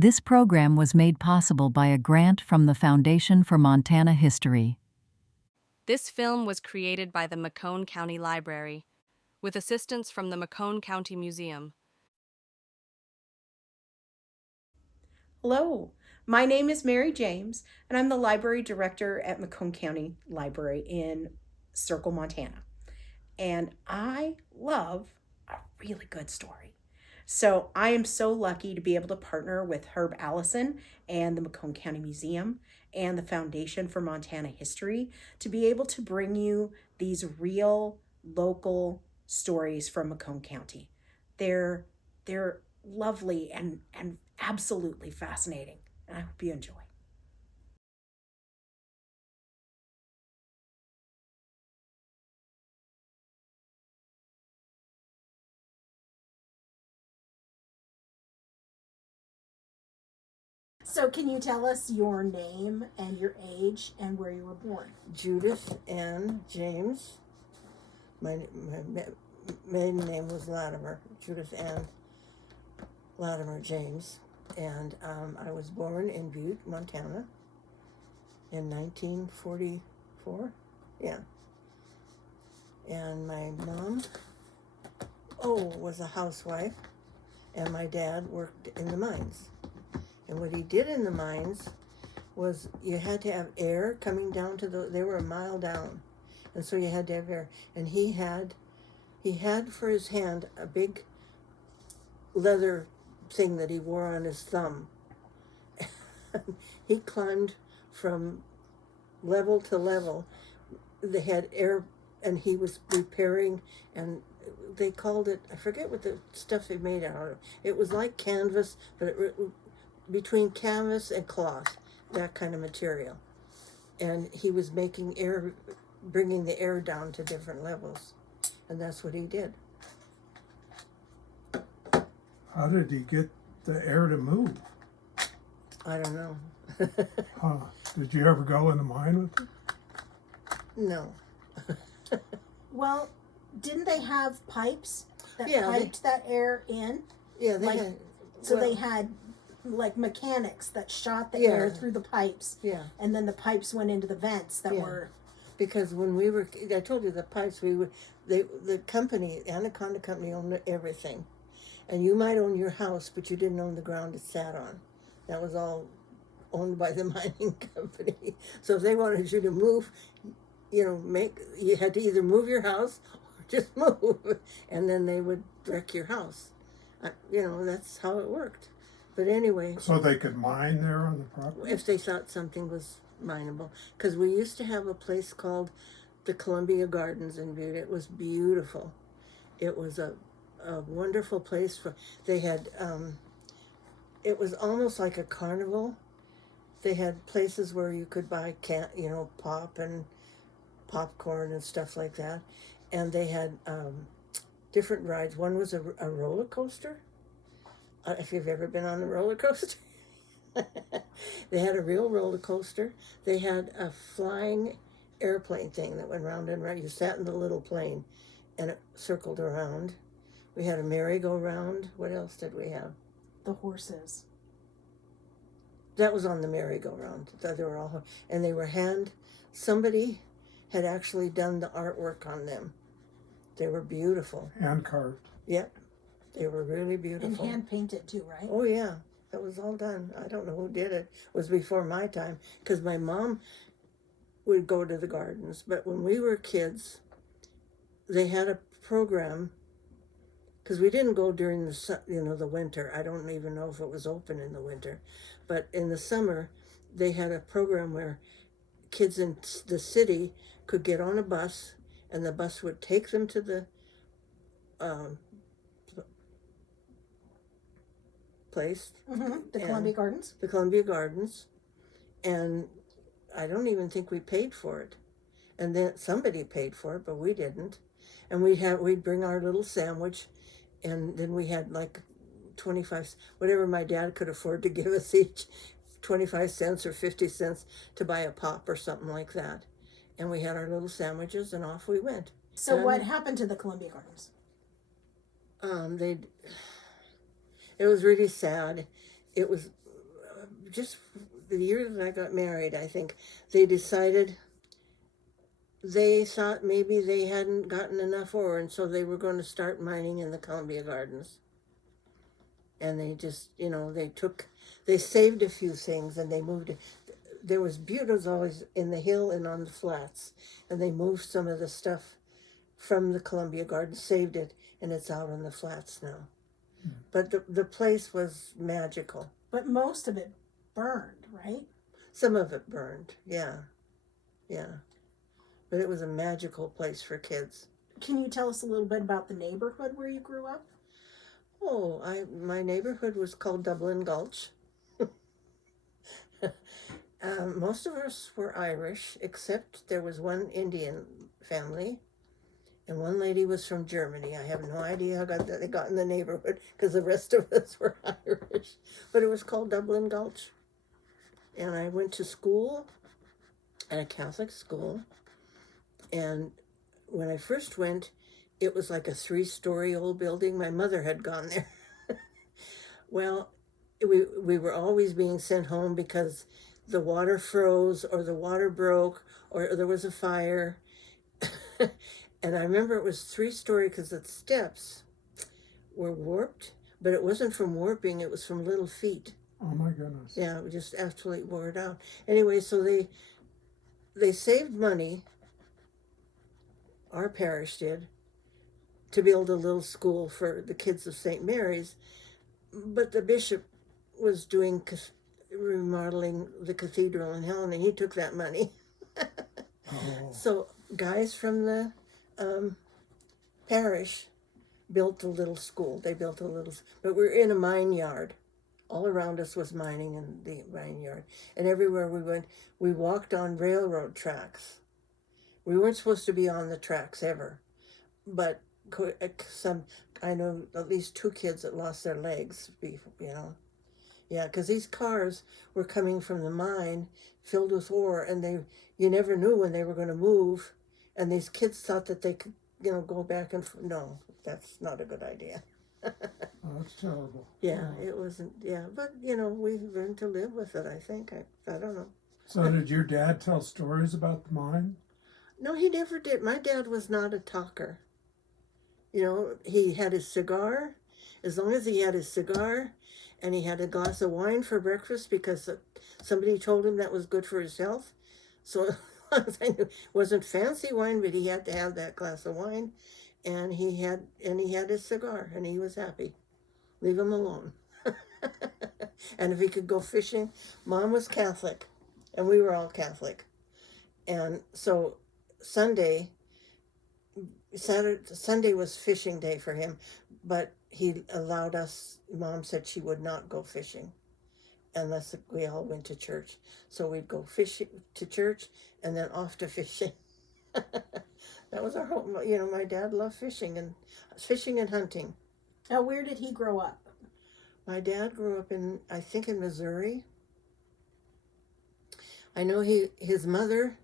This program was made possible by a grant from the Foundation for Montana History. This film was created by the McCone County Library, with assistance from the McCone County Museum. Hello, my name is Mary James, and I'm the library director at McCone County Library in Circle, Montana. And I love a really good story. So I am so lucky to be able to partner with Herb Allison and the McCone County Museum and the Foundation for Montana History to be able to bring you these real local stories from McCone County. They're lovely and absolutely fascinating, and I hope you enjoy. So can you tell us your name and your age and where you were born? Judith James. My maiden name was Latimer, Judith Ann Latimer James. And I was born in Butte, Montana in 1944. Yeah. And my mom, was a housewife, and my dad worked in the mines. And what he did in the mines was you had to have air coming down to they were a mile down. And so you had to have air. And he had for his hand a big leather thing that he wore on his thumb. He climbed from level to level. They had air, and he was repairing, and they called it, I forget what the stuff they made out of. It was like canvas, but between canvas and cloth, that kind of material. And he was making air, bringing the air down to different levels. And that's what he did. How did he get the air to move? I don't know. Did you ever go in the mine with him? No. Well, didn't they have pipes that Yeah, piped that air in? Yeah, they Like, had. So well, they had like mechanics that shot the Yeah. air through the pipes, Yeah, and then the pipes went into the vents that Yeah. were. because when I told you the pipes, the company, Anaconda Company owned everything. And you might own your house, but you didn't own the ground it sat on. That was all owned by the mining company. So if they wanted you to move, you had to either move your house or just move, and then they would wreck your house. That's how it worked. But anyway, So they could mine there on the property? if they thought something was mineable, because we used to have a place called the Columbia Gardens in Butte. It was beautiful. It was a wonderful place they had, it was almost like a carnival. They had places where you could buy pop and popcorn and stuff like that. And they had different rides. One was a roller coaster. If you've ever been on a roller coaster. They had a real roller coaster. They had a flying airplane thing that went round and round. You sat in the little plane and it circled around. We had a merry-go-round. What else did we have? The horses. That was on the merry-go-round. They were all, and they were somebody had actually done the artwork on them. They were beautiful. Hand carved. Yep. They were really beautiful. And hand painted too, right? Oh, yeah. That was all done. I don't know who did it. It was before my time, because my mom would go to the gardens. But when we were kids, they had a program, because we didn't go during the winter. I don't even know if it was open in the winter. But in the summer, they had a program where kids in the city could get on a bus, and the bus would take them to the place. Mm-hmm. The Columbia Gardens. The Columbia Gardens. And I don't even think we paid for it. And then somebody paid for it, but we didn't. And we'd bring our little sandwich, and then we had like 25, whatever my dad could afford to give us each, 25 cents or 50 cents to buy a pop or something like that. And we had our little sandwiches, and off we went. So what happened to the Columbia Gardens? It was really sad. It was just the year that I got married, I think, they decided they thought maybe they hadn't gotten enough ore, and so they were going to start mining in the Columbia Gardens. And they just, they saved a few things, and they moved. Butte was always in the hill and on the flats, and they moved some of the stuff from the Columbia Gardens, saved it, and it's out on the flats now. But the place was magical. But most of it burned, right? Some of it burned, yeah. But it was a magical place for kids. Can you tell us a little bit about the neighborhood where you grew up? Oh, my neighborhood was called Dublin Gulch. Most of us were Irish, except there was one Indian family, and one lady was from Germany. I have no idea how they got in the neighborhood, because the rest of us were Irish. But it was called Dublin Gulch. And I went to school at a Catholic school. And when I first went, it was like a 3-story old building. My mother had gone there. Well, we were always being sent home because the water froze, or the water broke, or there was a fire. And I remember it was 3-story because the steps were warped, but it wasn't from warping, it was from little feet. Oh my goodness. Yeah, it just absolutely wore it out. Anyway, so they saved money, our parish did, to build a little school for the kids of St. Mary's, but the bishop was doing remodeling the cathedral in Helena, and he took that money. Oh. So guys from the parish built a little school. But we're in a mine yard. All around us was mining in the mine yard. And everywhere we went, we walked on railroad tracks. We weren't supposed to be on the tracks ever. But I know at least 2 kids that lost their legs, Yeah, because these cars were coming from the mine filled with ore, and you never knew when they were going to move. And these kids thought that they could, go back and no, that's not a good idea. Oh, that's terrible. Yeah, it wasn't. Yeah, but we learned to live with it. I think. I don't know. So did your dad tell stories about the mine? No, he never did. My dad was not a talker. He had his cigar. As long as he had his cigar, and he had a glass of wine for breakfast because somebody told him that was good for his health. So it wasn't fancy wine, but he had to have that glass of wine, and he had his cigar, and he was happy. Leave him alone. And if he could go fishing, Mom was Catholic, and we were all Catholic, and so Sunday was fishing day for him, but he allowed us. Mom said she would not go fishing unless we all went to church. So we'd go fishing to church and then off to fishing. That was our home. My dad loved fishing and hunting. Now, where did he grow up? My dad grew up in Missouri. I know his mother,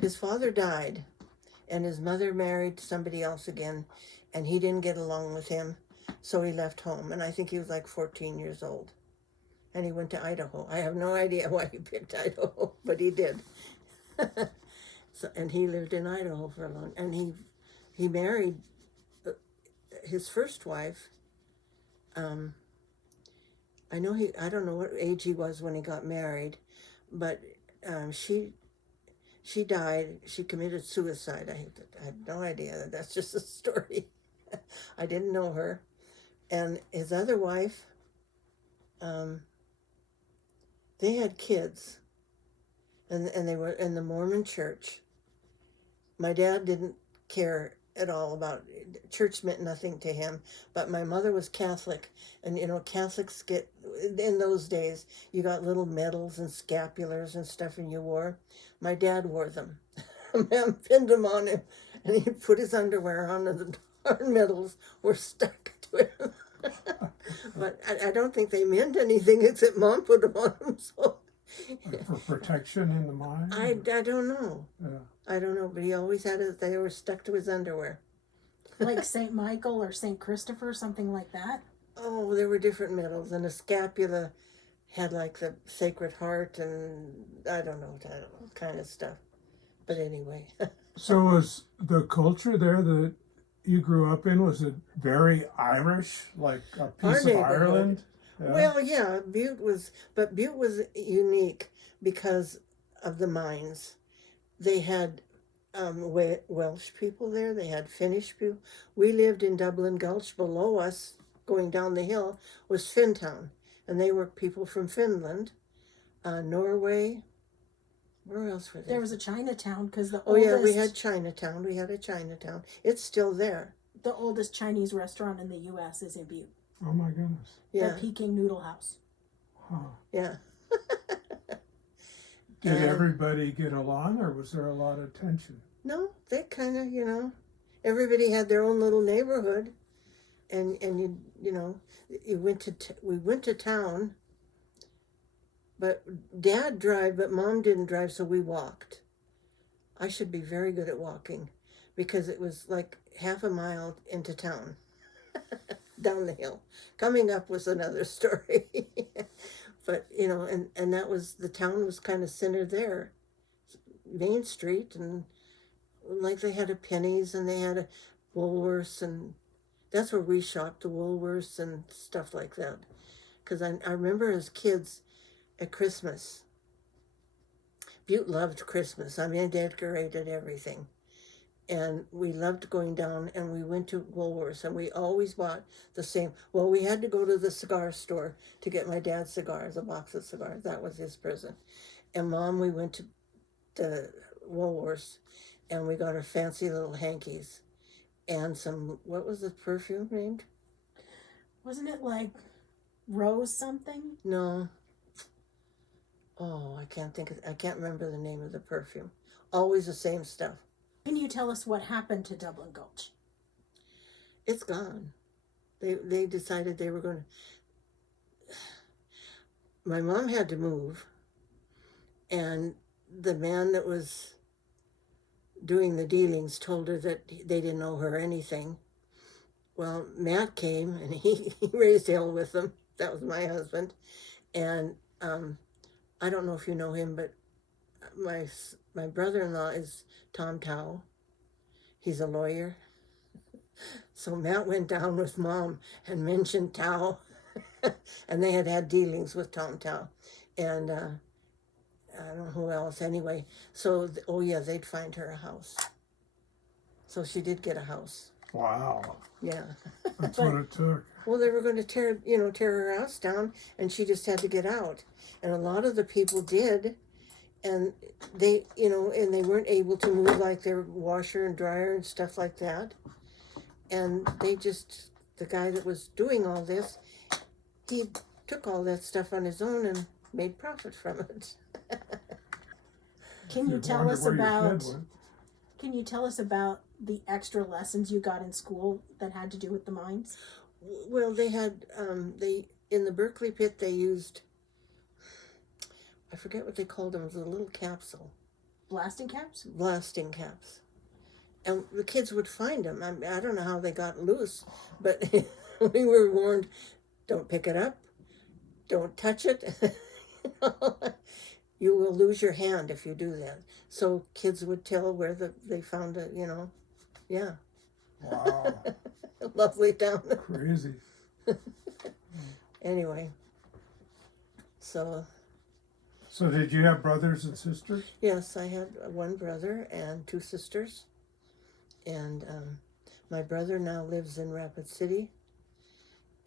his father died, and his mother married somebody else again, and he didn't get along with him, so he left home, and I think he was like 14 years old, and he went to Idaho. I have no idea why he picked Idaho, but he did. And he lived in Idaho for a long, and he married his first wife. I don't know what age he was when he got married, but she died. She committed suicide. I had no idea. That's just a story. I didn't know her. And his other wife, they had kids, and they were in the Mormon church. My dad didn't care at all about church, meant nothing to him, but my mother was Catholic, and Catholics get, in those days, you got little medals and scapulars and stuff, and you wore. My dad wore them. Man pinned them on him, and he put his underwear on, and the darn medals were stuck to him. But I don't think they meant anything except Mom put them on him. So For protection in the mine? I don't know. Yeah. I don't know, but he always had it. They were stuck to his underwear. Like St. Michael or St. Christopher, something like that? Oh, there were different medals, and the scapula had like the Sacred Heart, and I don't know, kind of stuff. But anyway, So was the culture there that you grew up in, was it very Irish, like a our piece of neighborhood. Ireland? Yeah. Well, yeah, Butte was unique because of the mines. They had Welsh people there. They had Finnish people. We lived in Dublin Gulch. Below us, going down the hill, was Fintown, and they were people from Finland, Norway. Where else were they? There was a Chinatown because Oh yeah, we had Chinatown. We had a Chinatown. It's still there. the oldest Chinese restaurant in the U.S. is in Butte. Oh my goodness. Yeah, The Peking Noodle House. Huh. yeah. Did And- everybody get along, or was there a lot of tension? No, they kind of, everybody had their own little neighborhood, and you we went to town, but Dad drove, but Mom didn't drive, so we walked. I should be very good at walking, because it was like half a mile into town, down the hill. Coming up was another story, but and that was, the town was kind of centered there, Main Street, and like they had a Penny's and they had a Woolworths, and that's where we shopped, the Woolworths and stuff like that. Because I remember as kids at Christmas, Butte loved Christmas. I mean, they decorated everything. And we loved going down, and we went to Woolworths, and we always bought the same. Well, we had to go to the cigar store to get my dad's cigars, a box of cigars. That was his present. And Mom, we went to the Woolworths, and we got her fancy little hankies and some, what was the perfume named? Wasn't it like Rose something? No. Oh, I can't remember the name of the perfume. Always the same stuff. Can you tell us what happened to Dublin Gulch? It's gone. They decided they were going to. My mom had to move, and the man that was doing the dealings told her that they didn't owe her anything. Well, Matt came, and he raised hell with them. That was my husband. And I don't know if you know him, but my brother-in-law is Tom Tao. He's a lawyer. So Matt went down with Mom and mentioned Tao. And they had dealings with Tom Tao. And I don't know who else. Anyway, so, they'd find her a house. So she did get a house. Wow. Yeah. That's what it took. Well, they were going to tear her house down, and she just had to get out. And a lot of the people did, and they weren't able to move like their washer and dryer and stuff like that. And the guy that was doing all this, he took all that stuff on his own and made profit from it. Can you You'd tell wonder us where your about? kid went. Can you tell us about the extra lessons you got in school that had to do with the mines? Well, they had in the Berkeley pit, they used, I forget what they called them, it was a little capsule. Blasting caps? Blasting caps. And the kids would find them. I don't know how they got loose, but we were warned, don't pick it up, don't touch it. You will lose your hand if you do that. So kids would tell where they found it, yeah. Wow. Lovely town. Crazy. Anyway, so So did you have brothers and sisters? yes, I had one brother and two sisters. And my brother now lives in Rapid City.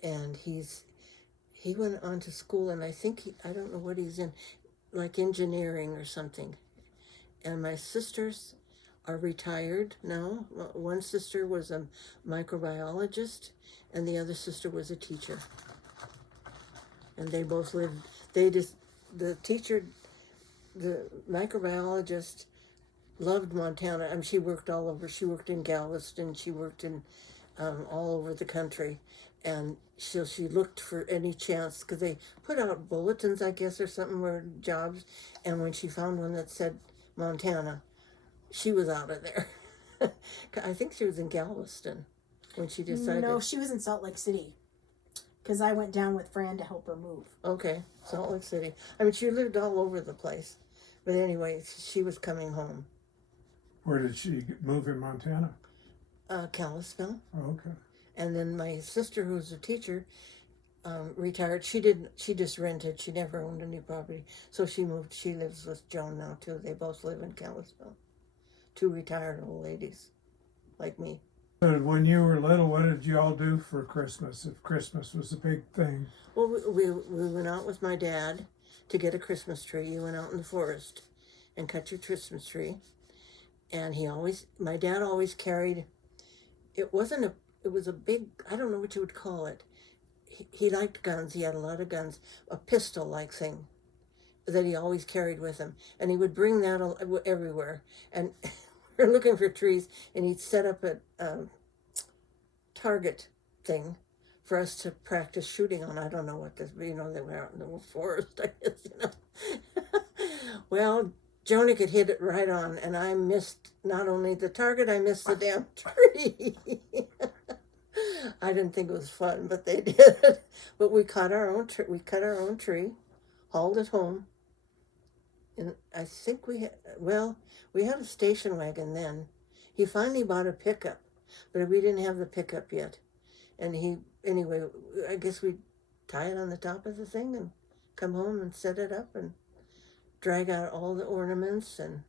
And he went on to school, and I think I don't know what he's in, like engineering or something. And my sisters are retired now. One sister was a microbiologist, and the other sister was a teacher. And they both lived, the microbiologist loved Montana. I mean, she worked all over. She worked in Galveston. She worked in all over the country. And so she looked for any chance, because they put out bulletins, I guess, or something, where jobs. And when she found one that said Montana, she was out of there. I think she was in Galveston when she decided. No, she was in Salt Lake City. because I went down with Fran to help her move. Okay, Salt Lake City. I mean, she lived all over the place. But anyway, she was coming home. Where did she move in Montana? Kalispell. Oh, okay. And then my sister, who's a teacher, retired. She just rented. She never owned any property. So she moved. She lives with Joan now, too. They both live in Kalispell. Two retired old ladies, like me. So when you were little, what did you all do for Christmas, if Christmas was a big thing? Well, we went out with my dad to get a Christmas tree. You went out in the forest and cut your Christmas tree. And my dad always carried, it was a big, I don't know what you would call it. He liked guns. He had a lot of guns, a pistol-like thing that he always carried with him. And he would bring that everywhere. And we were looking for trees, and he'd set up a target thing for us to practice shooting on. I don't know what this, they were out in the forest, I guess, Well, Joni could hit it right on, and I missed not only the target, I missed the damn tree. I didn't think it was fun, but they did. But we cut our own tree, hauled it home, and I think we had a station wagon then. He finally bought a pickup, but we didn't have the pickup yet. And anyway, I guess we'd tie it on the top of the thing and come home and set it up and drag out all the ornaments and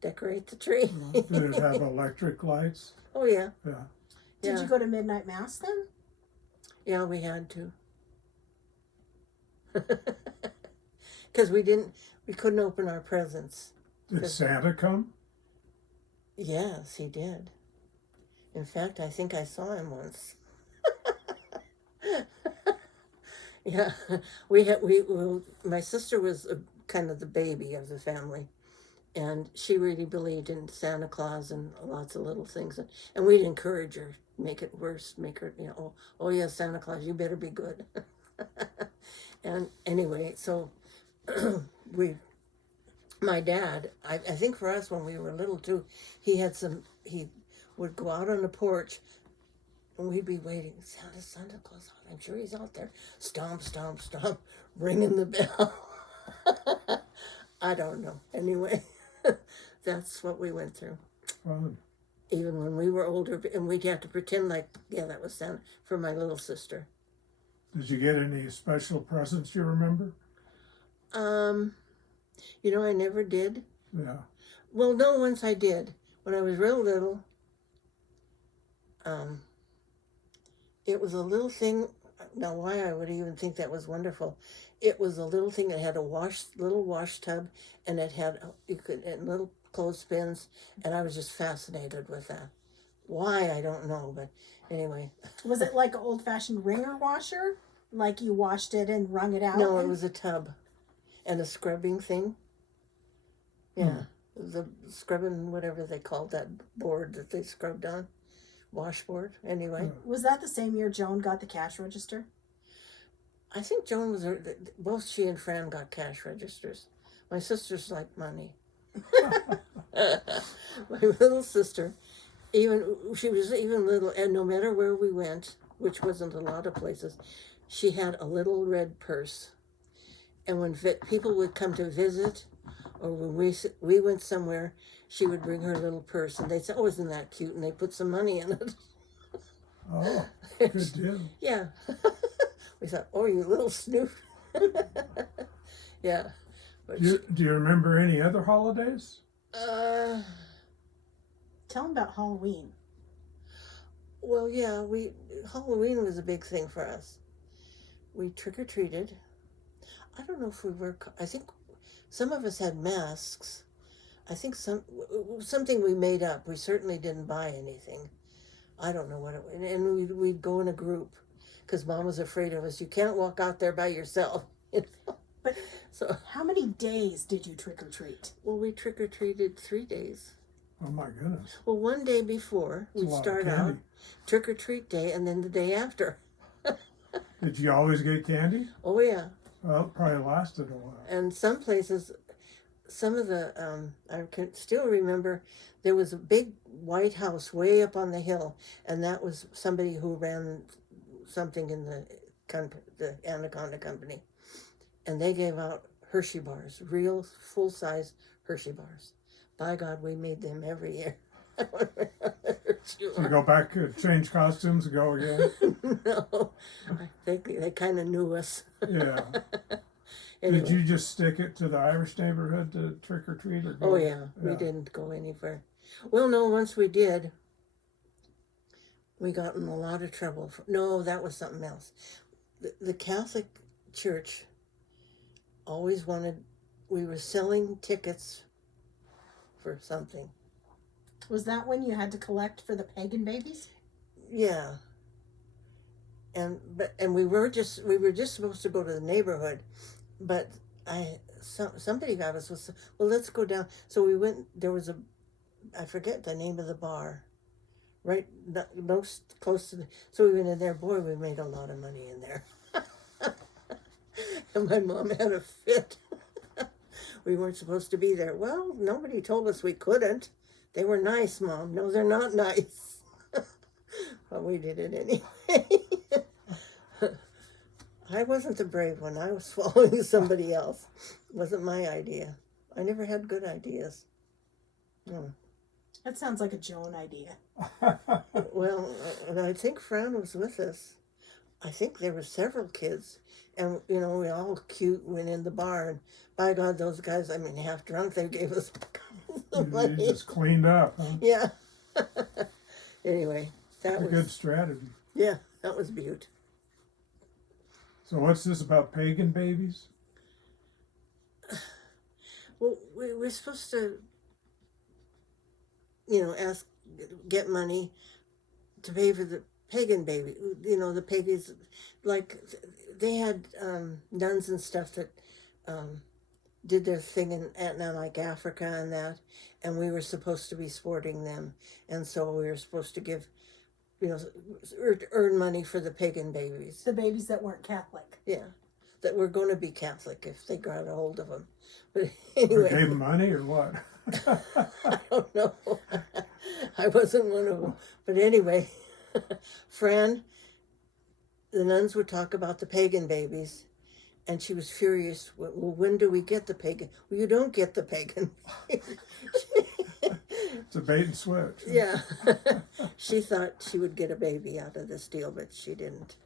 decorate the tree. Did it have electric lights? Oh, yeah. Yeah. Did Yeah. you go to midnight mass then? Yeah, we had to. Because we couldn't open our presents. Did Santa come? Yes, he did. In fact, I think I saw him once. Yeah, my sister was kind of the baby of the family, and she really believed in Santa Claus and lots of little things, and we'd encourage her, make it worse, make her, oh yeah, Santa Claus, you better be good. And anyway, so my dad, I think for us when we were little too, he would go out on the porch and we'd be waiting. Santa Claus, I'm sure he's out there. Stomp, stomp, stomp, ringing the bell. I don't know. Anyway, that's what we went through. Fun. Even when we were older, and we'd have to pretend like, yeah, that was Santa for my little sister. Did you get any special presents you remember? I never did. Yeah. Well, no, once I did. When I was real little, it was a little thing. Now, why I would even think that was wonderful. It was a little thing that had a little wash tub, and it had and little clothespins, and I was just fascinated with that. Why, I don't know, but anyway. Was it like an old-fashioned wringer washer? Like you washed it and wrung it out? No, it was a tub and a scrubbing thing. Yeah, the scrubbing, whatever they called that board that they scrubbed on. Washboard, anyway. Was that the same year Joan got the cash register? I think Joan was, both she and Fran got cash registers. My sister's like money. My little sister, she was even little, and no matter where we went, which wasn't a lot of places, she had a little red purse. And when people would come to visit, or when we went somewhere, she would bring her little purse, and they'd say, "Oh, isn't that cute?" And they put some money in it. Oh, good deal. Yeah. We thought, "Oh, you little snoop." Yeah. But Do you remember any other holidays? Tell them about Halloween. Well, yeah, Halloween was a big thing for us. We trick-or-treated. I don't know if we were, I think some of us had masks. I think something we made up. We certainly didn't buy anything. I don't know what it was. And we'd go in a group because Mom was afraid of us. You can't walk out there by yourself. But So, how many days did you trick or treat? well, we trick-or-treated 3 days. Oh my goodness. Well, one day before, That's a we'd lot of start out candy. trick-or-treat day, and then the day after. Did you always get candy? Oh, yeah. Well, it probably lasted a while. And some places, some of the, I can still remember, there was a big white house way up on the hill, and that was somebody who ran something in the Anaconda Company, and they gave out Hershey bars, real full-size Hershey bars. By God, we made them every year. So you go back, change costumes, and go again. No, they kind of knew us. Yeah. Anyway. Did you just stick it to the Irish neighborhood to trick or treat, or go? Oh yeah, we didn't go anywhere. Well, no, once we did, we got in a lot of trouble. No, that was something else. The Catholic Church always wanted, we were selling tickets for something. Was that when you had to collect for the pagan babies? Yeah. And we were just supposed to go to the neighborhood, but somebody got us with, well, let's go down. So we went. There was I forget the name of the bar, right most close to so we went in there. Boy, we made a lot of money in there. And my mom had a fit. We weren't supposed to be there. Well, nobody told us we couldn't. They were nice, Mom. No, they're not nice. But we did it anyway. I wasn't the brave one. I was following somebody else. It wasn't my idea. I never had good ideas. No. That sounds like a Joan idea. Well, and I think Fran was with us. I think there were several kids. And, we all cute went in the bar. And by God, those guys, half drunk, they gave us You just cleaned up, huh? Yeah. Anyway, that was a good strategy. Yeah, that was Butte. So what's this about pagan babies? Well, we're supposed to, get money to pay for the pagan baby. The pagans, like, they had nuns and stuff that did their thing in like Africa and that, and we were supposed to be supporting them, and so we were supposed to give, earn money for the pagan babies. The babies that weren't Catholic. Yeah, that were going to be Catholic if they got a hold of them. But Or anyway, gave them money or what? I don't know. I wasn't one of them. But anyway, Fran, the nuns would talk about the pagan babies, and she was furious. Well, when do we get the pagan? Well, you don't get the pagan. It's a bait and switch. Yeah. She thought she would get a baby out of this deal, but she didn't.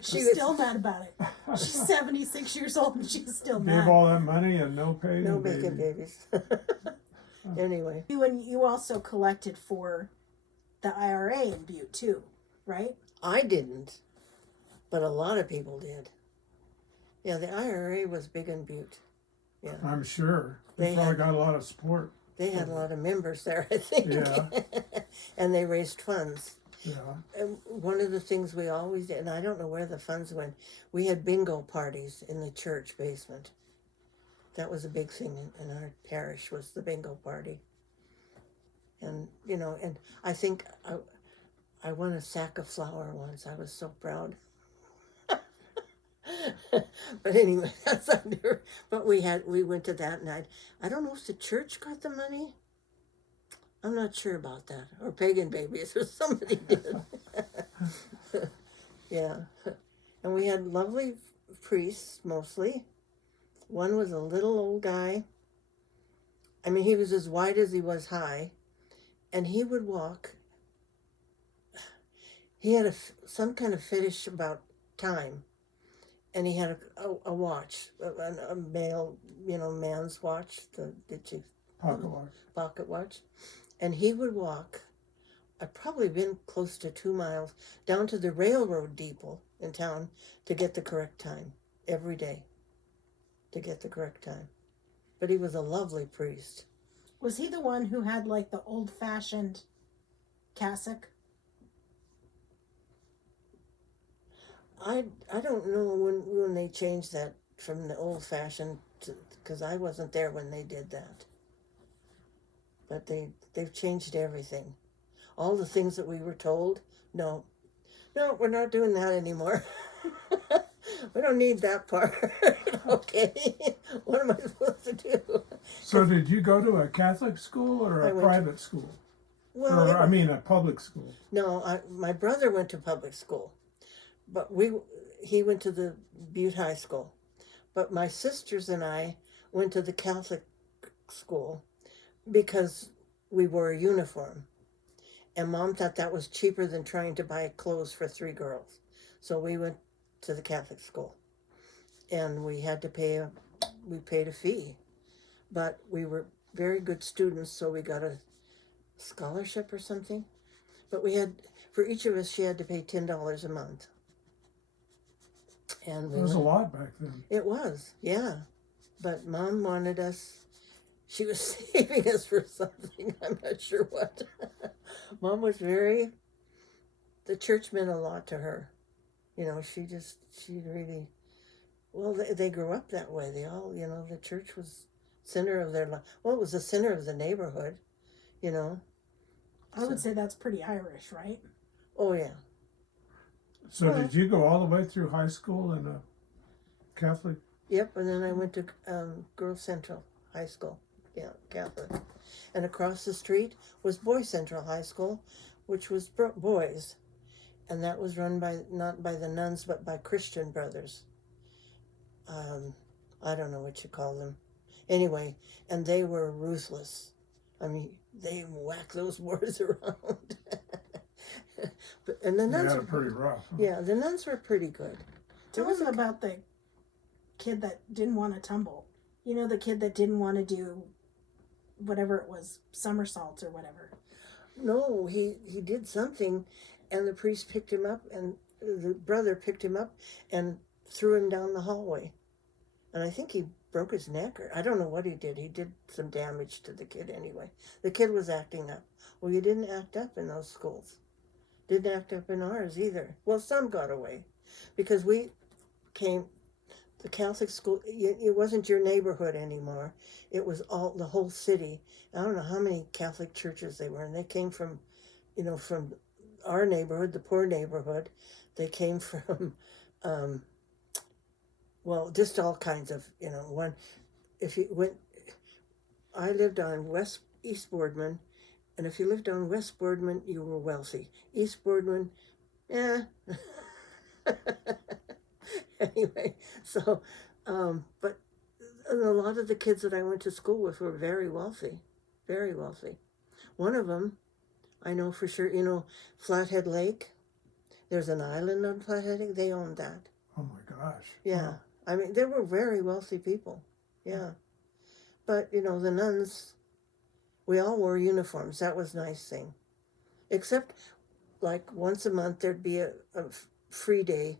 She's still mad about it. She's 76 years old and she's still mad. Gave all that money and no pagan No baby. bacon babies. Anyway. You also collected for the IRA in Butte too, right? I didn't, but a lot of people did. Yeah, the IRA was big in Butte. Yeah. I'm sure. They They probably had- got a lot of support. They had a lot of members there, I think. Yeah. And they raised funds. Yeah. And one of the things we always did, and I don't know where the funds went, we had bingo parties in the church basement. That was a big thing in our parish, was the bingo party. And, and I think I won a sack of flour once. I was so proud. But anyway, that's under. But we went to that night. I don't know if the church got the money. I'm not sure about that. Or pagan babies, or somebody did. Yeah. And we had lovely priests, mostly. One was a little old guy. He was as wide as he was high. And he would walk. He had some kind of fetish about time. And he had a watch, a male, man's watch, pocket watch. And he would walk, I'd probably been close to 2 miles, down to the railroad depot in town to get the correct time, every day, to get the correct time. But he was a lovely priest. Was he the one who had like the old-fashioned cassock? I don't know when they changed that from the old-fashioned, because I wasn't there when they did that. But they've changed everything. All the things that we were told, no, we're not doing that anymore. We don't need that part. Okay, what am I supposed to do? So did you go to a Catholic school or I a went to- private school? Well, Or, I mean, a public school. no, my brother went to public school, but he went to the Butte High School. But my sisters and I went to the Catholic school because we wore a uniform. And Mom thought that was cheaper than trying to buy clothes for 3 girls. So we went to the Catholic school. And we paid a fee. But we were very good students, so we got a scholarship or something. But for each of us, she had to pay $10 a month. And It was a lot back then. It was, yeah. But Mom wanted us, she was saving us for something, I'm not sure what. Mom was the church meant a lot to her. You know, she really, well, they grew up that way. They all, the church was center of their life. Well, it was the center of the neighborhood, I would say that's pretty Irish, right? Oh, yeah. So did you go all the way through high school in a Catholic? Yep, and then I went to Girls Central High School, yeah, Catholic. And across the street was Boys Central High School, which was boys. And that was run not by the nuns, but by Christian brothers. I don't know what you call them. Anyway, and they were ruthless. I mean, they whacked those boys around. And the nuns were pretty rough. Huh? Yeah, the nuns were pretty good. Tell us about the kid that didn't want to tumble. You know, the kid that didn't want to do whatever it was, somersaults or whatever. No, he did something, and the priest picked him up, and the brother picked him up and threw him down the hallway. And I think he broke his neck, or I don't know what he did. He did some damage to the kid anyway. The kid was acting up. Well, you didn't act up in those schools. Didn't act up in ours either. Well, some got away because the Catholic school, it wasn't your neighborhood anymore. It was the whole city. I don't know how many Catholic churches they were, and they came from, from our neighborhood, the poor neighborhood. They came from, well, just all kinds of, I lived on East Boardman, and if you lived on West Boardman, you were wealthy. East Boardman, Anyway, so, but a lot of the kids that I went to school with were very wealthy, very wealthy. One of them, I know for sure, Flathead Lake. There's an island on Flathead Lake. They owned that. Oh my gosh. Yeah. Wow. I mean, they were very wealthy people. Yeah. But, the nuns, we all wore uniforms. That was a nice thing. Except, like, once a month there'd be a free day,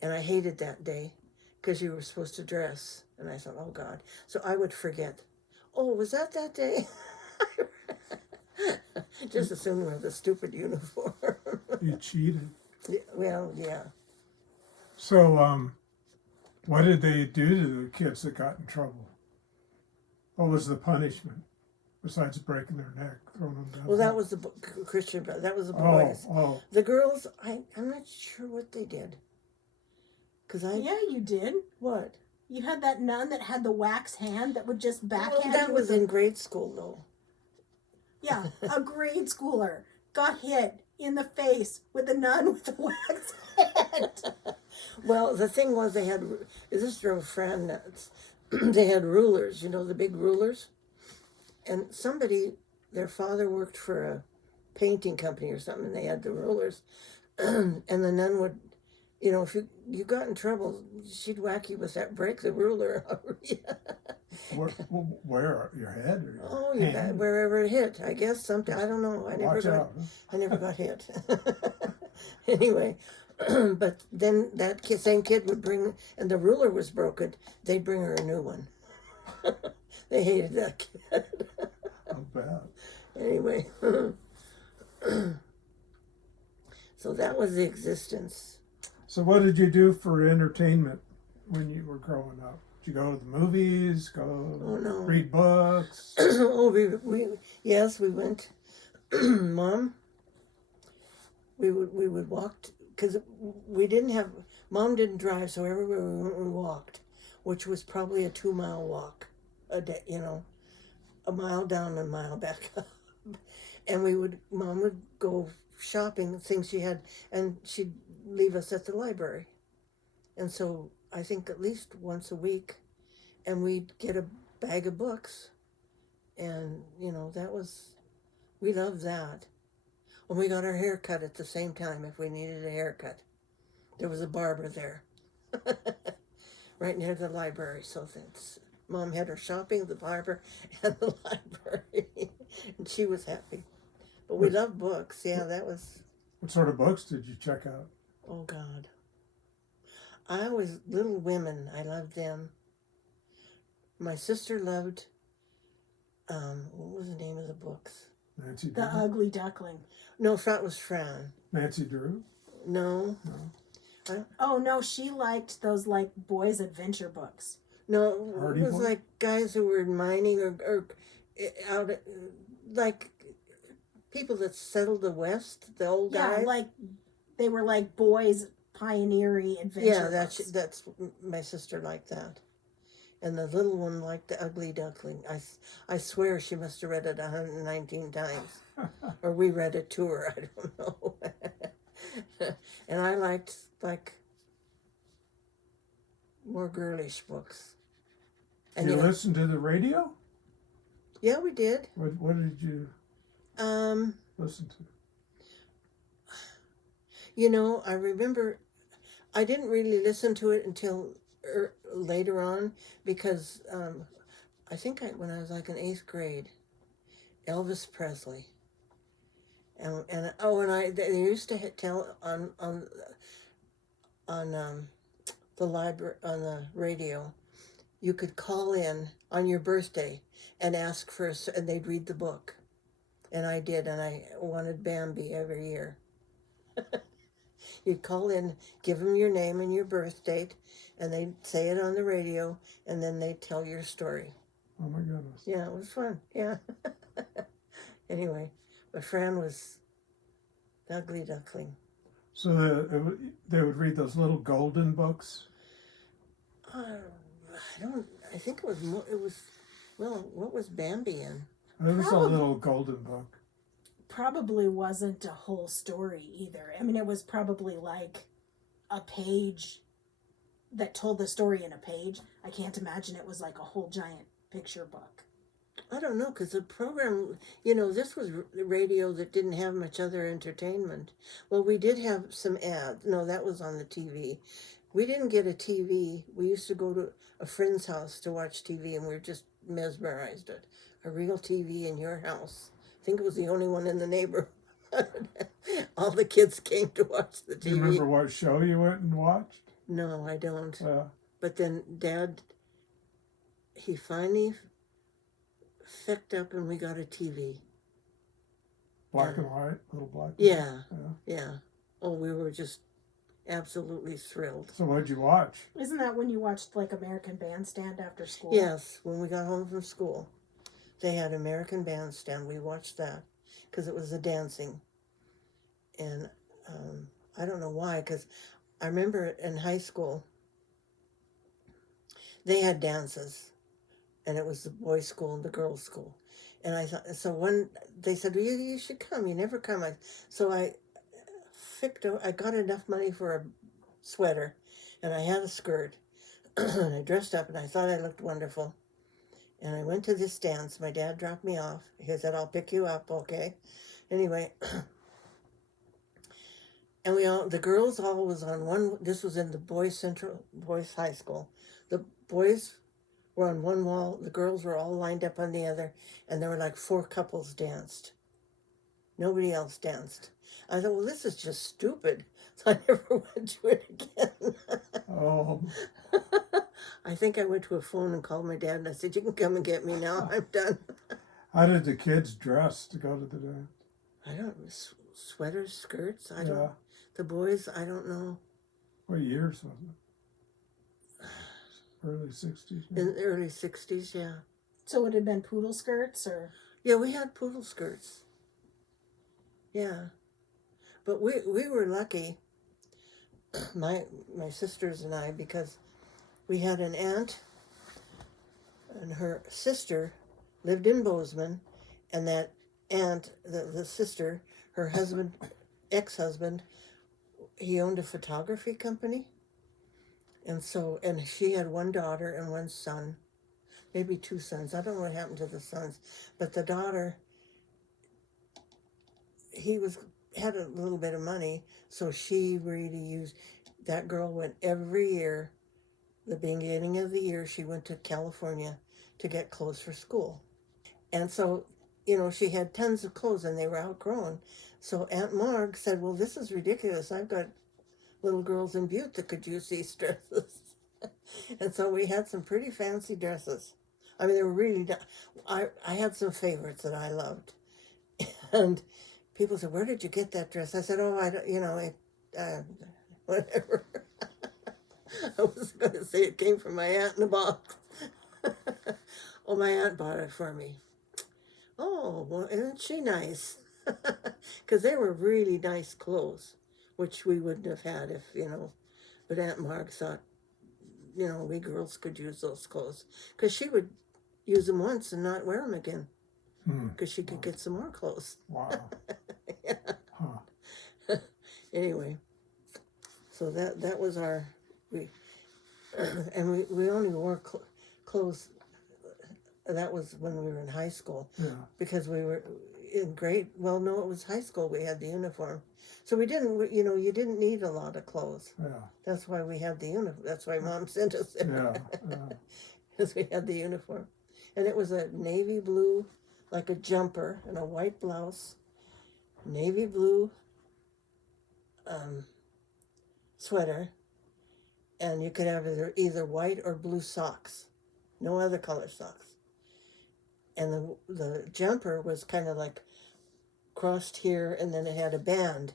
and I hated that day because you were supposed to dress. And I thought, oh, God. So I would forget. Oh, was that day? Just assume we have the stupid uniform. You cheated. Yeah, well, yeah. So, what did they do to the kids that got in trouble? What was the punishment besides breaking their neck, throwing them down? Well, that was the Christian brother. That was the boys. Oh. The girls, I'm not sure what they did. Yeah, you did. What? You had that nun that had the wax hand that would just backhand you. That was in grade school, though. Yeah, a grade schooler got hit in the face with a nun with a wax hand. Well, the thing was this drove Fran nuts. They had rulers, the big rulers. And their father worked for a painting company or something, and they had the rulers. And the nun would, if you got in trouble, she'd whack you with that, break the ruler over you. Where? Your head? Or your Oh, hand? wherever it hit. I guess something. I don't know. I never got hit. Anyway, but then that same kid would bring, and the ruler was broken. They'd bring her a new one. They hated that kid. How bad. Anyway, so that was the existence. So what did you do for entertainment when you were growing up? Did you go to the movies? No. Read books? Oh, yes, we went. Mom, we would walk because Mom didn't drive, so everywhere we went, we walked, which was probably a 2-mile walk a day. A mile down and a mile back up. And Mom would go shopping, things she had, and she'd leave us at the library. And so I think at least once a week, and we'd get a bag of books. And, we loved that. And we got our hair cut at the same time if we needed a haircut. There was a barber there, right near the library. So that's, Mom had her shopping, the barber, and the library. And she was happy. But we loved books. Yeah, that was... What sort of books did you check out? Oh, God. Little Women, I loved them. My sister loved, what was the name of the books? Nancy The Drew? Ugly Duckling. No, that was Fran. Nancy Drew? No. Oh no, she liked those like boys' adventure books. No, Hardy it was Boy? like guys who were mining or out, like people that settled the West, the old Yeah, guys. like they were like boys' pioneering adventure Yeah, books. that's my sister liked that. And the little one liked The Ugly Duckling. I swear she must have read it 119 times. Or we read it to her, I don't know. And I liked, more girlish books. And Did you listen to the radio? Yeah, we did. What did you listen to? I remember I didn't really listen to it until later on because I think when I was like in 8th grade, Elvis Presley. And they used to tell on the library, on the radio, you could call in on your birthday and ask and they'd read the book. And I did, and I wanted Bambi every year. You'd call in, give them your name and your birth date, and they'd say it on the radio, and then they'd tell your story. Oh my goodness. Yeah, it was fun. Yeah. Anyway, but Fran was the Ugly Duckling. So they would read those little golden books? I think what was Bambi in? There was a little golden book. Probably wasn't a whole story either. I mean, it was probably like a page that told the story in a page. I can't imagine it was like a whole giant picture book. I don't know, because the program, this was radio that didn't have much other entertainment. Well, we did have some ads. No, that was on the TV. We didn't get a TV. We used to go to a friend's house to watch TV, and we were just mesmerized at a real TV in your house. I think it was the only one in the neighborhood. All the kids came to watch the TV. Do you remember what show you went and watched? No, I don't. Yeah. But then Dad, he finally picked up and we got a TV. Black and white, little black. Yeah, Yeah. yeah. Oh, we were just absolutely thrilled. So what'd you watch? Isn't that when you watched like American Bandstand after school? Yes, when we got home from school, they had American Bandstand. We watched that because it was the dancing. And I don't know why, because I remember in high school, they had dances. And it was the boys' school and the girls' school. And I thought, so they said, well, you should come. You never come. So I got enough money for a sweater, and I had a skirt, and I dressed up, and I thought I looked wonderful. And I went to this dance. My dad dropped me off. He said, I'll pick you up, okay? Anyway, and the girls all was on one, this was in the boys' high school. The boys were on one wall, the girls were all lined up on the other, and there were like 4 couples danced. Nobody else danced. I thought, well, this is just stupid. So I never went to it again. Oh, I think I went to a phone and called my dad, and I said, you can come and get me now. I'm done. how did the kids dress to go to the dance? I don't, sweaters, skirts, I Yeah. don't, the boys, I don't know. What years was it? Early 60s? maybe? In the early 60s, yeah. So it had been poodle skirts or? Yeah, we had poodle skirts. Yeah. But we were lucky, my sisters and I, because we had an aunt and her sister lived in Bozeman, and that And the sister, her husband, ex-husband, he owned a photography company. And she had one daughter and one son, maybe two sons. I don't know what happened to the sons, but the daughter, had a little bit of money, so she really used, that girl went every year, the beginning of the year, she went to California to get clothes for school. And so, she had tons of clothes and they were outgrown. So Aunt Marg said, well, this is ridiculous. I've got little girls in Butte that could use these dresses. And so we had some pretty fancy dresses. I mean, they were really, I had some favorites that I loved. And people said, where did you get that dress? I said, oh, I don't, whatever. I was going to say it came from my aunt in a box. Oh, my aunt bought it for me. Oh, well, isn't she nice? Because they were really nice clothes, which we wouldn't have had if, but Aunt Marg thought, we girls could use those clothes. Because she would use them once and not wear them again. Because she could get some more clothes. Wow. Yeah. Huh. Anyway, so that was and we only wore clothes. That was when we were in high school. Yeah. Because we were in grade. Well, no, it was high school. We had the uniform, so we didn't. You didn't need a lot of clothes. Yeah. That's why we had the uniform. That's why Mom sent us there. Yeah. Because we had the uniform, and it was a navy blue, like a jumper, and a white blouse, navy blue sweater, and you could have either white or blue socks, no other color socks. And the jumper was kind of like crossed here, and then it had a band,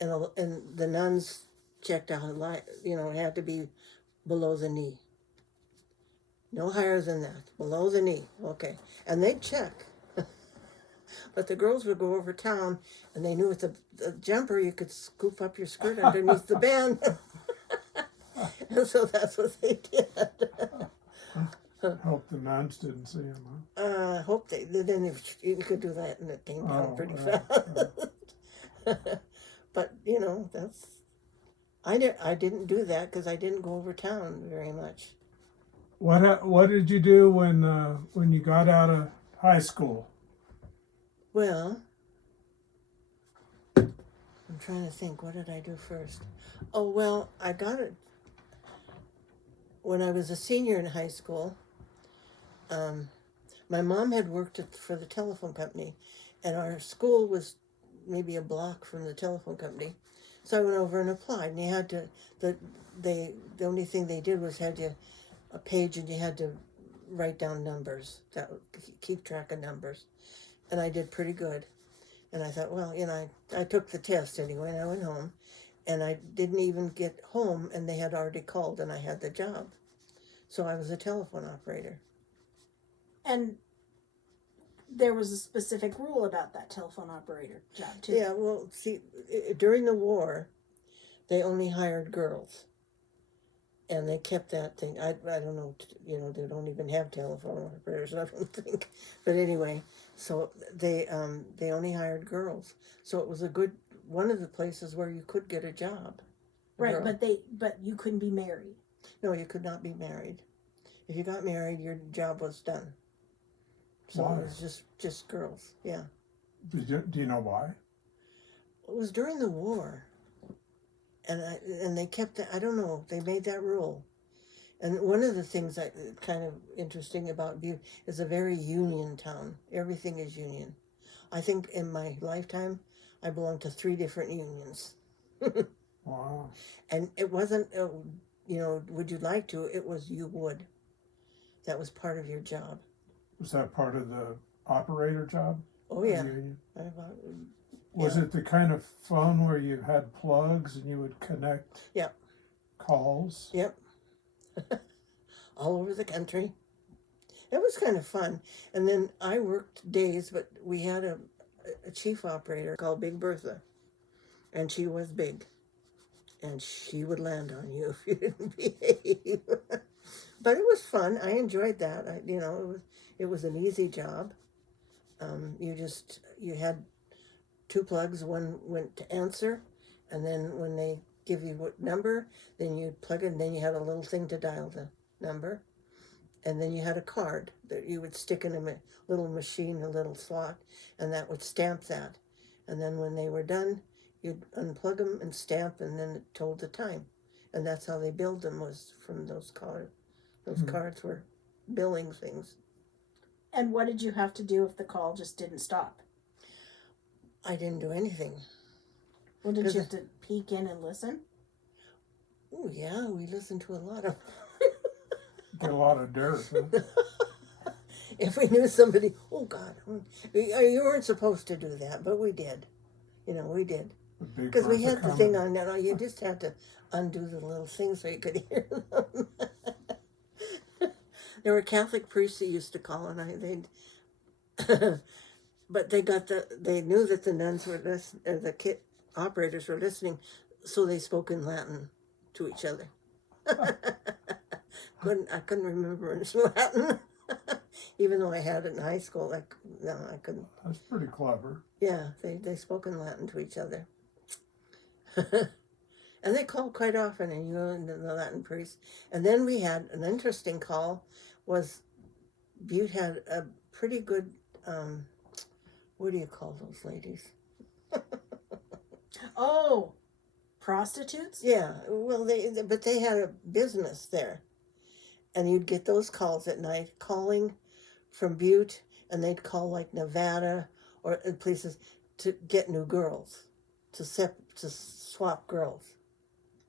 and the nuns checked out, it had to be below the knee. No higher than that, below the knee. Okay, and they'd check. But the girls would go over town, and they knew with the jumper you could scoop up your skirt underneath the band. And so that's what they did. Hope the nuns didn't see him, huh? Hope then you could do that, and it came down pretty fast. But that's I didn't do that because I didn't go over town very much. What did you do when you got out of high school? Well, I'm trying to think. What did I do first? Oh, well, I got it when I was a senior in high school. My mom had worked for the telephone company, and our school was maybe a block from the telephone company. So I went over and applied, and you had to, the only thing they did was had you a page, and you had to write down numbers, that keep track of numbers. And I did pretty good. And I thought, well, I took the test anyway, and I went home, and I didn't even get home, and they had already called, and I had the job. So I was a telephone operator. And there was a specific rule about that telephone operator job, too. Yeah, well, see, during the war, they only hired girls. And they kept that thing. I don't know, they don't even have telephone operators, I don't think. But anyway, so they only hired girls. So it was one of the places where you could get a job. Right, but you couldn't be married. No, you could not be married. If you got married, your job was done. So Why? it was just girls, yeah. Do you know why? It was during the war. And they kept that, I don't know, they made that rule. And one of the things that kind of interesting about Butte is a very union town. Everything is union. I think in my lifetime, I belonged to 3 different unions. Wow. And it wasn't, would you like to? It was you would. That was part of your job. Was that part of the operator job? Oh, yeah. Union? Yeah. Was it the kind of phone where you had plugs and you would connect Yep. calls? Yep. All over the country. It was kind of fun. And then I worked days, but we had a chief operator called Big Bertha. And she was big. And she would land on you if you didn't behave. But it was fun. I enjoyed that. It was an easy job. You had two plugs. One went to answer, and then when they give you what number, then you'd plug it, and then you had a little thing to dial the number. And then you had a card that you would stick in a little machine, a little slot, and that would stamp that. And then when they were done, you'd unplug them and stamp, and then it told the time. And that's how they billed them, was from those cards. Those cards were billing things. And what did you have to do if the call just didn't stop? I didn't do anything. Well, did you have to peek in and listen? Oh, yeah, we listened to a lot of... Get a lot of dirt. Huh? If we knew somebody, oh God, you weren't supposed to do that, but we did. We did. Because we had the thing on now. You just had to undo the little thing so you could hear them. There were Catholic priests that used to call, and but they knew that the nuns were the operators were listening, so they spoke in Latin to each other. I couldn't remember in Latin, even though I had it in high school. I couldn't. That's pretty clever. Yeah, they spoke in Latin to each other, and they called quite often, and the Latin priest. And then we had an interesting call. Was Butte had a pretty good. What do you call those ladies? Oh, prostitutes? Yeah, well, but they had a business there. And you'd get those calls at night, calling from Butte, and they'd call like Nevada or places to get new girls, to swap girls.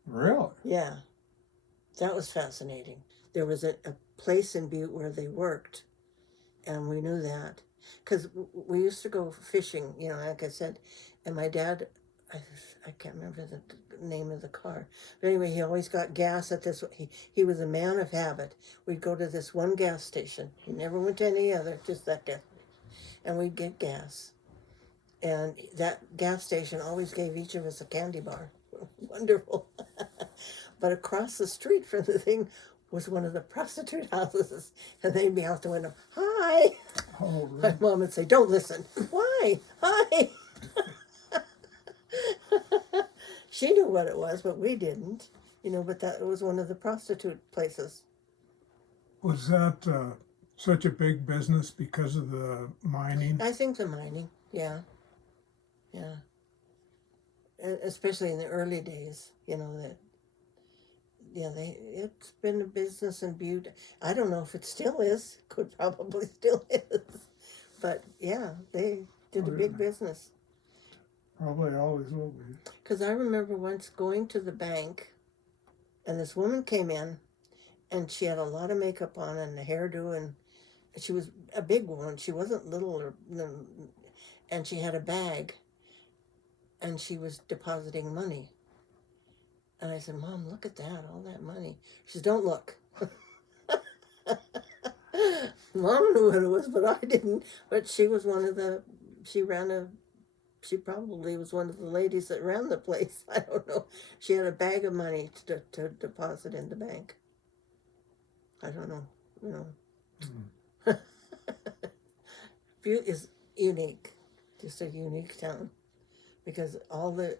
Really? Yeah, that was fascinating. There was a place in Butte where they worked, and we knew that. Because we used to go fishing, like I said, and my dad, I can't remember the name of the car. But anyway, he always got gas at this. He was a man of habit. We'd go to this one gas station. He never went to any other, just that gas. And we'd get gas. And that gas station always gave each of us a candy bar. Wonderful. But across the street from the thing was one of the prostitute houses. And they'd be out the window, hi. Oh, really? My mom would say, don't listen. Why? Hi. She knew what it was, but we didn't. But that was one of the prostitute places. Was that such a big business because of the mining? I think the mining, yeah. Especially in the early days, it's been a business in Butte. I don't know if it still is. Could probably still is. But yeah, they did a big business. Probably always will be. Because I remember once going to the bank, and this woman came in, and she had a lot of makeup on and a hairdo, and she was a big woman. She wasn't little, and she had a bag, and she was depositing money. And I said, Mom, look at that, all that money. She said, don't look. Mom knew what it was, but I didn't. But she was she probably was one of the ladies that ran the place. I don't know. She had a bag of money to deposit in the bank. I don't know. Butte is unique, just a unique town, because all the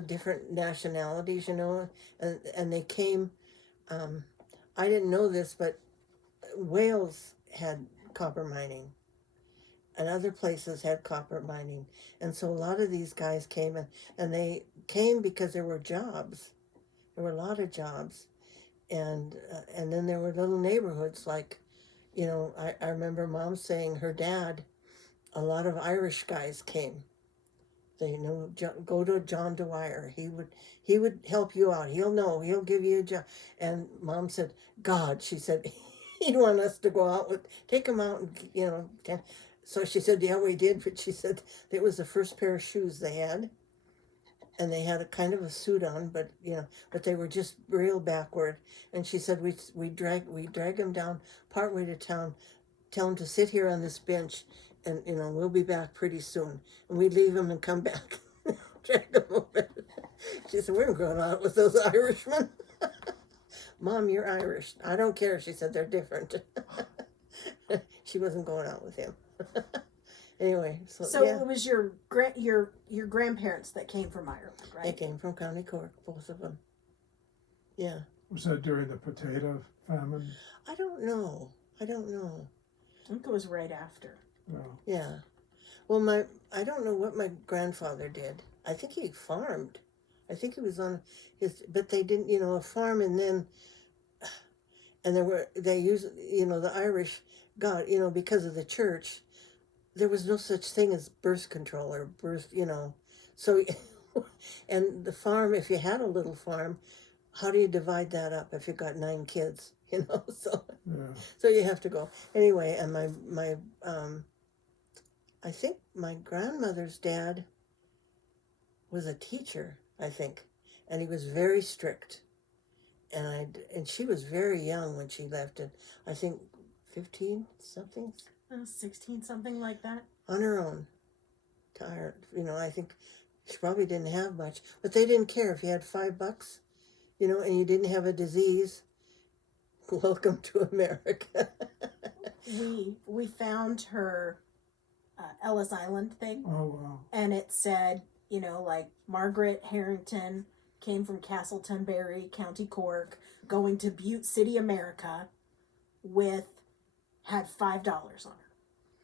different nationalities, and they came. I didn't know this, but Wales had copper mining. And other places had copper mining. And so a lot of these guys came, and they came because there were jobs. There were a lot of jobs. And then there were little neighborhoods like, I remember Mom saying her dad, a lot of Irish guys came. They go to John Dwyer. He would help you out. He'll give you a job. And Mom said, God, she said, he'd want us to go out take him out and, So she said, yeah, we did, but she said it was the first pair of shoes they had, and they had a kind of a suit on, but they were just real backward. And she said we drag him down partway to town, tell him to sit here on this bench, and we'll be back pretty soon. And we'd leave him and come back, drag him over. She said, we're going out with those Irishmen. Mom, you're Irish. I don't care. She said they're different. She wasn't going out with him. Anyway, So yeah, it was your grandparents that came from Ireland, they right? came from County Cork, both of them. Yeah, Was that during the potato famine? I don't know. I don't know. I think it was right after. Well, Yeah. Well, I don't know what my grandfather did. I think he farmed. I think he was on his, but they didn't, a farm, and then, and they used, the Irish got, because of the church, there was no such thing as birth control or so, and the farm, if you had a little farm, how do you divide that up if you got 9 kids, so. yeah. So you have to go anyway. And my I think my grandmother's dad was a teacher, I think, and he was very strict. And she was very young when she left it. I think 15 something 16, something like that. on her own. Tired, I think she probably didn't have much, but they didn't care if you had $5, and you didn't have a disease. Welcome to America. We found her Ellis Island thing, Oh, wow. and it said, like Margaret Harrington came from Castleton Barry, County Cork, going to Butte City, America, had $5 on her.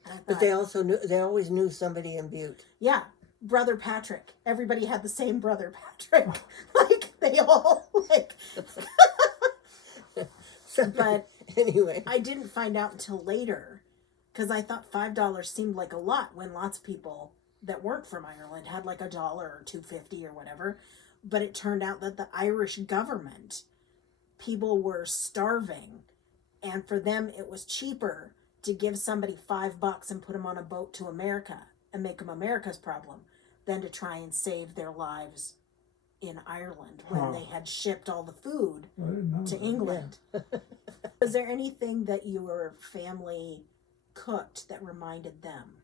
And I But thought, they always knew somebody in Butte. yeah, Brother Patrick. Everybody had the same Brother Patrick. Like they all like. But Anyway, I didn't find out until later, because I thought $5 seemed like a lot when lots of people that weren't from Ireland had like $1 or $2.50 or whatever. But it turned out that the Irish government, people were starving, and for them it was cheaper to give somebody $5 and put them on a boat to America and make them America's problem than to try and save their lives in Ireland when Huh. they had shipped all the food I didn't know to that. England. Was there anything that your family cooked that reminded them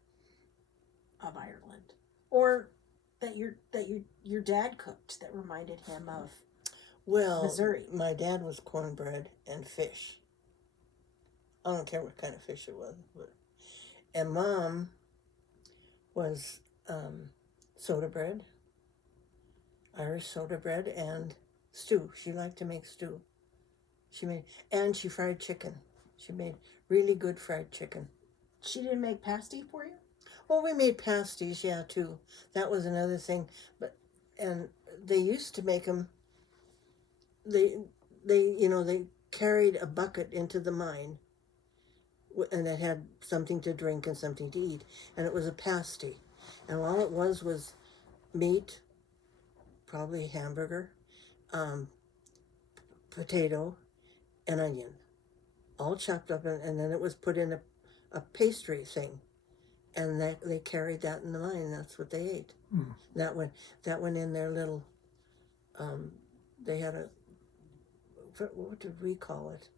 of Ireland, or that your dad cooked that reminded him of? well, Missouri. my dad was cornbread and fish. I don't care what kind of fish it was, and Mom was soda bread, Irish soda bread, and stew. She liked to make stew. She fried chicken. She made really good fried chicken. She didn't make pasty for you? Well, we made pasties, yeah, too. That was another thing. And they used to make them. They carried a bucket into the mine, and it had something to drink and something to eat, and it was a pasty, and all it was meat, probably hamburger, potato, and onion, all chopped up, and then it was put in a pastry thing, and they carried that in the mine. That's what they ate. Mm. That went in their little. They had what did we call it?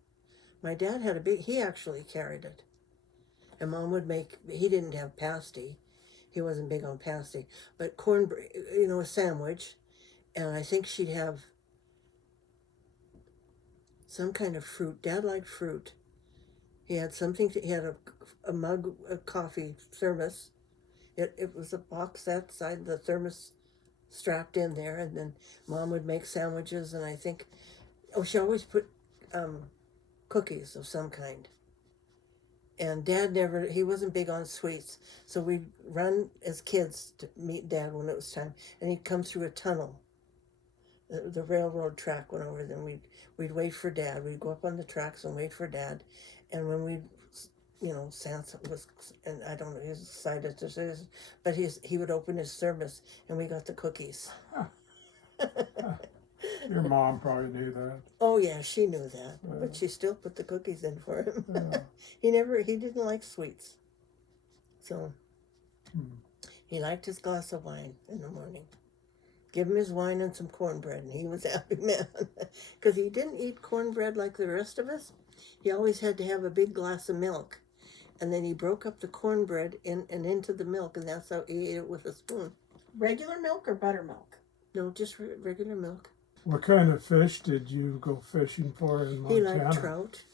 My dad had he actually carried it, and Mom would make. He didn't have pasty. He wasn't big on pasty, but cornbread, a sandwich, and I think she'd have some kind of fruit. Dad liked fruit. He had he had a mug, a coffee thermos. It was a box that side, the thermos strapped in there, and then Mom would make sandwiches, and I think, she always put cookies of some kind. And Dad he wasn't big on sweets, so we'd run as kids to meet Dad when it was time, and he'd come through a tunnel. The railroad track went over, then we'd wait for Dad. We'd go up on the tracks and wait for Dad, and when Sansa was, and I don't know, he decided to say this, but he would open his thermos, and we got the cookies. Your mom probably knew that. Oh yeah, she knew that, Yeah. but she still put the cookies in for him. Yeah. He didn't like sweets, so Hmm. he liked his glass of wine in the morning. Give him his wine and some cornbread, and he was a happy man. Because he didn't eat cornbread like the rest of us. He always had to have a big glass of milk, and then he broke up the cornbread and into the milk, and that's how he ate it with a spoon. Regular milk or buttermilk? No, just regular milk. What kind of fish did you go fishing for in Montana? He liked trout.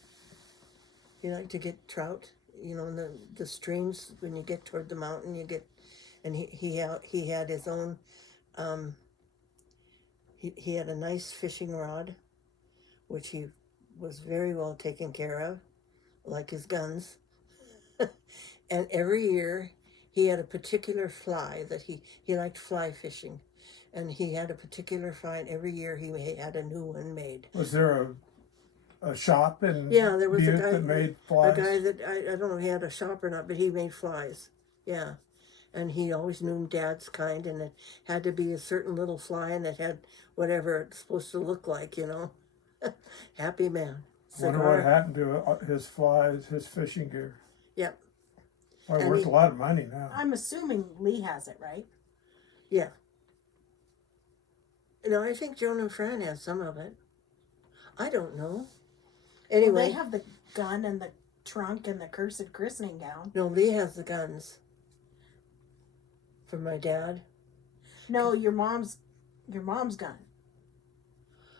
He liked to get trout. you know, the streams, when you get toward the mountain, you get, and he had his own, he had a nice fishing rod, which he was very well taken care of, like his guns. And every year he had a particular fly that he liked fly fishing. And he had a particular fly, and every year he had a new one made. Was there a shop in Yeah, there was Butte a guy that made flies? A guy that, I don't know if he had a shop or not, but he made flies. Yeah. And he always knew Dad's kind, and it had to be a certain little fly, and it had whatever it's supposed to look like, you know. Happy man. Wonder what happened to his flies, his fishing gear. Yep. Probably And worth a lot of money now. I'm assuming Lee has it, right? Yeah. No, I think Joan and Fran had some of it. I don't know. Anyway. Well, they have the gun and the trunk and the cursed christening gown. No, Lee has the guns. From my dad. No, your mom's gun.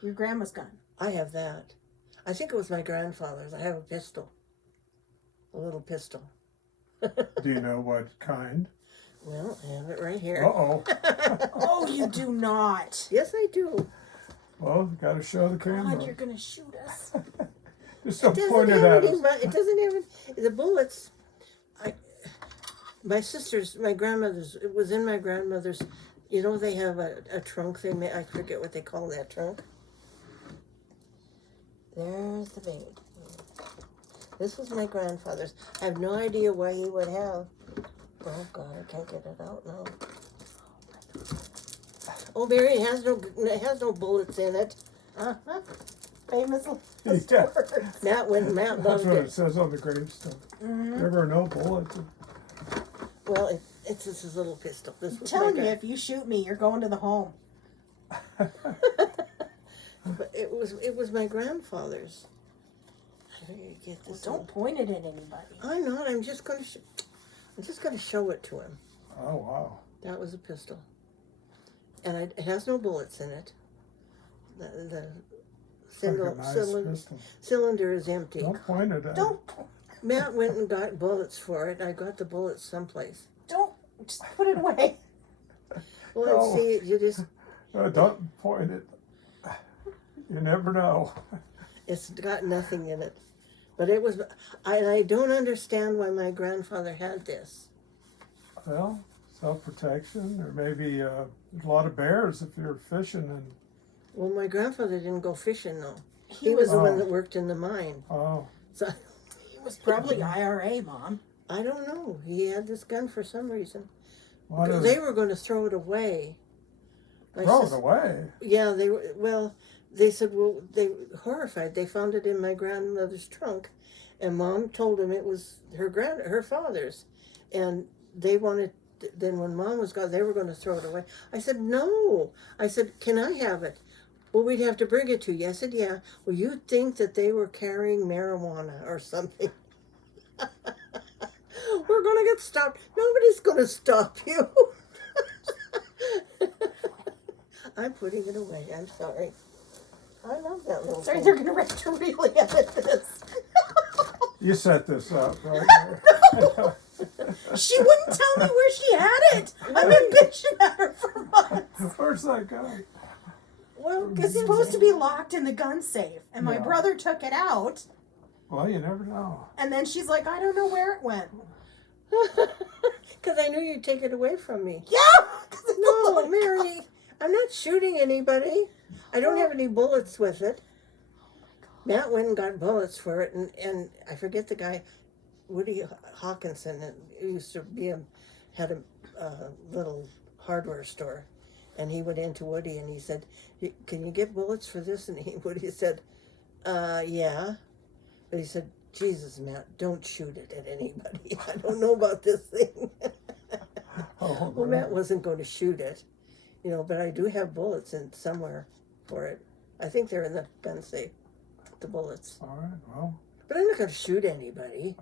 Your grandma's gun. I have that. I think it was my grandfather's. I have a pistol. A little pistol. Do you know what kind? Well, I have it right here. Uh-oh. Oh, you do not. Yes, I do. Well, got to show the camera. God, you're gonna shoot us. Just don't point it at us. It doesn't even, the bullets, my grandmother's, it was in my grandmother's, you know, they have a trunk they made, I forget what they call that trunk. There's the baby. This was my grandfather's. I have no idea why he would have. Oh God, I can't get it out now. Oh, Mary, it has no bullets in it. Uh-huh. Famous Yeah. words. Matt That's loved what it. it says on the gravestone. Mm-hmm. There were no bullets. Well, it's just his little pistol. This I'm was telling my you, if you shoot me, you're going to the home. But it was my grandfather's. I figured you'd get Well, this. don't point it at anybody. I'm not. I'm just gonna show it to him. Oh, wow. That was a pistol, and it has no bullets in it. The Like a nice pistol. cylinder is empty. Don't point it at Don't Matt went and got bullets for it. I got the bullets someplace. just put it away. Well, No. see, you just Don't point it. You never know. it's got nothing in it. But it was. I don't understand why my grandfather had this. Well, self-protection, or maybe there's a lot of bears if you're fishing. And Well, my grandfather didn't go fishing though. He was the one that worked in the mine. oh, So It was probably IRA, Mom. I don't know. He had this gun for some reason. what is They were going to throw it away. My throw it sis- away? Yeah, they were. Well, they said, well, they were horrified. They found it in my grandmother's trunk, and Mom told him it was her father's, and they wanted. Then when Mom was gone, they were going to throw it away. I said, no. I said, can I have it? Well, we'd have to bring it to you. I said, yeah. Well, you'd think that they were carrying marijuana or something. We're going to get stopped. Nobody's going to stop you. I'm putting it away. I'm sorry. I love that little Sorry, thing. they're gonna have to really edit this. You set this up, right? She wouldn't tell me where she had it. I've been bitching at her for months. Where's that guy? Well, It's supposed to be locked in the gun safe, and my Yeah. brother took it out, Well, you never know. and then she's like, I don't know where it went. because I knew you'd take it away from me. Yeah! 'Cause it's No, like- Mary, I'm not shooting anybody. I don't have any bullets with it. Matt went and got bullets for it, and I forget the guy, Woody Hawkinson, that used to be had a little hardware store, and he went into Woody and he said, "Can you get bullets for this?" And Woody said, "Yeah," but he said, "Jesus, Matt, don't shoot it at anybody. I don't know about this thing." Oh, Well, Matt wasn't going to shoot it, but I do have bullets in somewhere for it. I think they're in the gun safe, the bullets. all right. Well, But I'm not going to shoot anybody.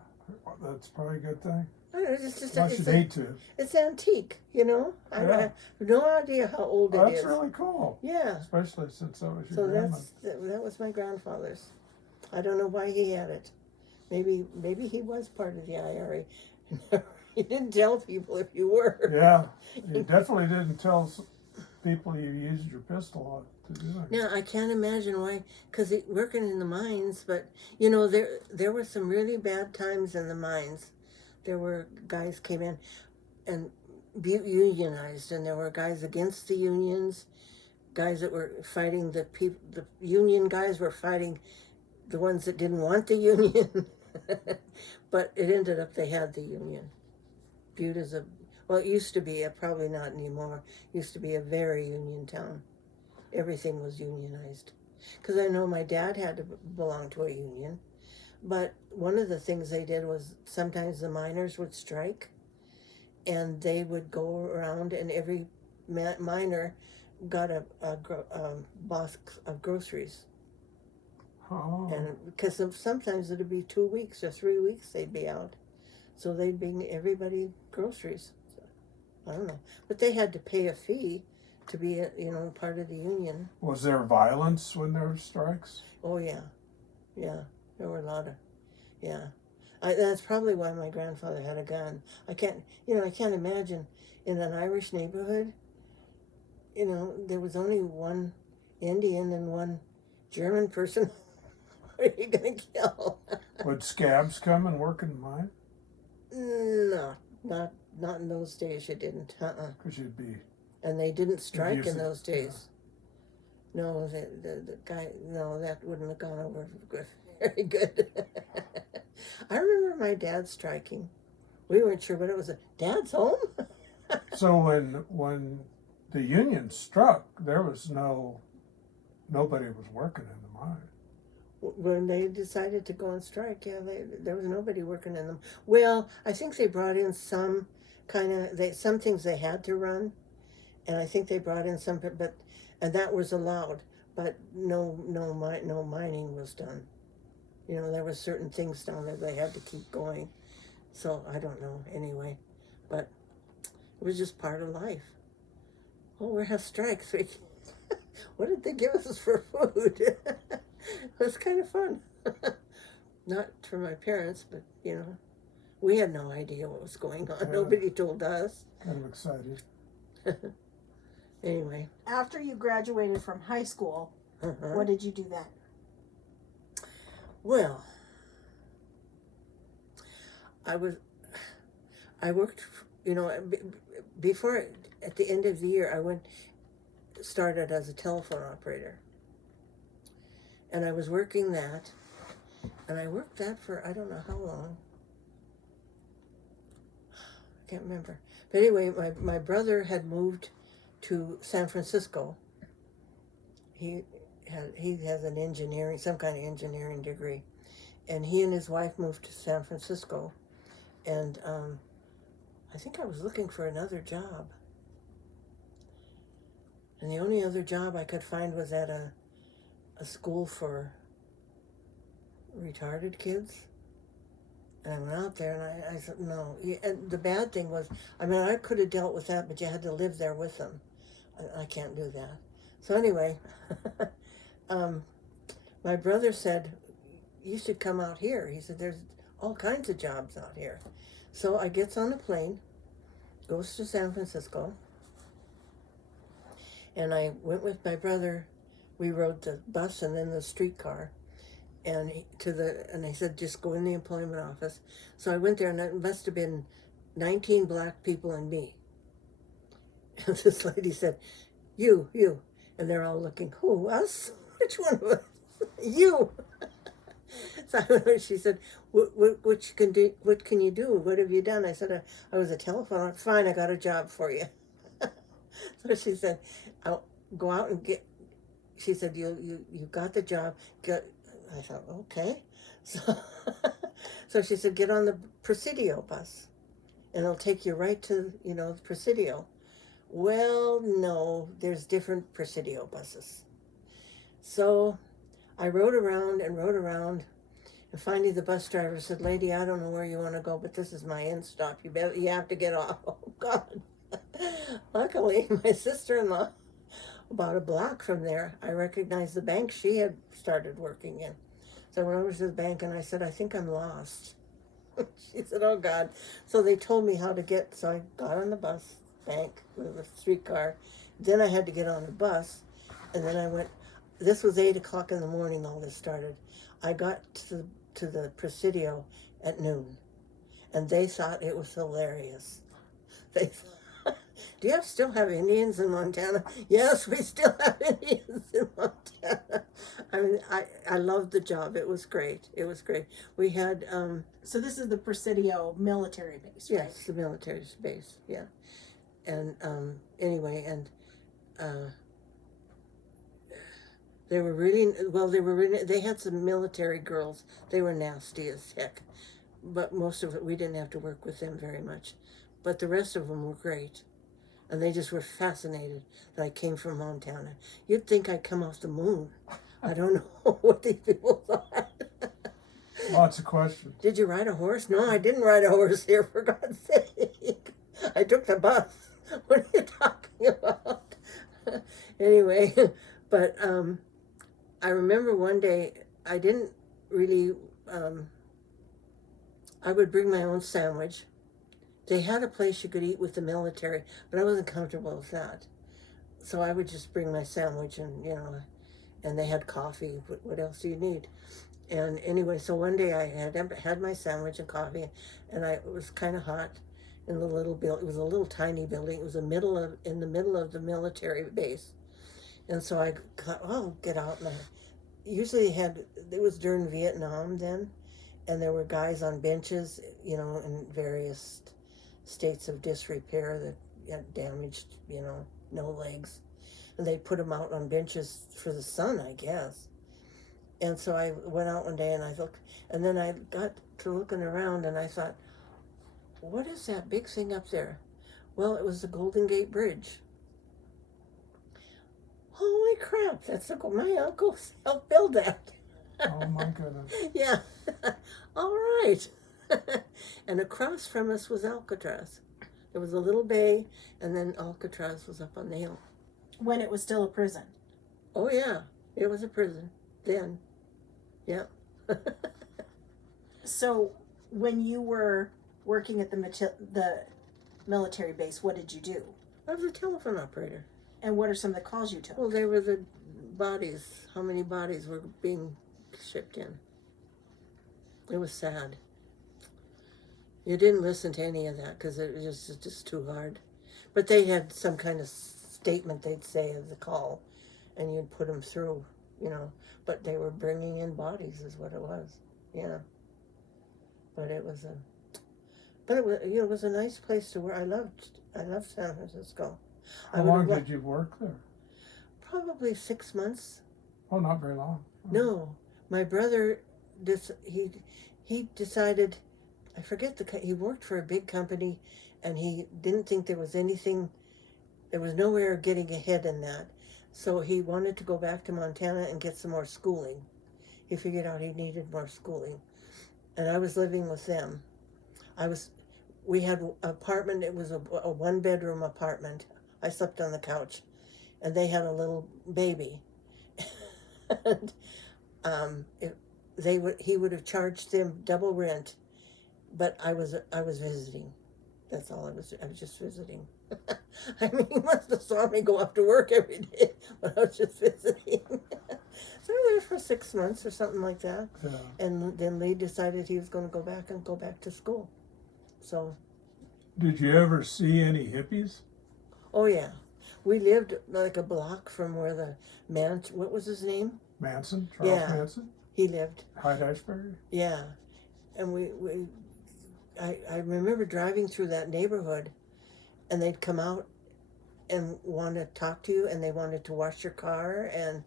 that's probably a good thing. I don't know, it's just Unless you need to. it's antique, I Yeah. have no idea how old Oh, it that's is. really cool. Yeah. Especially since that was your So grandma. that was my grandfather's. I don't know why he had it. Maybe he was part of the IRA. You didn't tell people if you were. Yeah, you definitely didn't tell people you used your pistol to do it. Now I can't imagine why, because working in the mines. But there were some really bad times in the mines. There were guys came in, and Butte unionized, and there were guys against the unions, guys that were fighting the people. The union guys were fighting the ones that didn't want the union. But it ended up they had the union. Butte is it used to be probably not anymore. Used to be a very union town. Everything was unionized. Because I know my dad had to belong to a union. But one of the things they did was sometimes the miners would strike, and they would go around, and every miner got a box of groceries. Oh. And because sometimes it'd be 2 weeks or 3 weeks they'd be out, so they'd bring everybody groceries. So, I don't know, but they had to pay a fee to be part of the union. Was there violence when there were strikes? Oh yeah, there were a lot of, that's probably why my grandfather had a gun. I can't imagine in an Irish neighborhood. There was only one Indian and one German person. What are you gonna kill? Would scabs come and work in the mine? No, not in those days. You didn't. Because you'd be. And they didn't strike in Abusive, those days. No, the guy. No, that wouldn't have gone over very good. I remember my dad striking. We weren't sure what it was. Dad's home. So when the union struck, there was nobody was working in the mine. When they decided to go on strike, there was nobody working in them. Well, I think they brought in some some things they had to run, and I think they brought in some, and that was allowed, but no mining was done. There were certain things down there they had to keep going. So I don't know anyway, but it was just part of life. Oh, we have strikes. What did they give us for food? It was kind of fun. Not for my parents, but we had no idea what was going on. Yeah. Nobody told us. Kind of excited. Anyway. After you graduated from high school, what did you do then? Well, I worked, before, at the end of the year, started as a telephone operator. And I was working that, and I worked that for I don't know how long. I can't remember. But anyway, my brother had moved to San Francisco. He has an engineering, some kind of engineering degree. And he and his wife moved to San Francisco. And I think I was looking for another job. And the only other job I could find was at a school for retarded kids. And I went out there and I said, no. And the bad thing was, I could have dealt with that, but you had to live there with them. I can't do that. So anyway, my brother said, you should come out here. He said, there's all kinds of jobs out here. So I gets on a plane, goes to San Francisco, and I went with my brother. We rode the bus and then the streetcar, and he said, just go in the employment office. So I went there, and it must have been 19 black people and me. And this lady said, you, and they're all looking, who, us? Which one of us? You. So she said, what can you do? What have you done? I said, I was a telephone. Fine, I got a job for you. So she said, I'll go out and get. She said, you got the job. I thought, okay. So she said, get on the Presidio bus, and it'll take you right to the Presidio. Well, no, there's different Presidio buses. So I rode around, and finally the bus driver said, lady, I don't know where you want to go, but this is my end stop. You have to get off. Oh, God. Luckily, my sister-in-law, about a block from there, I recognized the bank she had started working in. So I went over to the bank and I said, I think I'm lost. She said, oh God. So they told me how to get, so I got on the bus, bank, with a streetcar. Then I had to get on a bus, and then I went, this was 8 o'clock in the morning, all this started. I got to the Presidio at noon, and they thought it was hilarious. They do you still have Indians in Montana? Yes, we still have Indians in Montana. I mean, I loved the job. It was great. It was great. We had, So this is the Presidio military base, right? yes, the military base, yeah. And anyway, and they were really, well, they had some military girls. They were nasty as heck. But most of it, we didn't have to work with them very much. But the rest of them were great. And they just were fascinated that I came from Montana. You'd think I'd come off the moon. I don't know what these people thought. Lots of questions. Did you ride a horse? No, I didn't ride a horse here, for God's sake. I took the bus. What are you talking about? Anyway, but I remember one day, I didn't really, I would bring my own sandwich. They had a place you could eat with the military, but I wasn't comfortable with that. So I would just bring my sandwich and, and they had coffee. What else do you need? And anyway, so one day I had my sandwich and coffee, and it was kind of hot in the little building. It was a little tiny building. It was in the middle of the military base. And so I got, get out. And it was during Vietnam then, and there were guys on benches, in various states of disrepair that had damaged, no legs. And they put them out on benches for the sun, I guess. And so I went out one day and I looked, and then I got to looking around and I thought, what is that big thing up there? Well, it was the Golden Gate Bridge. Holy crap, my uncle helped build that. Oh my goodness. Yeah, all right. And across from us was Alcatraz. There was a little bay, and then Alcatraz was up on the hill. When it was still a prison. Oh yeah, it was a prison then. Yeah. So when you were working at the military base, what did you do? I was a telephone operator. And what are some of the calls you took? Well, they were the bodies. How many bodies were being shipped in? It was sad. You didn't listen to any of that because it was just too hard. But they had some kind of statement they'd say of the call, and you'd put them through, But they were bringing in bodies, is what it was. Yeah. But it was it was a nice place to work. I loved San Francisco. How long did you work there? Probably 6 months. Oh, not very long. No, my brother, he decided, I forget he worked for a big company, and he didn't think there was nowhere getting ahead in that. So he wanted to go back to Montana and get some more schooling. He figured out he needed more schooling. And I was living with them. We had an apartment, it was a 1-bedroom apartment. I slept on the couch, and they had a little baby. And he would have charged them double rent, but I was visiting. That's all I was just visiting. I mean, he must have saw me go up to work every day, but I was just visiting. So I was there for 6 months or something like that. Yeah. And then Lee decided he was going to go back to school. So. Did you ever see any hippies? Oh yeah, we lived like a block from where the man. What was his name? Manson? Charles Yeah. Manson? He lived. Hyde-Ashbury? Yeah, and I remember driving through that neighborhood, and they'd come out and want to talk to you, and they wanted to wash your car, and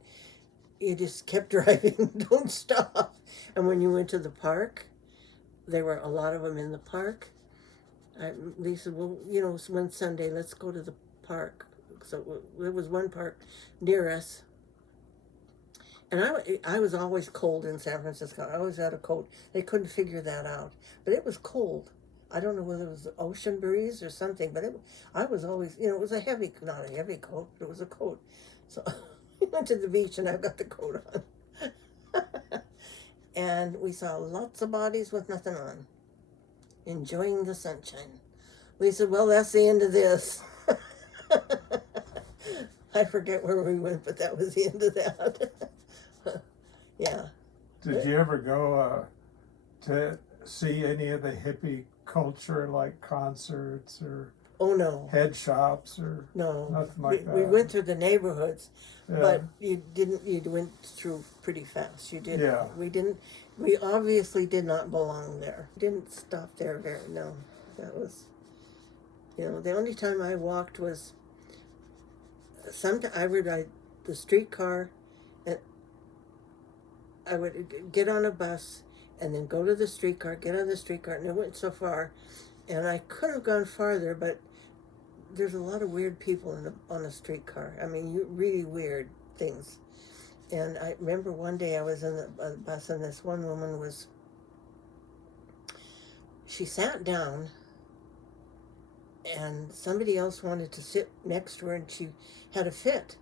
you just kept driving, don't stop. And when you went to the park, there were a lot of them in the park. Lee said, well, one Sunday, let's go to the park. So there was one park near us. And I was always cold in San Francisco. I always had a coat. They couldn't figure that out. But it was cold. I don't know whether it was the ocean breeze or something, but I was always, it was not a heavy coat, but it was a coat. So we went to the beach and I got the coat on. and we saw lots of bodies with nothing on, enjoying the sunshine. We said, well, that's the end of this. I forget where we went, but that was the end of that. Yeah. Did you ever go to see any of the hippie culture, like concerts or Oh, no. head shops or No. nothing like that? We went through the neighborhoods, Yeah. but you went through pretty fast. You didn't. Yeah. We obviously did not belong there. Didn't stop there no. That was, the only time I walked was I would ride the streetcar, and I would get on a bus and then go to the streetcar, get on the streetcar, and it went so far, and I could have gone farther, but there's a lot of weird people on a streetcar. I mean, really weird things. And I remember one day I was in the bus, and this one woman she sat down, and somebody else wanted to sit next to her, and she had a fit.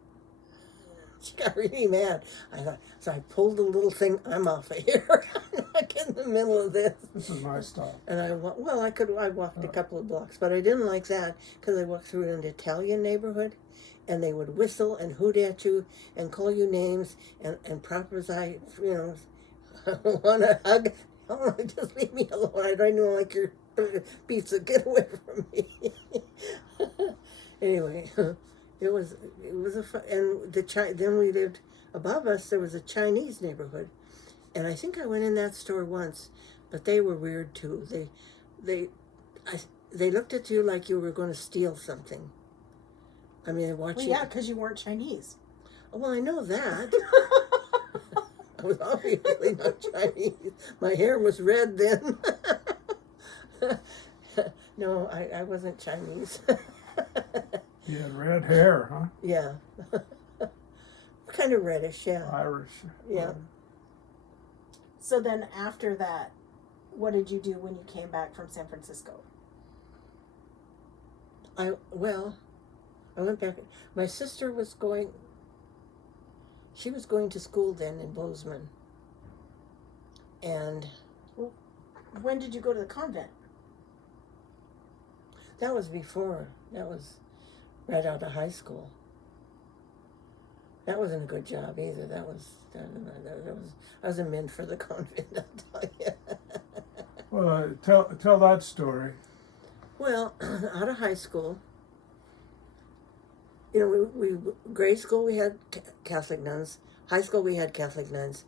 She got really mad. So I pulled the little thing, I'm off of here. I'm not in the middle of this. This is my stop. And I walked a couple of blocks, but I didn't like that because I walked through an Italian neighborhood, and they would whistle and hoot at you and call you names and prophesy, I want to hug. Oh, just leave me alone. I don't even like your pizza. Get away from me. Anyway, it was a fun, and then we lived above us. There was a Chinese neighborhood, and I think I went in that store once, but they were weird too. They looked at you like you were going to steal something. I mean, Well, yeah, because you weren't Chinese. Well, I know that. I was obviously not Chinese. My hair was red then. No, I wasn't Chinese. You had red hair, huh? Yeah. Kind of reddish, yeah. Irish. Yeah. So then after that, what did you do when you came back from San Francisco? I went back. My sister was going to school then in Bozeman. And When did you go to the convent? that was before. That was right out of high school. That wasn't a good job either. I wasn't meant for the convent, I'll tell you. Well, tell that story. Well, out of high school, we grade school we had Catholic nuns, high school we had Catholic nuns,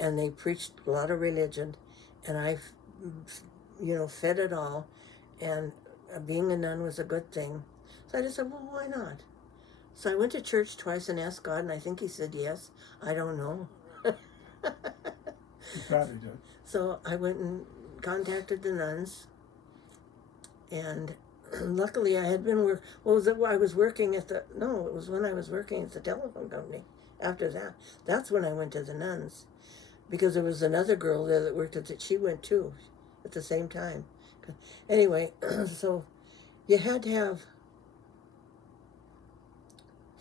and they preached a lot of religion, and I, fed it all, and being a nun was a good thing. So I just said, well, why not? So I went to church twice and asked God, and I think he said yes. I don't know. You probably did. So I went and contacted the nuns, and luckily I had been I was working it was when I was working at the telephone company. After that, that's when I went to the nuns, because there was another girl there that worked she went too, at the same time. Anyway, so you had to have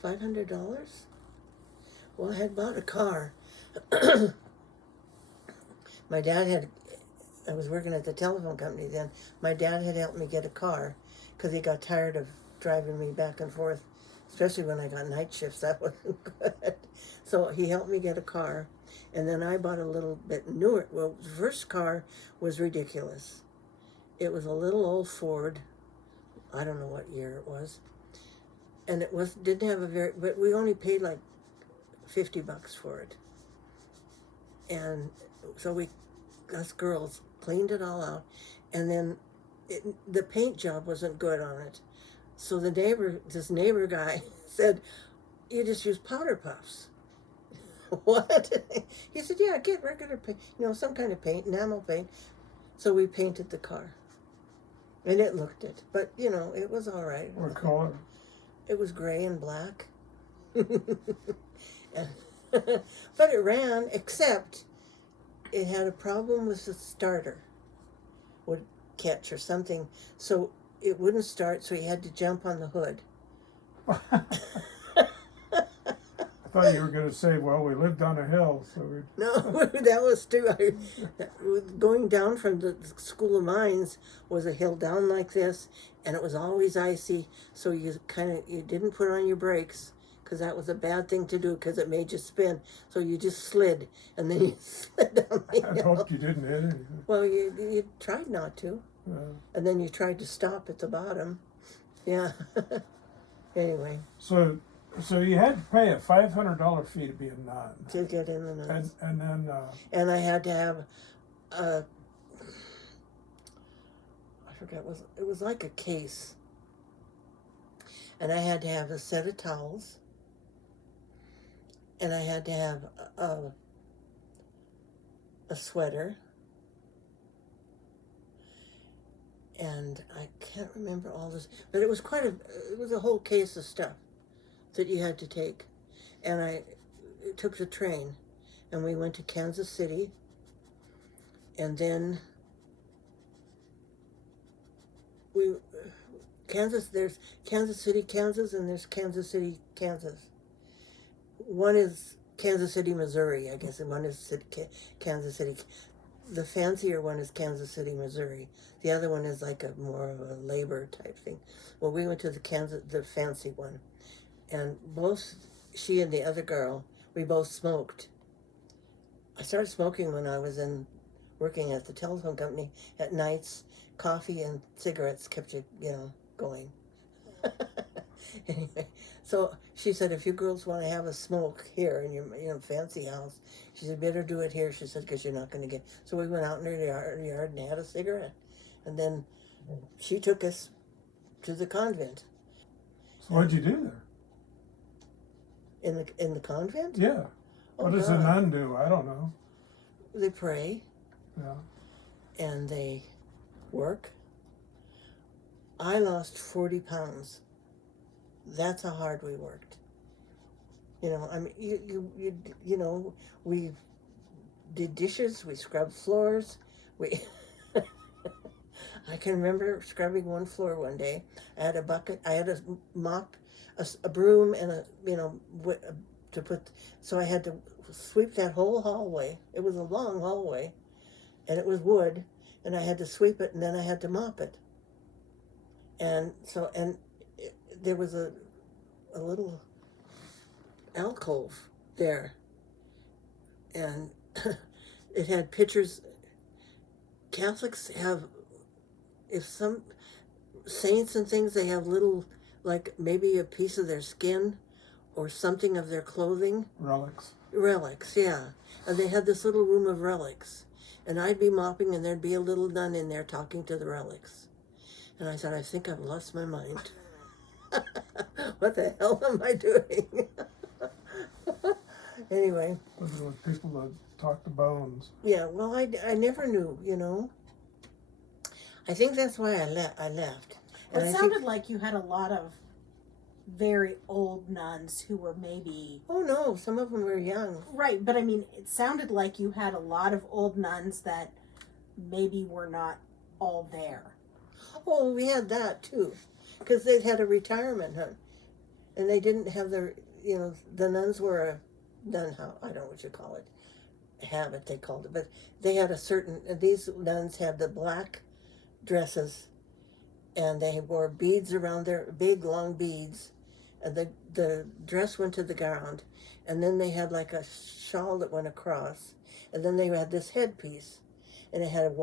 $500. Well, I had bought a car. I was working at the telephone company then. My dad had helped me get a car because he got tired of driving me back and forth, especially when I got night shifts. That wasn't good. So he helped me get a car, and then I bought a little bit newer. Well, the first car was ridiculous. It was a little old Ford. I don't know what year it was. And it didn't have but we only paid like $50 for it. And so us girls cleaned it all out, and then the paint job wasn't good on it. So this neighbor guy said, you just use powder puffs. What? He said, yeah, get regular paint, some kind of paint, enamel paint. So we painted the car. And it looked it. But, it was all right. What color? It was gray and black. But it ran, except it had a problem with the starter. Would catch or something. So it wouldn't start, so he had to jump on the hood. thought you were going to say, well, we lived on a hill, so we. No, that was too. Going down from the School of Mines was a hill down like this, and it was always icy. So you didn't put on your brakes because that was a bad thing to do because it made you spin. So you just slid, and then you slid down the I hill. hoped you didn't hit anything. Well, you tried not to, Uh, and then you tried to stop at the bottom. Yeah. Anyway, so you had to pay a $500 fee to be a nun, to get in the nuns. and then And I had to have I forgot, it was like a case. And I had to have a set of towels. And I had to have a sweater. And I can't remember all this, but it was it was a whole case of stuff that you had to take. And I took the train, and we went to Kansas City, and then there's Kansas City, Kansas, and there's Kansas City, Kansas. One is Kansas City, Missouri, I guess, and one is Kansas City. The fancier one is Kansas City, Missouri. The other one is like more of a labor type thing. Well, we went to the fancy one, and both she and the other girl, we both smoked. I started smoking when I was working at the telephone company at nights. Coffee and cigarettes kept you, going. Anyway, so she said, if you girls want to have a smoke here in your fancy house, she said, better do it here. She said, because you're not going to get. So we went out in her yard and had a cigarette, and then she took us to the convent. so what'd you do there? In the convent? Yeah. What does a nun do? I don't know. They pray. Yeah. And they work. I lost 40 pounds. That's how hard we worked. I mean, we did dishes, we scrubbed floors, I can remember scrubbing one floor one day. I had a bucket, I had a mop, a broom, and so I had to sweep that whole hallway. It was a long hallway, and it was wood, and I had to sweep it, and then I had to mop it. And so, there was a little alcove there, and it had pictures. Catholics have, if some saints and things, they have little, like maybe a piece of their skin or something of their clothing. Relics, yeah. And they had this little room of relics, and I'd be mopping, and there'd be a little nun in there talking to the relics. And I said, I think I've lost my mind. What the hell am I doing? Anyway. Those were people that talk to bones. Yeah, well, I never knew, I think that's why I left. Well, it sounded like you had a lot of very old nuns who were maybe... Oh, no, some of them were young. Right, but I mean, it sounded like you had a lot of old nuns that maybe were not all there. Oh, we had that, too, because they'd had a retirement home, and they didn't have the nuns were a nun, I don't know what you call it, habit they called it, but they had these nuns had the black dresses, and they wore beads around their, big, long beads, and the dress went to the ground, and then they had like a shawl that went across, and then they had this headpiece, and it had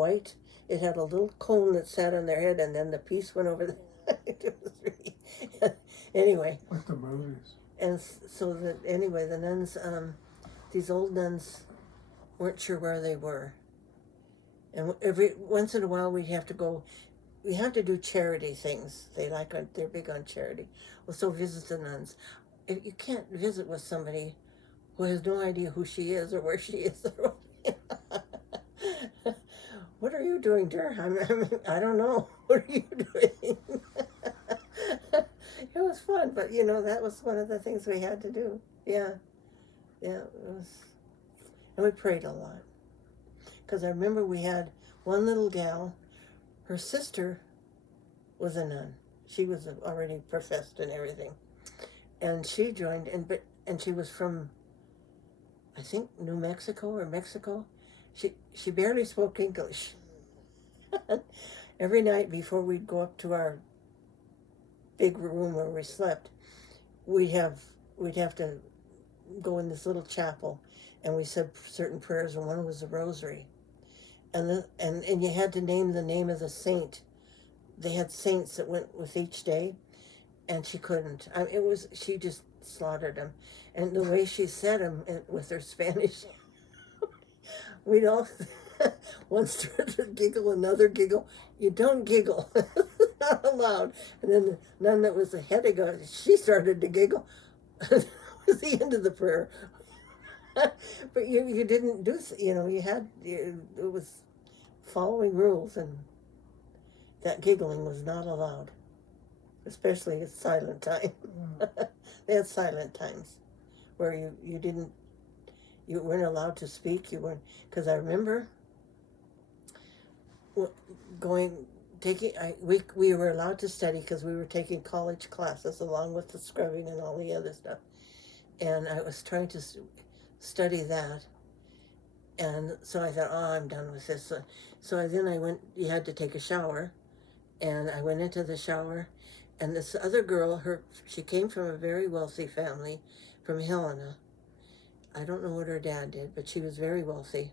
it had a little cone that sat on their head, and then the piece went over anyway. Like the movies. And so the nuns, these old nuns weren't sure where they were. And once in a while we have to do charity things. They're big on charity. Well, so visit the nuns. If you can't visit with somebody who has no idea who she is or where she is. What are you doing, dear? I don't know. What are you doing? It was fun, but that was one of the things we had to do. Yeah, it was, and we prayed a lot. Because I remember we had one little gal, her sister was a nun. She was already professed and everything, and she joined. and she was from, I think, New Mexico or Mexico. She barely spoke English. Every night before we'd go up to our big room where we slept, we'd have to go in this little chapel, and we said certain prayers, and one was the rosary, and you had to name the name of the saint. They had saints that went with each day, and she couldn't. She just slaughtered them, and the way she said them with her Spanish, we'd all one started to giggle, another giggle. You don't giggle, not allowed. And then the nun that was ahead of us, she started to giggle. It was the end of the prayer. But you didn't do, it was following rules, and that giggling was not allowed, especially at silent time. They had silent times where you weren't allowed to speak. You weren't, because I remember we were allowed to study because we were taking college classes along with the scrubbing and all the other stuff, and I was trying to study that, and so I thought, oh, I'm done with this. So then I went. You had to take a shower, and I went into the shower, and this other girl, she came from a very wealthy family from Helena. I don't know what her dad did, but she was very wealthy.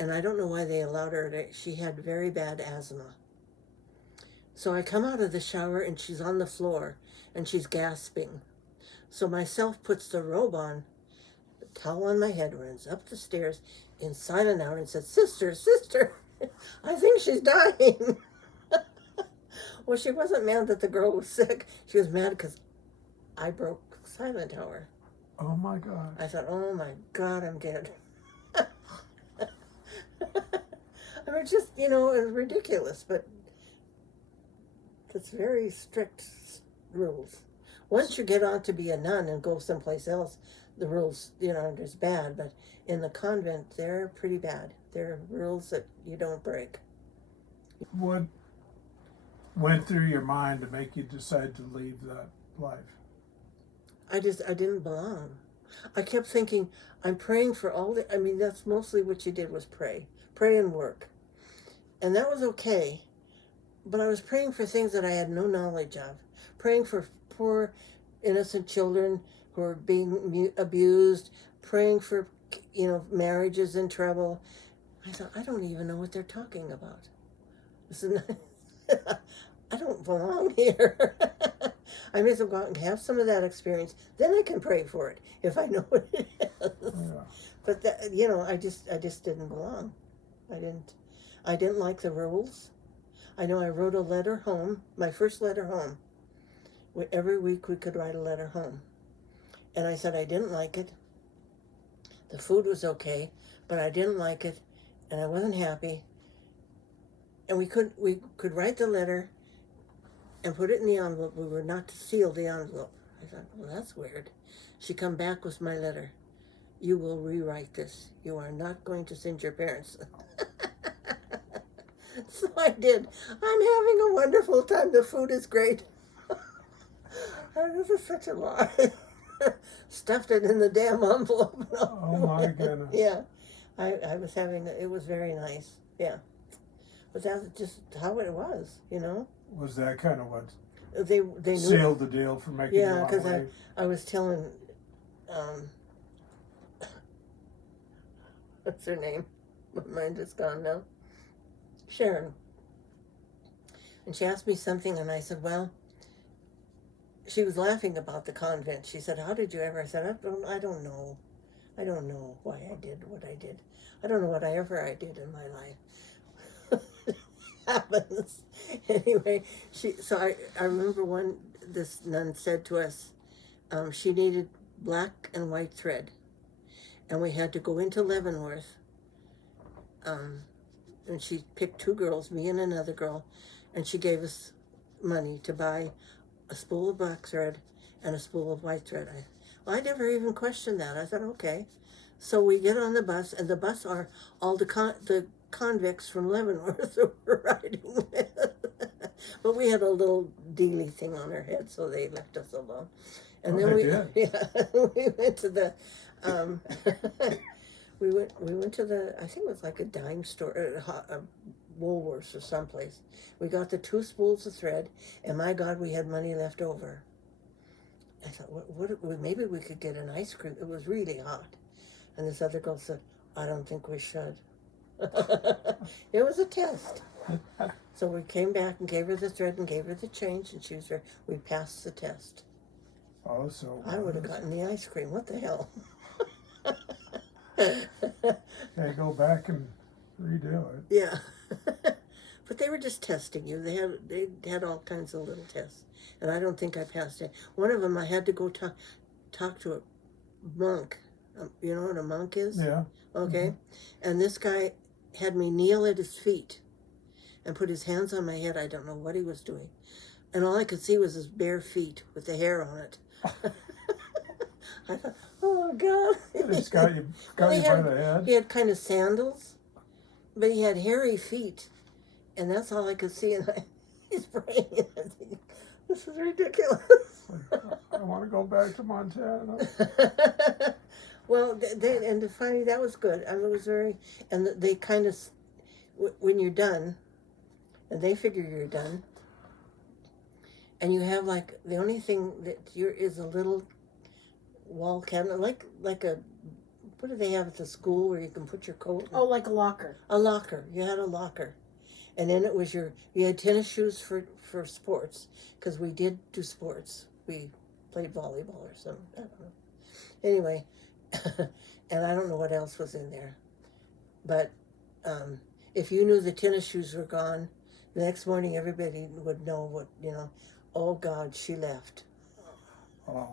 And I don't know why they allowed her she had very bad asthma. So I come out of the shower, and she's on the floor, and she's gasping. So myself puts the robe on, the towel on my head, runs up the stairs in silent hour and said, sister, I think she's dying. Well, she wasn't mad that the girl was sick. She was mad because I broke silent hour. Oh my God. I thought, oh my God, I'm dead. I was just, it was ridiculous, but it's very strict rules. Once you get on to be a nun and go someplace else, the rules, aren't as bad, but in the convent, they're pretty bad. They're rules that you don't break. What went through your mind to make you decide to leave that life? I didn't belong. I kept thinking, I'm praying for that's mostly what you did was pray and work. And that was okay. But I was praying for things that I had no knowledge of. Praying for poor, innocent children who are being abused. Praying for, marriages in trouble. I thought, I don't even know what they're talking about. I don't belong here. I may as well go out and have some of that experience. Then I can pray for it if I know what it is. Yeah. But I just didn't belong. I didn't like the rules. I know I wrote a letter home, my first letter home. Every week we could write a letter home. And I said I didn't like it. The food was okay, but I didn't like it, and I wasn't happy. And we could write the letter and put it in the envelope. We were not to seal the envelope. I thought, well, that's weird. She come back with my letter. You will rewrite this. You are not going to send your parents. So I did. I'm having a wonderful time. The food is great. This is such a lie. Stuffed it in the damn envelope. Oh my goodness. Yeah. I was it was very nice. Yeah. But that's just how it was, Was that kind of what They knew. sealed the deal for making you Yeah, want because to leave? I was telling, what's her name? My mind is gone now. Sharon. And she asked me something, and I said, well, she was laughing about the convent. She said, how did you ever? I said, I don't know. I don't know why I did what I did. I don't know what I did in my life. Happens. Anyway, I remember this nun said to us, she needed black and white thread. And we had to go into Leavenworth. And she picked two girls, me and another girl, and she gave us money to buy a spool of black thread and a spool of white thread. I never even questioned that. I thought, okay. So we get on the bus, and the bus are all the convicts from Leavenworth that we're riding with. But we had a little dealy thing on our head, so they left us alone. And Oh, then they we did? yeah, we went to the we went to the, I think it was like a dime store, a Woolworths or someplace. We got the 2 spools of thread, and my God, we had money left over. I thought, maybe we could get an ice cream. It was really hot. And this other girl said, I don't think we should. It was a test. So we came back and gave her the thread and gave her the change, and we passed the test. Oh, so I would have gotten the ice cream. What the hell? they go back and redo it. Yeah. But they were just testing you. They had all kinds of little tests. And I don't think I passed it. One of them I had to go talk to a monk. You know what a monk is? Yeah. Okay. And this guy had me kneel at his feet and put his hands on my head. I don't know what he was doing. And all I could see was his bare feet with the hair on it. I thought, oh God. It's got you by the head. He had kind of sandals, but he had hairy feet. And that's all I could see. And he's praying. And I'm thinking, this is ridiculous. I want to go back to Montana. Well, and finally that was good. I mean, it was very, and they kind of, when you're done, and they figure you're done, and you have like, the only thing that is a little wall cabinet, like a, what do they have at the school where you can put your coat? Oh, like a locker. A locker. You had a locker. And then it was you had tennis shoes for sports, because we did do sports. We played volleyball or something. I don't know. Anyway, and I don't know what else was in there. But if you knew the tennis shoes were gone, the next morning everybody would know what, oh God, she left. Oh.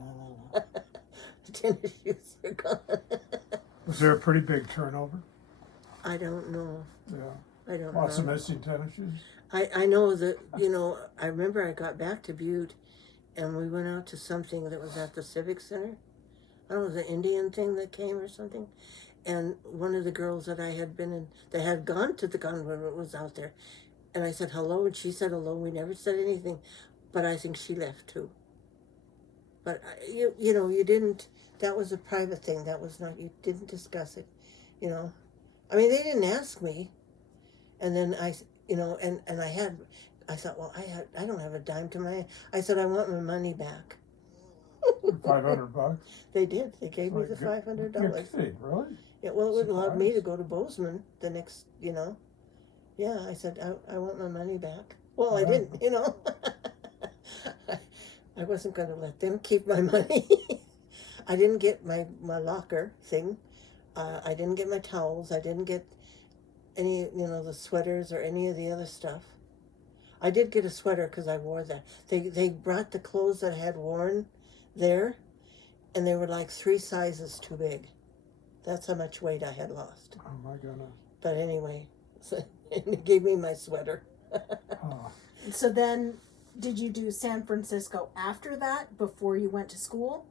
The tennis shoes are gone. Was there a pretty big turnover? I don't know. Yeah. I don't Lots know. of missing tennis shoes? I know that, I remember I got back to Butte and we went out to something that was at the Civic Center. I don't know, it was an Indian thing that came or something. And one of the girls that I had been in, that had gone to the convent, was out there. And I said hello, and she said hello. We never said anything, but I think she left too. But you didn't, that was a private thing. That was not, you didn't discuss it, I mean, they didn't ask me. And then I thought, well, I don't have a dime to my, I said, I want my money back. $500? They did. They gave me the $500. Really? Yeah, well, it would allow me to go to Bozeman the next, Yeah, I said, I want my money back. Well, I didn't, I wasn't going to let them keep my money. I didn't get my locker thing. I didn't get my towels. I didn't get any, the sweaters or any of the other stuff. I did get a sweater because I wore that. They brought the clothes that I had worn there, and they were like 3 sizes too big. That's how much weight I had lost. Oh my goodness. But anyway, so they gave me my sweater. Oh. So then, did you do San Francisco after that, before you went to school?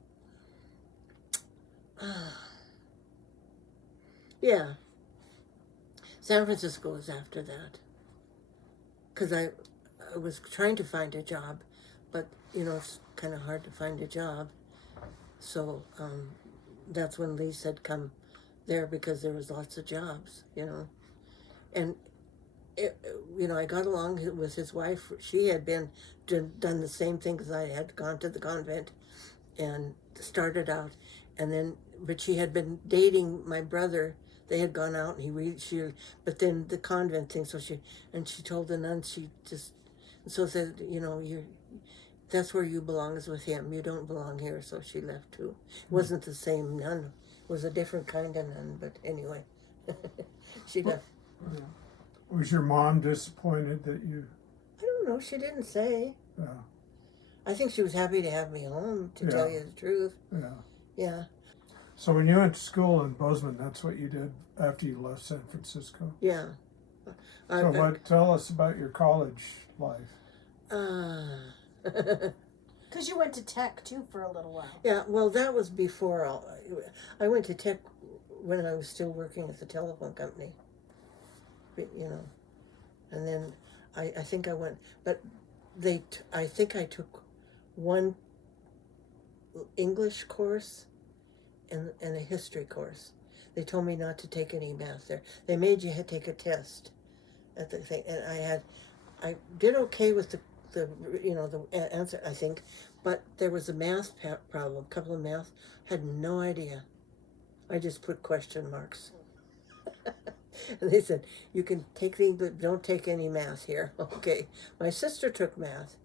Yeah. San Francisco was after that. Because I was trying to find a job, but, it's kind of hard to find a job. So that's when Lee said come there, because there was lots of jobs, And, I got along with his wife. She had done the same thing as I had, gone to the convent and started out. And then, but she had been dating my brother. They had gone out, and but then the convent thing, so she told the nun, so said, that's where you belong, is with him. You don't belong here, so she left too. It wasn't the same nun. It was a different kind of nun, but anyway, she left. Yeah. Was your mom disappointed that you... I don't know, she didn't say. Yeah. I think she was happy to have me home, to tell you the truth. Yeah. Yeah. So when you went to school in Bozeman, that's what you did after you left San Francisco? Yeah. So tell us about your college life. Because you went to Tech, too, for a little while. Yeah, well, that was before I went to Tech when I was still working at the telephone company. And then I think I went, but I think I took one English course and a history course. They told me not to take any math there. They made you take a test at the thing, and I did okay with the answer, I think, but there was a math problem, a couple of math, had no idea. I just put question marks. And they said, you can take the English, don't take any math here. Okay. My sister took math,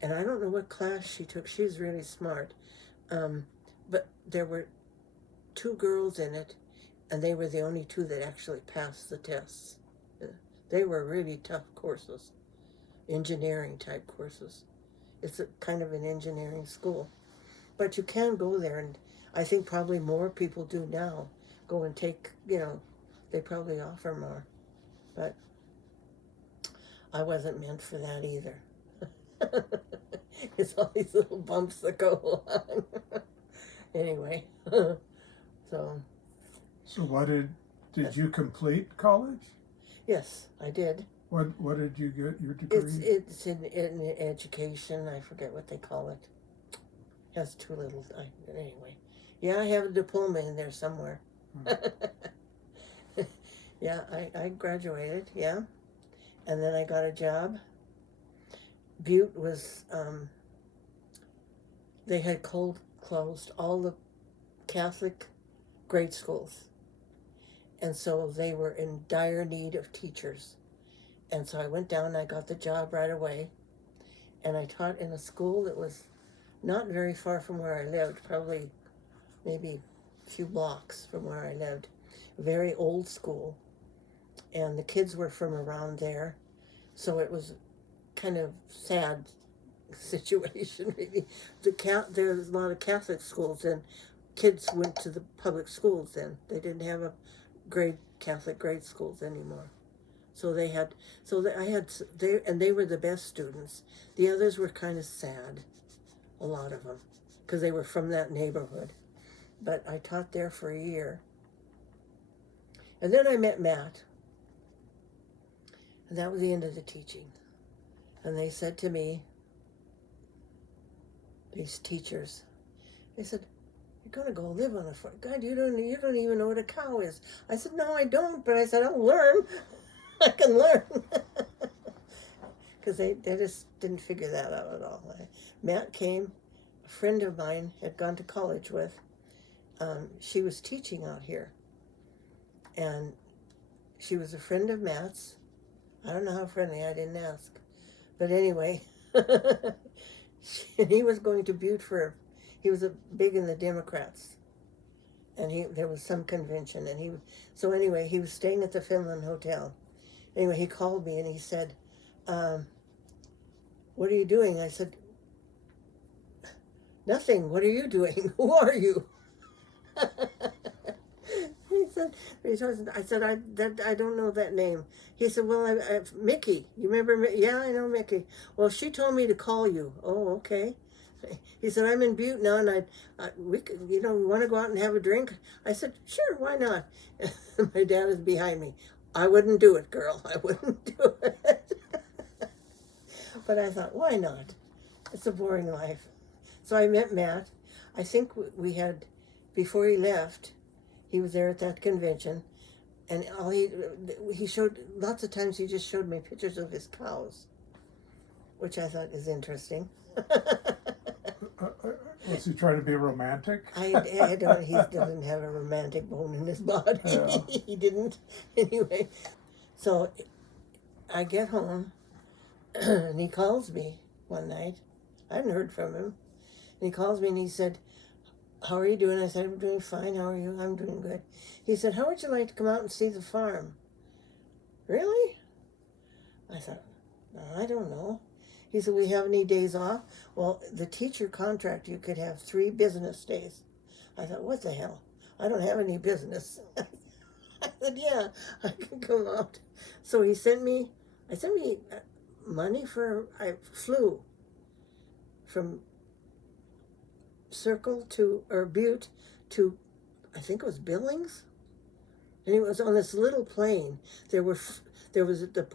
and I don't know what class she took. She's really smart. But there were 2 girls in it, and they were the only 2 that actually passed the tests. They were really tough courses, engineering type courses. It's a kind of an engineering school. But you can go there, and I think probably more people do now go and take, they probably offer more. But I wasn't meant for that either. It's all these little bumps that go along. Anyway, so what did you complete college? yes, I did. What did you get your degree? It's in education. I forget what they call it. Has 2 little. Anyway, yeah, I have a diploma in there somewhere. Yeah, I graduated. Yeah, and then I got a job. Butte was. They had closed all the Catholic grade schools, and so they were in dire need of teachers. And so I went down and I got the job right away, and I taught in a school that was not very far from where I lived, probably maybe a few blocks from where I lived. A very old school, and the kids were from around there, so it was kind of sad situation, really. There's a lot of Catholic schools, and kids went to the public schools then. They didn't have Catholic grade schools anymore. So they were the best students. The others were kind of sad, a lot of them, because they were from that neighborhood. But I taught there for a year. And then I met Matt. And that was the end of the teaching. And they said to me, these teachers, they said, "You're going to go live on a farm. God, you don't even know what a cow is." I said, "No, I don't." But I said, "I'll learn. I can learn." Because they just didn't figure that out at all. Matt came, a friend of mine had gone to college with. She was teaching out here. And she was a friend of Matt's. I don't know how friendly, I didn't ask. But anyway, he was going to Butte he was big in the Democrats. And there was some convention. So anyway, he was staying at the Finland Hotel. Anyway, he called me and he said, "What are you doing?" I said, "Nothing. What are you doing? Who are you?" I said, I don't know that name. He said, "Well, Mickey. You remember? Yeah, I know Mickey. Well, she told me to call you." "Oh, okay." He said, "I'm in Butte now, and we want to go out and have a drink?" I said, "Sure, why not?" My dad is behind me. "I wouldn't do it, girl. I wouldn't do it." But I thought, why not? It's a boring life. So I met Matt. I think we had, before he left, he was there at that convention, and he showed, lots of times he just showed me pictures of his cows, which I thought is interesting. Was he trying to be romantic? He doesn't have a romantic bone in his body. Yeah. He didn't. Anyway, so I get home, and he calls me one night. I hadn't heard from him. And he calls me and he said, "How are you doing?" I said, "I'm doing fine. How are you?" "I'm doing good." He said, "How would you like to come out and see the farm?" "Really?" I thought, "I don't know." He said, "We have any days off?" "Well, the teacher contract, you could have 3 business days." I thought, what the hell? I don't have any business. I said, "Yeah, I can come out." So he sent me money I flew from Butte to, I think it was Billings. And it was on this little plane. There was the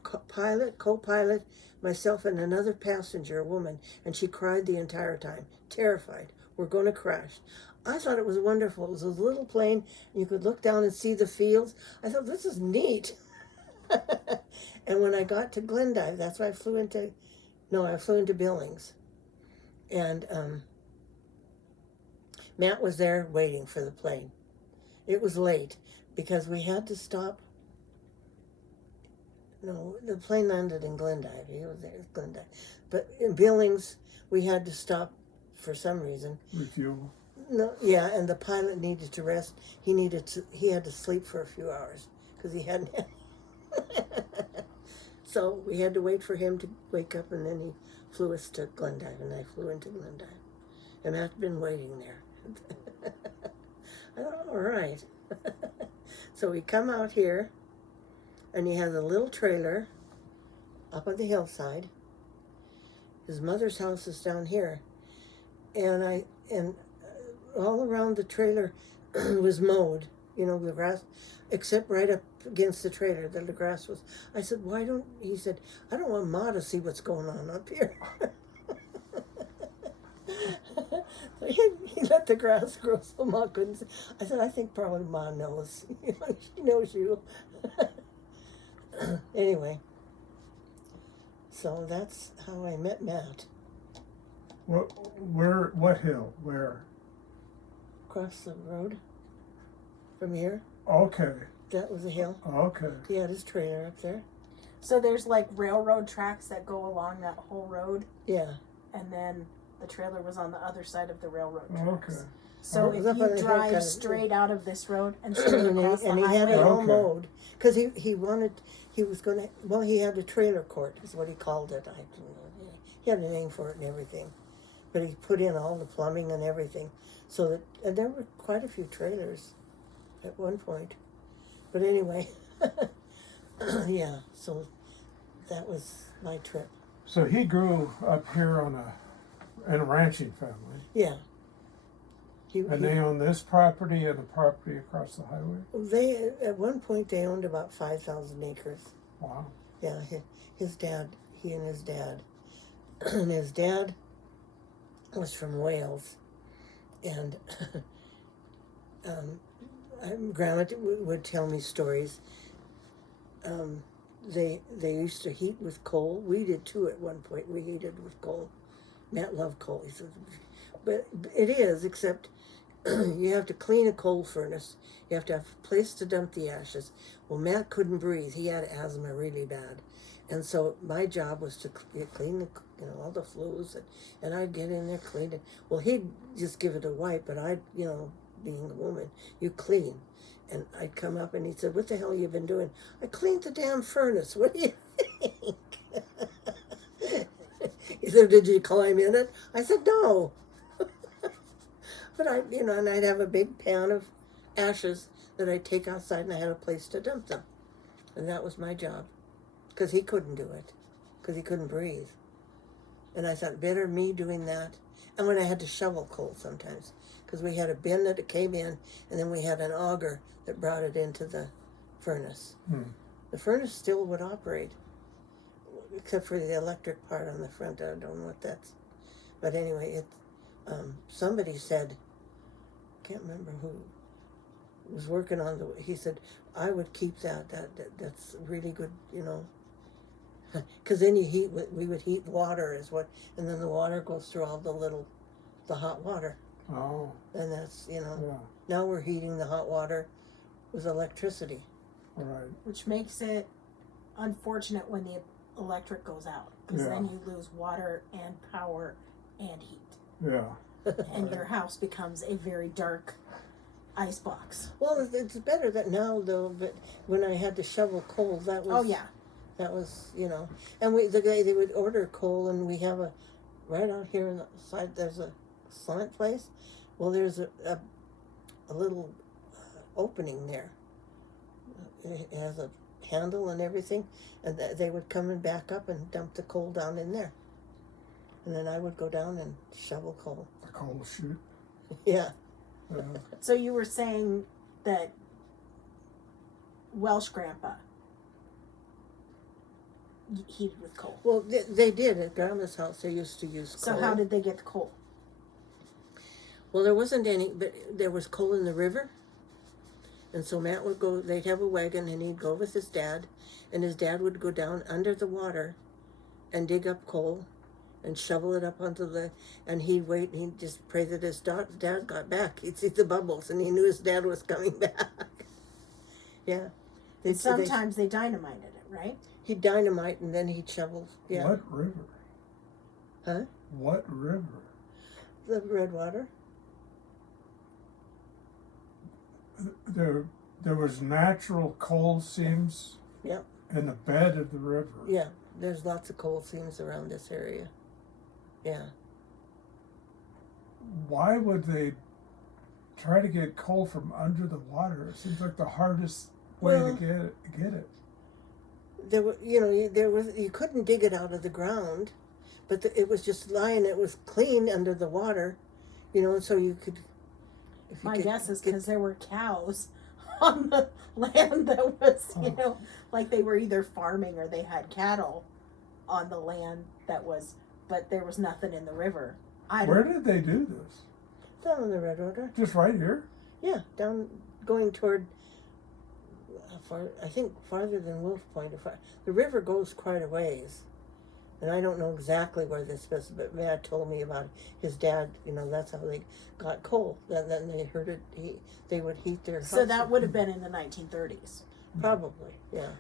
co-pilot, myself, and another passenger, a woman, and she cried the entire time, terrified. We're going to crash. I thought it was wonderful. It was a little plane. You could look down and see the fields. I thought, this is neat. And when I got to Glendive, that's why I flew into Billings. And Matt was there waiting for the plane. It was late because we had to stop. No, the plane landed in Glendive. He was there at Glendive. But in Billings, we had to stop for some reason. Refuel. No, yeah, and the pilot needed to rest. He had to sleep for a few hours because he hadn't had. So we had to wait for him to wake up, and then he flew us to Glendive, and I flew into Glendive. And I've been waiting there. I thought, all right. So we come out here, and he has a little trailer up on the hillside. His mother's house is down here. And all around the trailer was mowed, the grass, except right up against the trailer, the grass was. I said, he said, I don't want Ma to see what's going on up here. He let the grass grow so Ma couldn't see. I said, I think probably Ma knows. She knows you. Anyway, so that's how I met Matt. What hill? Where? Across the road from here. Okay. That was a hill. Okay. He had his trailer up there. So there's like railroad tracks that go along that whole road, Yeah. and then the trailer was on the other side of the railroad tracks. Okay. So Oh, if it was up on you the hill drive kind of- straight out of this road and straight across the And he had highway, it all Okay. mowed because he had a trailer court is what he called it. He had a name for it and everything, but he put in all the plumbing and everything, and there were quite a few trailers at one point. But anyway, yeah. So that was my trip. So he grew up here in a ranching family. Yeah. And they own this property and a property across the highway? They at one point they owned about 5,000 acres. Wow. Yeah, his dad, he and his dad, and his dad was from Wales, and Grandma would tell me stories. They used to heat with coal. We did too at one point. We heated with coal. Matt loved coal. He said, but it is, except you have to clean a coal furnace. You have to have a place to dump the ashes. Well, Matt couldn't breathe. He had asthma really bad. And so my job was to clean all the flues, and I'd get in there, clean it. Well, he'd just give it a wipe, but I'd, being a woman, you clean. And I'd come up and he'd say, what the hell you been doing? I cleaned the damn furnace. What do you think? He said, did you climb in it? I said, no. But and I'd have a big pan of ashes that I'd take outside, and I had a place to dump them. And that was my job, because he couldn't do it, because he couldn't breathe. And I thought, better me doing that. And when I had to shovel coal sometimes, because we had a bin that it came in, and then we had an auger that brought it into the furnace. The furnace still would operate, except for the electric part on the front. I don't know what that's. But anyway, somebody said, I can't remember who was working on he said, I would keep that's really good, because then we would heat water and then the water goes through all the hot water. Oh. And that's, Yeah. now we're heating the hot water with electricity. All right. which makes it unfortunate when the electric goes out, because Yeah. then you lose water and power and heat, Yeah. and your house becomes a very dark ice box. Well, it's better that now though, but when I had to shovel coal, that was. Oh yeah. That was, and they would order coal, and we have right out here on the side, there's a cement place. Well, there's a little opening there. It has a handle and everything, and they would come and back up and dump the coal down in there. And then I would go down and shovel coal. The coal chute. Yeah. Yeah. So you were saying that Welsh grandpa heated with coal. Well, they did at Grandma's house. They used to use coal. So how did they get the coal? Well, there wasn't any, but there was coal in the river. And so Matt would go, they'd have a wagon and he'd go with his dad. And his dad would go down under the water and dig up coal and shovel it up onto and he'd wait and he'd just pray that his dad got back. He'd see the bubbles and he knew his dad was coming back. Yeah. Sometimes they dynamited it, right? He'd dynamite and then he'd shovel. Yeah. What river? Huh? What river? The Redwater. There was natural coal seams Yep. in the bed of the river. Yeah. There's lots of coal seams around this area. Yeah. Why would they try to get coal from under the water? It seems like the hardest way Well, to get it. There were, you couldn't dig it out of the ground, but it was just lying. It was clean under the water, so you could. If you My could guess is get- because there were cows on the land that was, like they were either farming or they had cattle on the land that was, but there was nothing in the river. Where did they do this? down in the Redwater. Just right here? Yeah, down going toward. I think farther than Wolf Point. The river goes quite a ways, and I don't know exactly where this was, but Matt told me about his dad. That's how they got coal. Then they heard it. They would heat their house. So that would have been in the 1930s. Probably, yeah.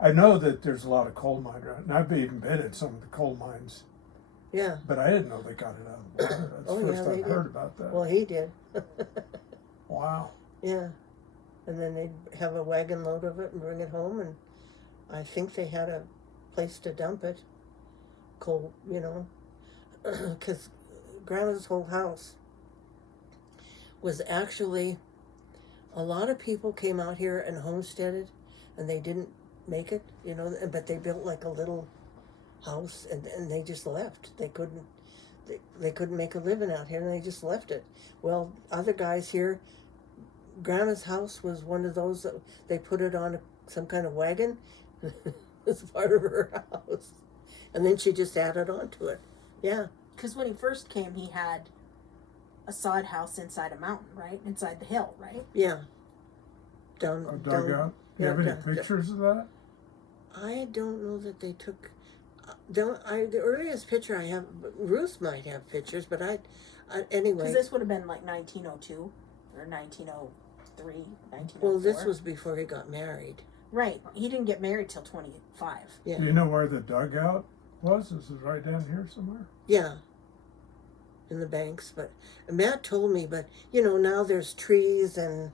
I know that there's a lot of coal mines around, and I've even been in some of the coal mines, Yeah. but I didn't know they got it out of the water. That's Oh, the first yeah, they I've did. heard about that. Well, he did. Wow. Yeah. And then they'd have a wagon load of it and bring it home, and I think they had a place to dump it. Coal, because Grandma's whole house was actually, a lot of people came out here and homesteaded, and they didn't make it, but they built like a little house, and they just left. They couldn't make a living out here, and they just left it. Well, other guys here, Grandma's house was one of those that they put it on some kind of wagon as part of her house. And then she just added on to it. Yeah. Because when he first came, he had a sod house inside a mountain, right? Inside the hill, right? Yeah. Down. A dugout? You have any pictures of that? I don't know that they took. The earliest picture I have, Ruth might have pictures, but anyway. Because this would have been like 1902 or 1903, 1904. Well, this was before he got married. Right. He didn't get married till 25. Yeah. Do you know where the dugout was? This is right down here somewhere. Yeah. In the banks, but Matt told me, but now there's trees and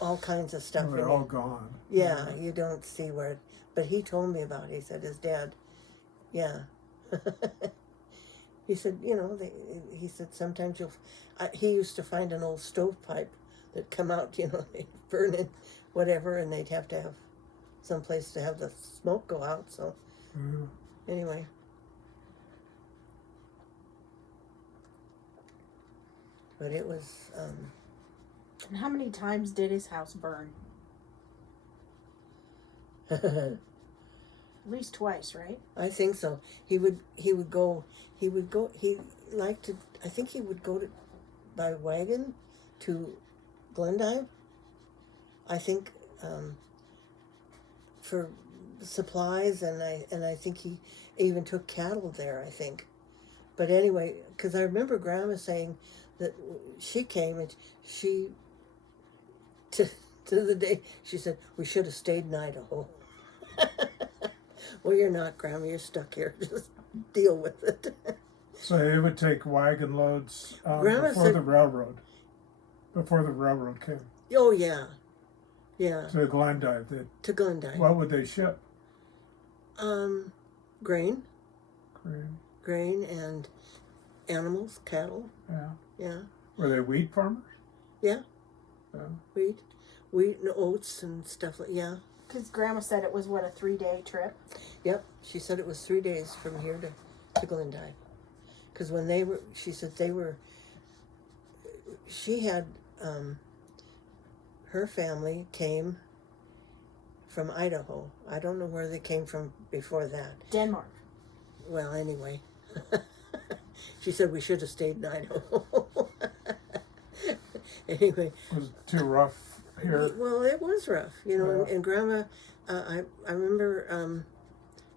all kinds of stuff. Well, they're all gone. Yeah, you don't see where, but he told me about it. He said his dad, yeah. He said, he said sometimes he used to find an old stovepipe that come out, they'd burn it, whatever, and they'd have to have some place to have the smoke go out, so anyway. But it was, And how many times did his house burn? At least twice, right? I think so. He liked to, I think he would go by wagon to Glendive. I think, for supplies, and I think he even took cattle there, I think. But anyway, because I remember Grandma saying that she came and to the day, she said, we should have stayed in Idaho. Well, you're not, Grandma, you're stuck here. Just deal with it. So it would take wagon loads Grandma before said- the railroad. Before the railroad came Oh, yeah. Yeah, to Glendive. to Glendive. What would they ship? Grain Grain. and animals, cattle. Yeah. Yeah, Were they wheat farmers? yeah, Yeah. wheat and oats and stuff like, yeah. Because Grandma said it was, what, a 3-day trip? Yep, she said it was 3 days from here to Glendive. Because when she said she had, her family came from Idaho. I don't know where they came from before that. Denmark. Well, anyway. She said we should have stayed in Idaho. Anyway. Was it too rough here? Well, it was rough, you know, Yeah. and Grandma, I remember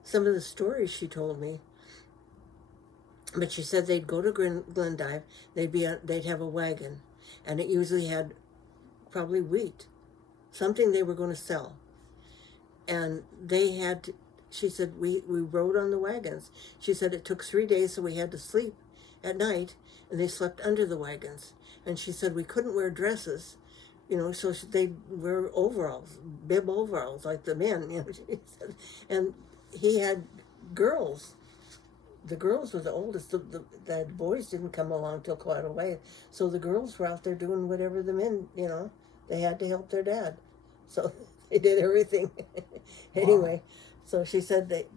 some of the stories she told me. But she said they'd go to Glendive, they'd have a wagon, and it usually had probably wheat, something they were going to sell. And they had to, she said, we rode on the wagons. She said it took 3 days, so we had to sleep at night, and they slept under the wagons. And she said we couldn't wear dresses, you know, so they'd wear overalls, bib overalls, like the men, you know, she said. And he had girls. The girls were the oldest. The boys didn't come along till quite a way. So the girls were out there doing whatever the men, you know, they had to help their dad. So they did everything. Anyway, so she said that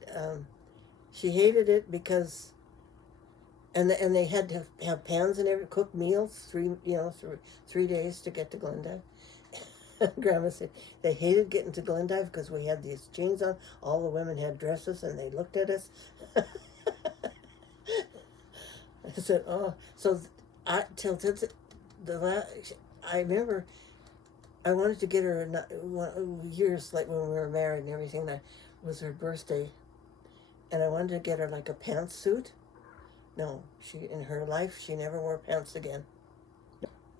she hated it because, and they had to have pans and cook meals 3 days to get to Glendive. Grandma said they hated getting to Glendive because we had these jeans on. All the women had dresses, and they looked at us. I said, oh, so I remember I wanted to get her years like when we were married and everything. That was her birthday, and I wanted to get her like a pantsuit. No, in her life she never wore pants again.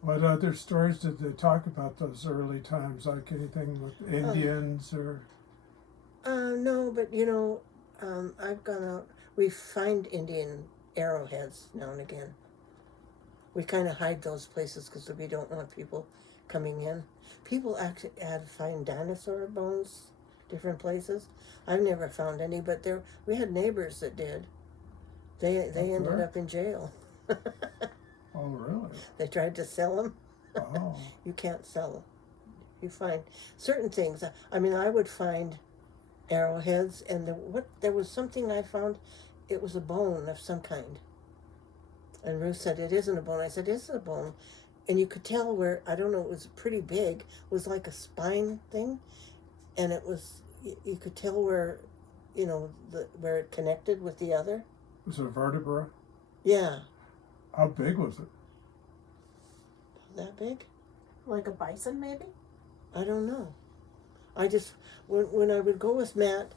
What other stories did they talk about those early times? Like anything with Indians or? No, but you know, I've gone out. We find Indian arrowheads now and again. We kind of hide those places because we don't want people coming in. People actually find dinosaur bones, different places. I've never found any, but we had neighbors that did. They ended up in jail. Oh, really? They tried to sell them. Oh. You can't sell them. You find certain things. I mean, I would find arrowheads, and there was something I found. It was a bone of some kind. And Ruth said, it isn't a bone. I said, it's a bone. And you could tell where, I don't know, it was pretty big. It was like a spine thing. And it was, you could tell where, you know, where it connected with the other. Was it a vertebra? Yeah. How big was it? That big? Like a bison, maybe? I don't know. I just, when I would go with Matt,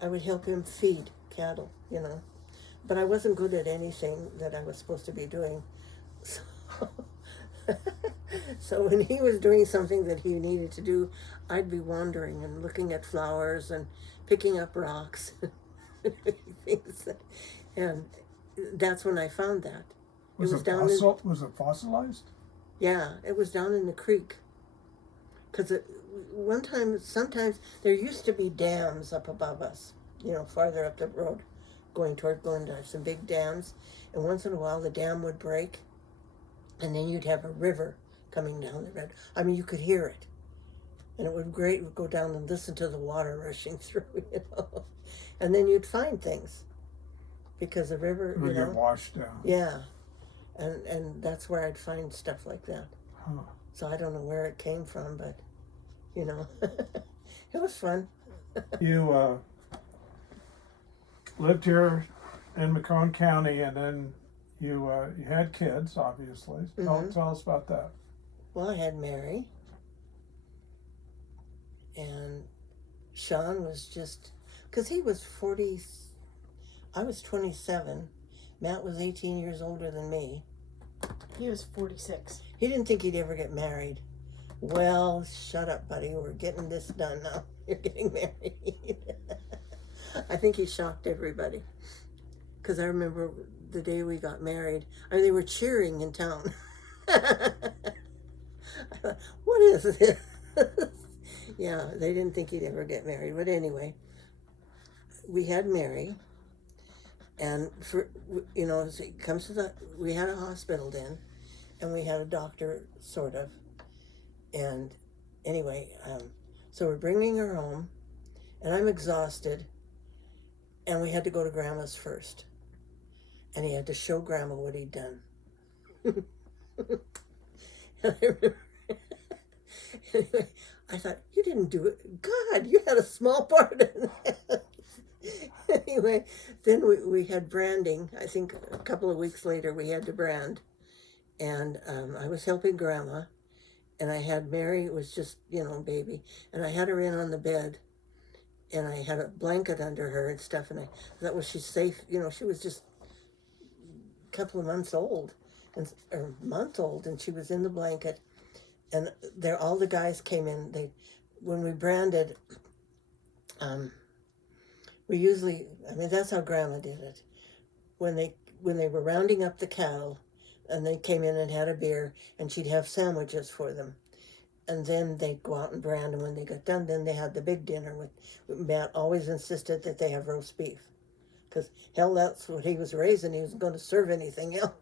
I would help him feed cattle, you know. But I wasn't good at anything that I was supposed to be doing. So when he was doing something that he needed to do, I'd be wandering and looking at flowers and picking up rocks. And that's when I found that. Was it fossilized? Yeah, it was down in the creek. Because sometimes there used to be dams up above us, you know, farther up the road, going toward Glendive, some big dams. And once in a while the dam would break, and then you'd have a river coming down the road. I mean, you could hear it. And it would go down and listen to the water rushing through, you know. And then you'd find things. Because the river, It would get washed down. Yeah. And that's where I'd find stuff like that. Huh. So I don't know where it came from, but, you know, it was fun. You lived here in McCone County, and then you had kids, obviously. Tell us about that. Well, I had Mary, and Sean was just, because he was 40, I was 27, Matt was 18 years older than me. He was 46. He didn't think he'd ever get married. Well, shut up, buddy, we're getting this done now. You're getting married. I think he shocked everybody. Because I remember the day we got married, they were cheering in town. I thought, what is this? Yeah, they didn't think he'd ever get married. But anyway, we had Mary. And for, you know, as it comes to we had a hospital then, and we had a doctor, sort of. And anyway, so we're bringing her home, and I'm exhausted, and we had to go to Grandma's first. And he had to show Grandma what he'd done. And I remember, anyway, I thought, you didn't do it. God, you had a small part in that. Anyway, then we had branding. I think a couple of weeks later we had to brand. And I was helping Grandma. And I had Mary, it was just, baby. And I had her in on the bed. And I had a blanket under her and stuff. And I thought, well, she's safe. She was just a couple of months old. Or month old. And she was in the blanket. And all the guys came in. When we branded, we usually, that's how Grandma did it. When they were rounding up the cattle, and they came in and had a beer, and she'd have sandwiches for them. And then they'd go out and brand, and when they got done, then they had the big dinner with Matt always insisted that they have roast beef. Because, hell, that's what he was raising. He wasn't going to serve anything else.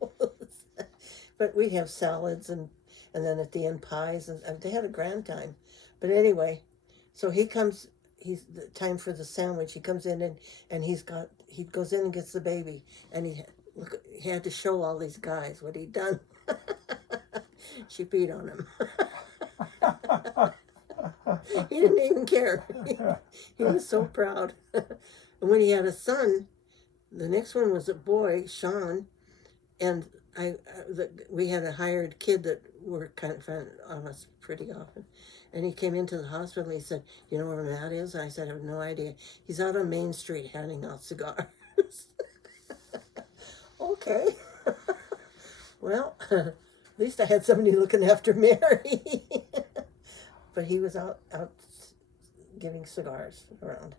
But we'd have salads, and then at the end, pies, and they had a grand time. But anyway, so he's the time for the sandwich. He comes in, and he goes in and gets the baby, and he had to show all these guys what he'd done. She peed on him. He didn't even care. He was so proud. And when he had a son, the next one was a boy, Sean, and we had a hired kid that worked kind of on us pretty often. And he came into the hospital and he said, "You know where Matt is?" And I said, "I have no idea. He's out on Main Street handing out cigars." Okay. Well, at least I had somebody looking after Mary. But he was out giving cigars around.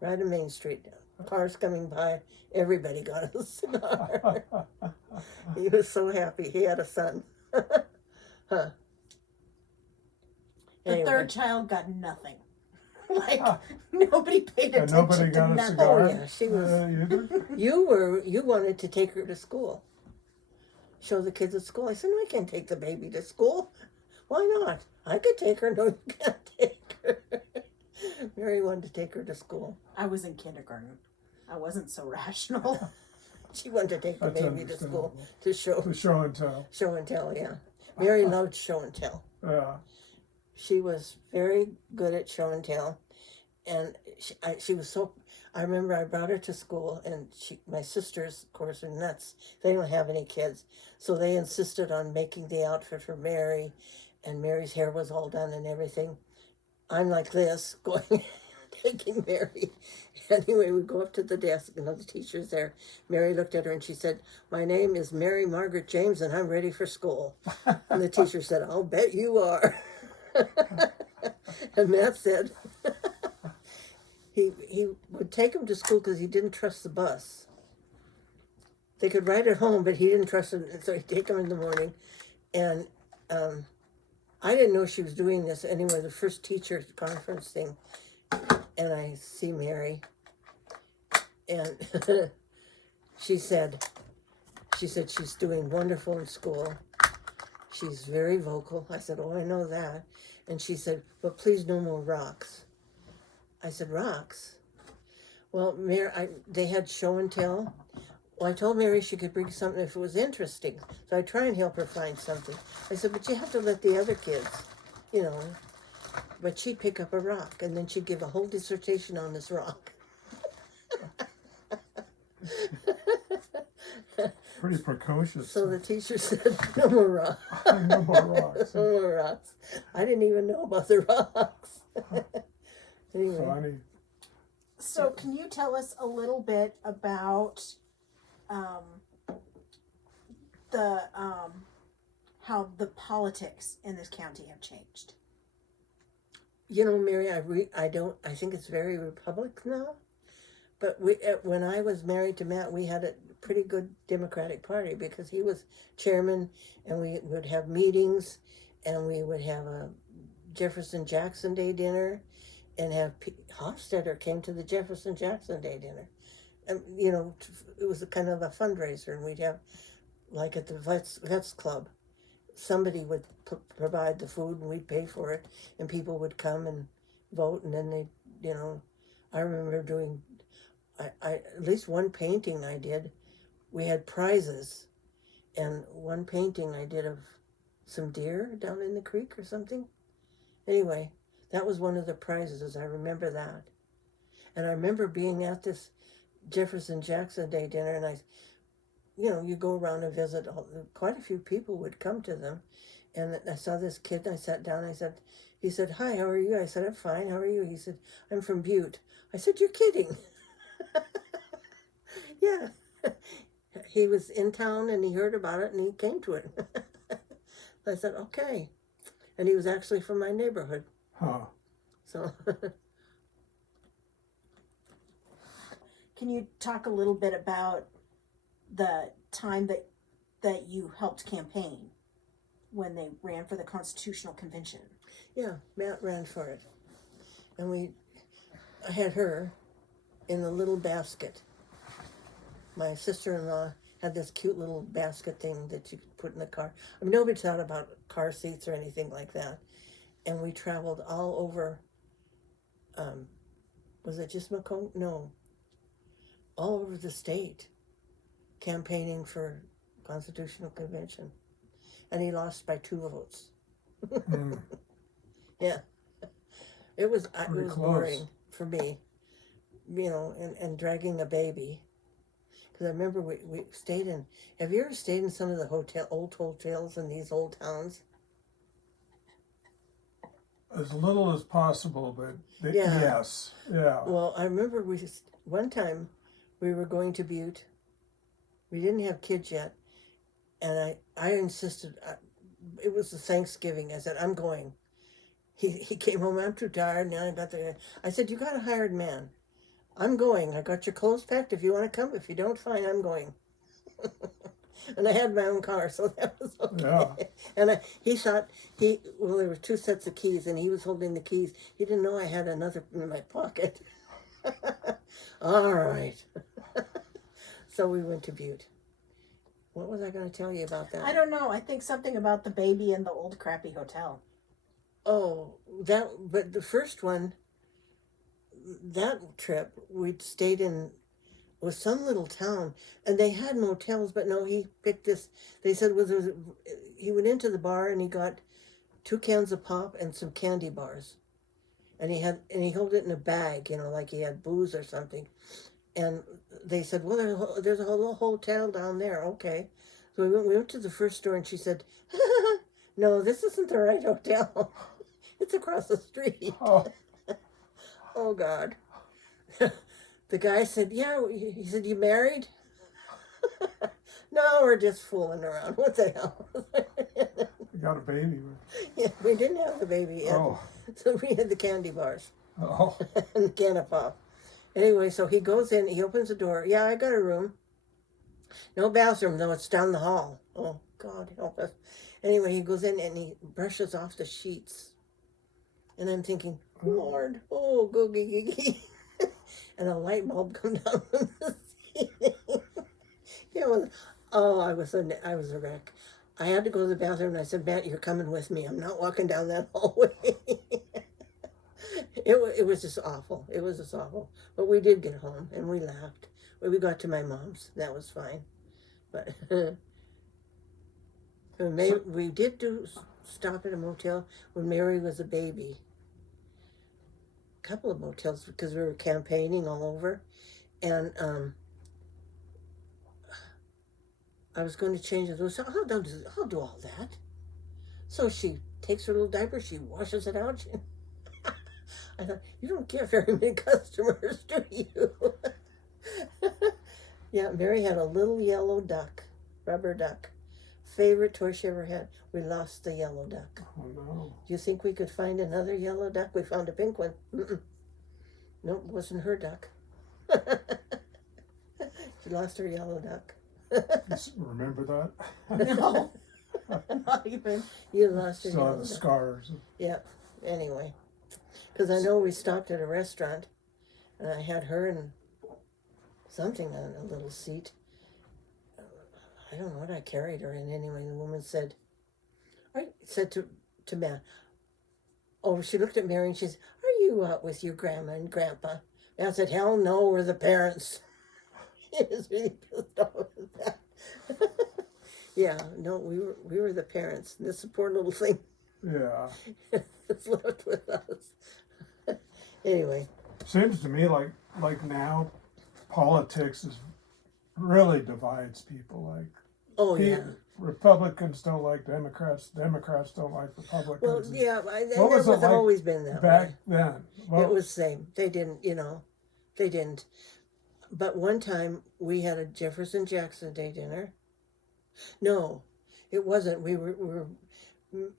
Right on Main Street. Cars coming by, everybody got a cigar. He was so happy. He had a son. Huh. The third child got nothing. Like, nobody paid attention nobody got to a nothing. cigar? Oh yeah, she was. You You wanted to take her to school. Show the kids at school. I said, "No, I can't take the baby to school." "Why not?" "I could take her." "No, you can't take her." Mary wanted to take her to school. I was in kindergarten. I wasn't so rational. She wanted to take the That's baby to school understandable. to show To show and tell. show and tell. Yeah, Mary loved show and tell. Yeah. She was very good at show and tell, and she was so. I remember I brought her to school, and my sisters, of course, are nuts. They don't have any kids, so they insisted on making the outfit for Mary, and Mary's hair was all done and everything. I'm like this, going, taking Mary. Anyway, we go up to the desk, and the teacher's there. Mary looked at her, and she said, "My name is Mary Margaret James, and I'm ready for school." And the teacher said, "I'll bet you are." And Matt said he would take him to school because he didn't trust the bus. They could ride at home, but he didn't trust them, and so he'd take him in the morning. And I didn't know she was doing this anyway. The first teacher conference thing, and I see Mary, and she said she's doing wonderful in school. She's very vocal. I said, "Oh, I know that." And she said, "But please no more rocks." I said, "Rocks?" "Well, Mary, they had show and tell." Well, I told Mary she could bring something if it was interesting. So I try and help her find something. I said, "But you have to let the other kids, you know." But she'd pick up a rock, and then she'd give a whole dissertation on this rock. Pretty precocious. So the teacher said, "No more rocks." No more rocks. No more rocks. I didn't even know about the rocks. Anyway. Funny. So, can you tell us a little bit about how the politics in this county have changed? You know, Mary, I think it's very Republican now. But when I was married to Matt, we had a pretty good Democratic Party because he was chairman, and we would have meetings, and we would have a Jefferson Jackson Day dinner, and have Hofstadter came to the Jefferson Jackson Day dinner. And, you know, it was a kind of a fundraiser, and we'd have, like at the Vets Club, somebody would provide the food, and we'd pay for it, and people would come and vote, and then they, you know, I remember doing, I at least one painting I did, we had prizes, and one painting I did of some deer down in the creek or something. Anyway, that was one of the prizes, I remember that. And I remember being at this Jefferson Jackson Day dinner, and you go around and visit. Quite a few people would come to them, and I saw this kid. And I sat down. He said, "Hi, how are you?" I said, "I'm fine. How are you?" He said, "I'm from Butte." I said, "You're kidding." Yeah. He was in town and he heard about it and he came to it. I said, "Okay." And he was actually from my neighborhood. Huh. So Can you talk a little bit about the time that you helped campaign when they ran for the Constitutional Convention? yeah, Matt ran for it. And I had her in a little basket. My sister-in-law had this cute little basket thing that you could put in the car. I mean, nobody thought about car seats or anything like that. And we traveled all over, was it just McCone? No. All over the state, campaigning for Constitutional Convention. And he lost by 2 votes. Mm. Yeah. It was Pretty close. boring for me, and dragging a baby. Because I remember we stayed in, have you ever stayed in some of the old hotels in these old towns? As little as possible, but Yeah. yes. Yeah. Well, I remember one time we were going to Butte. We didn't have kids yet. And I insisted, it was the Thanksgiving. I said, "I'm going." He came home, "I'm too tired." Now I said, "You got a hired man. I'm going. I got your clothes packed. If you want to come, if you don't, fine, I'm going." And I had my own car, so that was okay. Yeah. And he thought there were 2 sets of keys, and he was holding the keys. He didn't know I had another in my pocket. All right. So we went to Butte. What was I going to tell you about that? I don't know. I think something about the baby in the old crappy hotel. Oh, but the first one, that trip, we'd stayed in, was some little town, and they had motels, but no, he picked this. They said he went into the bar and he got 2 cans of pop and some candy bars, and he held it in a bag, like he had booze or something. And they said, "Well, there's a little hotel down there." Okay, so we went to the first store, and she said, "No, this isn't the right hotel. It's across the street." Oh. Oh, God. The guy said, "Yeah." He said, "You married?" "No, we're just fooling around." What the hell? You got a baby. Yeah, we didn't have the baby yet. Oh. So we had the candy bars Oh. and the can of pop. Anyway, so he goes in, he opens the door. "Yeah, I got a room. No bathroom, though, it's down the hall." Oh, God help us. Anyway, he goes in and he brushes off the sheets. And I'm thinking, "Lord, oh, googie. And a light bulb comes down from the ceiling. I was a wreck. I had to go to the bathroom, and I said, "Matt, you're coming with me. I'm not walking down that hallway." It was just awful. It was just awful. But we did get home, and we laughed. We got to my mom's. That was fine. But we did stop at a motel when Mary was a baby. A couple of motels, because we were campaigning all over. And I was going to change it. So I'll do all that. So she takes her little diaper, she washes it out. I thought, you don't get very many customers, do you? Yeah, Mary had a little yellow duck, rubber duck. Favorite toy she ever had. We lost the yellow duck. Oh, no. Do you think we could find another yellow duck? We found a pink one. Nope, wasn't her duck. She lost her yellow duck. Remember that? No, not even. You lost your Saw yellow the duck. scars. Yep. Anyway, because I know we stopped at a restaurant, and I had her and something on a little seat. I don't know what I carried her in anyway. The woman said to Matt, oh, she looked at Mary and she said, "Are you out with your grandma and grandpa?" And I said, "Hell no, we're the parents." He was really pissed off at that. Yeah, no, we were the parents. This poor little thing Yeah. that's left with us. Anyway, Seems to me like now politics is really divides people. Like Oh yeah. Republicans don't like Democrats. Democrats don't like Republicans. Well, yeah, and What that was it was like always been that back way. then? Well, It was the same. They didn't, they didn't. But one time we had a Jefferson Jackson Day dinner. No, it wasn't.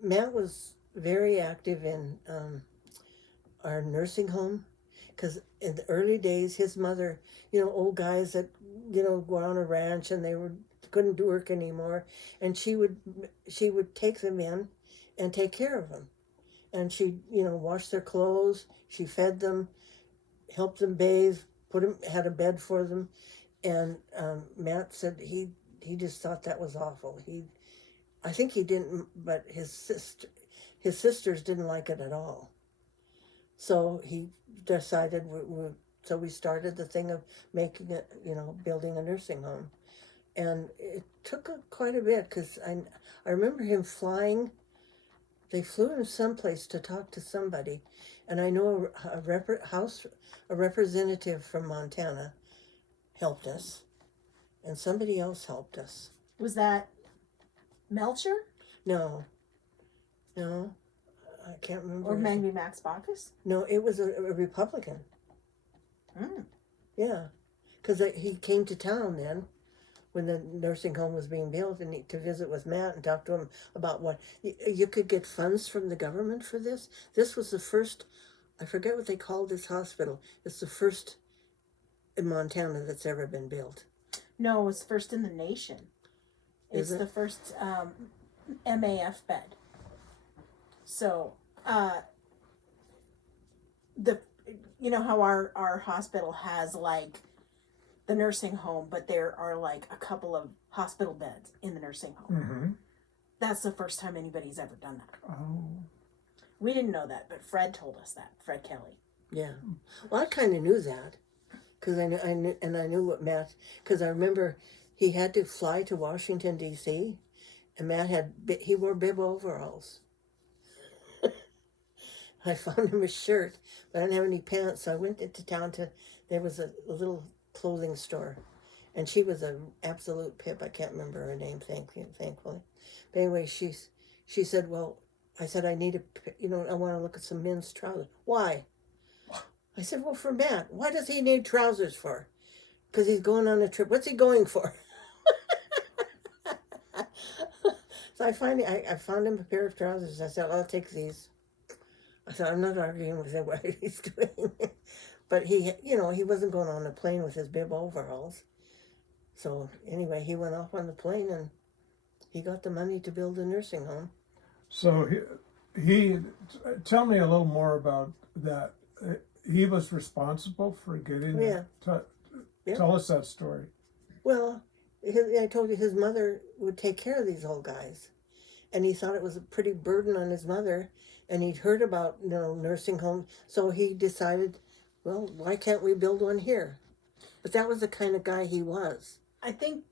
Matt was very active in our nursing home, because in the early days, his mother, old guys that, go on a ranch and couldn't do work anymore, and she would take them in and take care of them, and she'd wash their clothes, she fed them, helped them bathe, had a bed for them, and Matt said he just thought that was awful. I think he didn't, but his sisters didn't like it at all. So he decided, so we started the thing of making it, building a nursing home. And it took quite a bit, because I remember him flying. They flew him someplace to talk to somebody. And I know a representative from Montana helped us. And somebody else helped us. Was that Melcher No, I can't remember. or maybe Max Baucus? No, it was a Republican. Mm. Yeah, because he came to town then, when the nursing home was being built, and to visit with Matt and talk to him about what you could get funds from the government for this. This was the first. I forget what they called this hospital. It's the first in Montana that's ever been built. No, it was first in the nation. Is It's it? the first MAF bed. So, how our hospital has like the nursing home, but there are like a couple of hospital beds in the nursing home. mm-hmm. That's the first time anybody's ever done that. Oh, We didn't know that, but Fred told us that. Fred Kelly. Yeah, well, I kind of knew that, because I knew what Matt. Because I remember he had to fly to Washington D.C. and Matt he wore bib overalls. I found him a shirt, but I didn't have any pants, so I went into town there was a little clothing store, and she was an absolute pip. I can't remember her name, thankfully. But anyway, she said, well, I said, I need I want to look at some men's trousers. Why? I said, well, for Matt. Why does he need trousers for? Because he's going on a trip. What's he going for? So I found him a pair of trousers. I said, I'll take these. I said, I'm not arguing with him what he's doing. But he wasn't going on the plane with his bib overalls. So anyway, he went off on the plane, and he got the money to build a nursing home. so he tell me a little more about that. He was responsible for getting. Yeah. Yeah. Tell us that story. Well, I told you his mother would take care of these old guys, and he thought it was a pretty burden on his mother, and he'd heard about nursing homes, so he decided, well, why can't we build one here? But that was the kind of guy he was. I think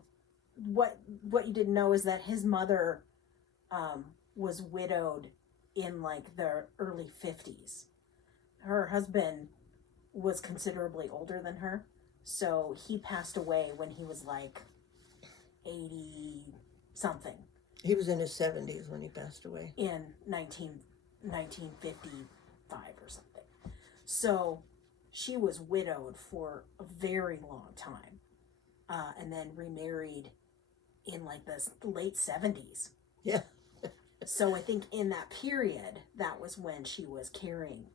what you didn't know is that his mother was widowed in like the early 50s. Her husband was considerably older than her, so he passed away when he was like 80 something He was in his 70s when he passed away. in 1955 or something. So she was widowed for a very long time, and then remarried in like the late 70s. Yeah. So I think in that period, that was when she was caring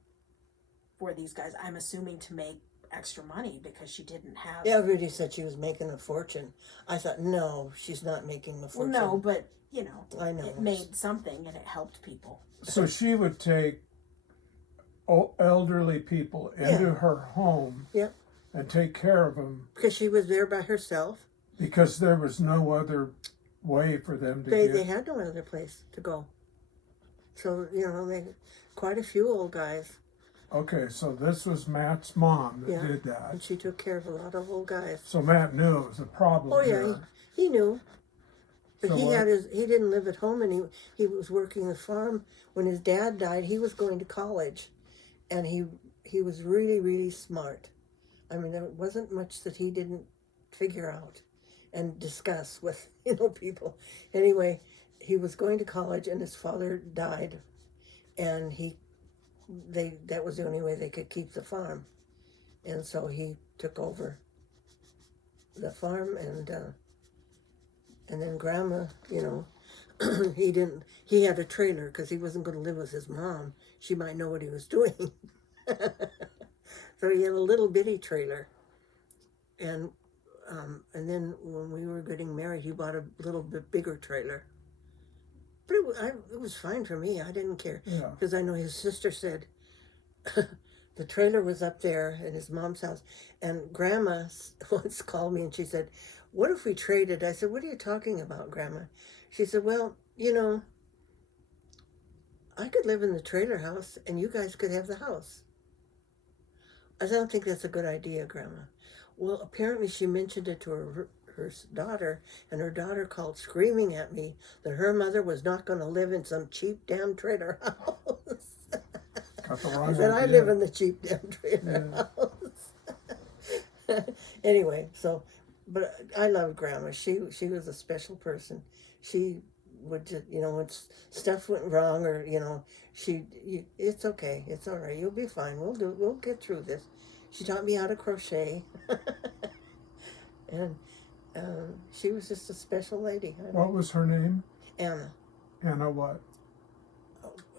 for these guys. I'm assuming to make extra money, because she didn't have. Yeah, everybody said she was making a fortune. I thought, no, she's not making a Well, fortune. no, but I know. it made something and it helped people. So she would take elderly people into her home. Yep. And take care of them. Because she was there by herself. Because there was no other way for them to They had no other place to go. So, quite a few old guys. Okay, so this was Matt's mom that Yeah. did that. And she took care of a lot of old guys. So Matt knew it was a problem. Oh, yeah, here. he knew. But So he didn't live at home, and he was working the farm. When his dad died, he was going to college. And he he was really, really smart. I mean, there wasn't much that he didn't figure out and discuss with, people. Anyway, he was going to college and his father died, and that was the only way they could keep the farm. And so he took over the farm, and then Grandma, he had a trailer because he wasn't going to live with his mom. She might know what he was doing. So he had a little bitty trailer. And then when we were getting married, he bought a little bit bigger trailer. But it was fine for me. I didn't care. Yeah. Because I know his sister said the trailer was up there in his mom's house. And Grandma once called me and she said, "What if we traded?" I said, "What are you talking about, Grandma?" She said, "Well, I could live in the trailer house and you guys could have the house." I said, "I don't think that's a good idea, Grandma." Well, apparently she mentioned it to her daughter, and her daughter called screaming at me that her mother was not going to live in some cheap damn trailer house. Got the I wrong said, "I idea. live in the cheap damn trailer house." Anyway, but I loved Grandma. She was a special person. She would just, when stuff went wrong, or it's okay, it's all right, you'll be fine. We'll get through this. She taught me how to crochet, and she was just a special lady. What was her name? Anna Anna what?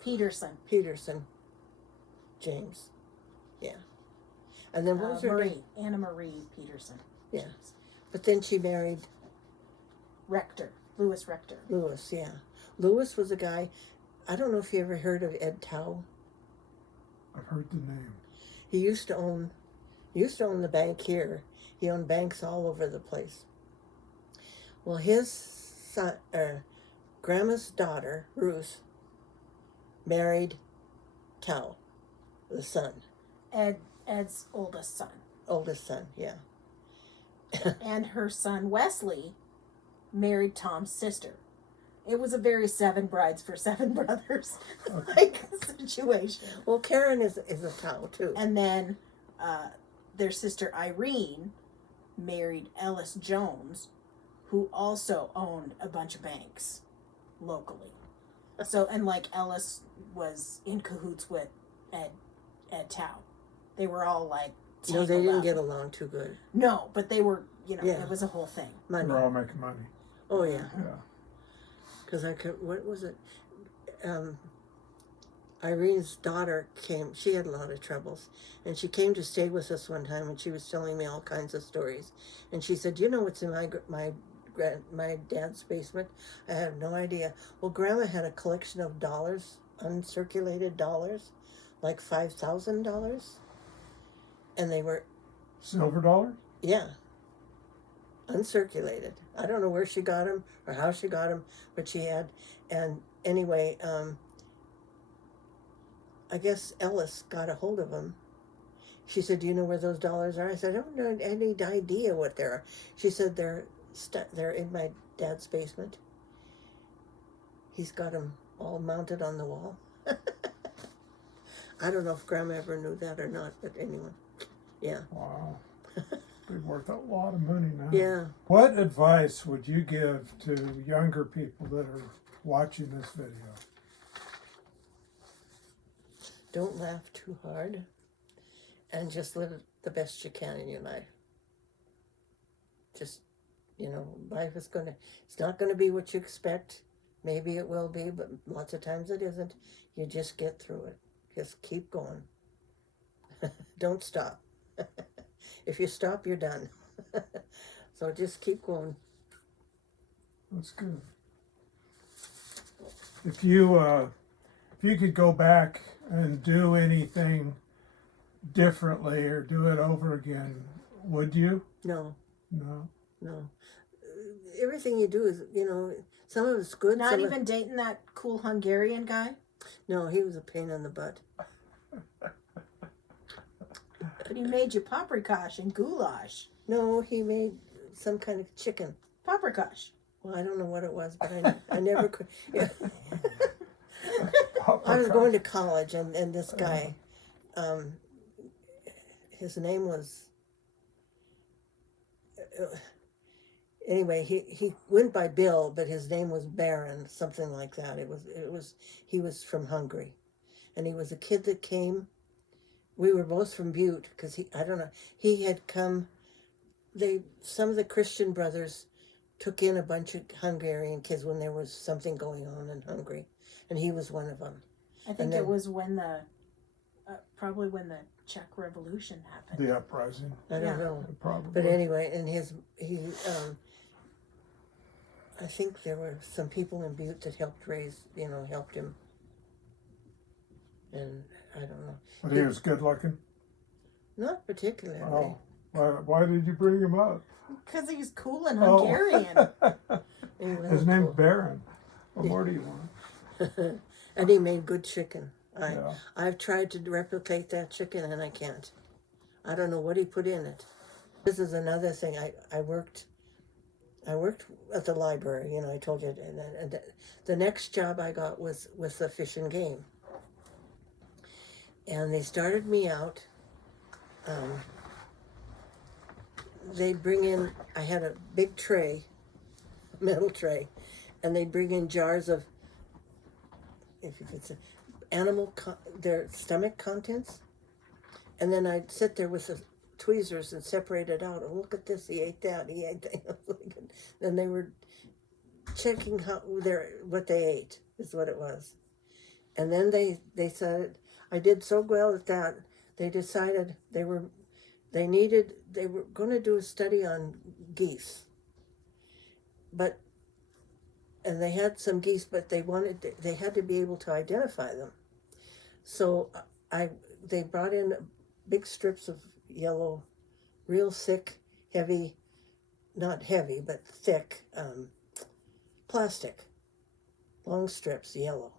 Peterson. James, yeah. And then what was her name? Anna Marie Peterson. Yeah. But then she married Lewis Rector. Lewis, yeah. Lewis was a guy, I don't know if you ever heard of Ed Tao. I've heard the name. He used to own the bank here. He owned banks all over the place. Well, his son, Grandma's daughter, Ruth, married Tao, the son. Ed's oldest son. Oldest son, yeah. And her son Wesley married Tom's sister. It was a very 7 brides for 7 brothers situation. Well, Karen is a Tao too. And then their sister Irene married Ellis Jones, who also owned a bunch of banks locally. So, and Ellis was in cahoots with Ed Tao. They were all No, they didn't up. get along too good. No, but they were, Yeah. it was a whole thing. Money. They're all making money. Oh, yeah. Yeah. Because what was it? Irene's daughter came, she had a lot of troubles, and she came to stay with us one time, and she was telling me all kinds of stories. And she said, "You know what's in my dad's basement?" I had no idea. Well, Grandma had a collection of dollars, uncirculated dollars, like $5,000. And they were, Silver dollar? yeah, uncirculated. I don't know where she got them or how she got them, but she had. And anyway, I guess Ellis got a hold of them. She said, "Do you know where those dollars are?" I said, "I don't know any idea what they are." She said, they're in my dad's basement. He's got them all mounted on the wall." I don't know if Grandma ever knew that or not, but anyway, yeah. Wow. They're worth a lot of money now. Yeah. What advice would you give to younger people that are watching this video? Don't laugh too hard, and just live the best you can in your life. Just, life is it's not gonna be what you expect. Maybe it will be, but lots of times it isn't. You just get through it. Just keep going. Don't stop. If you stop, you're done. So just keep going. That's good. If you could go back and do anything differently or do it over again, would you? No, No. no. Everything you do is, some of it's good. Not even dating that cool Hungarian guy? No, he was a pain in the butt. But he made you paprikash and goulash. No, he made some kind of chicken. Paprikash. Well, I don't know what it was, but I never could. Yeah. I was going to college, and this guy his name was, anyway, he went by Bill, but his name was Baron, something like that. He was from Hungary, and he was a kid that came. We were both from Butte, because I don't know, he had come, some of the Christian brothers took in a bunch of Hungarian kids when there was something going on in Hungary, and he was one of them. I think it was when probably when the Czech Revolution happened. The uprising, I don't know. probably. But anyway, and I think there were some people in Butte that helped him. And I don't know. But he was good looking? Not particularly. Oh. Why did you bring him up? Because he's cool and Hungarian. His name's Baron. What more do you want? And he made good chicken. Yeah. I've tried to replicate that chicken and I can't. I don't know what he put in it. This is another thing. I worked at the library, I told you. And the next job I got was with the Fish and Game. And they started me out. They'd bring in, I had a big tray, metal tray, and they'd bring in jars of, if it's their stomach contents. And then I'd sit there with the tweezers and separate it out. Oh, look at this, he ate that. Then they were checking what they ate, is what it was. And then they said, I did so well at that, they decided they were going to do a study on geese. And they had some geese, but they had to be able to identify them. So they brought in big strips of yellow, real thick, heavy, not heavy, but thick, plastic, long strips, yellow.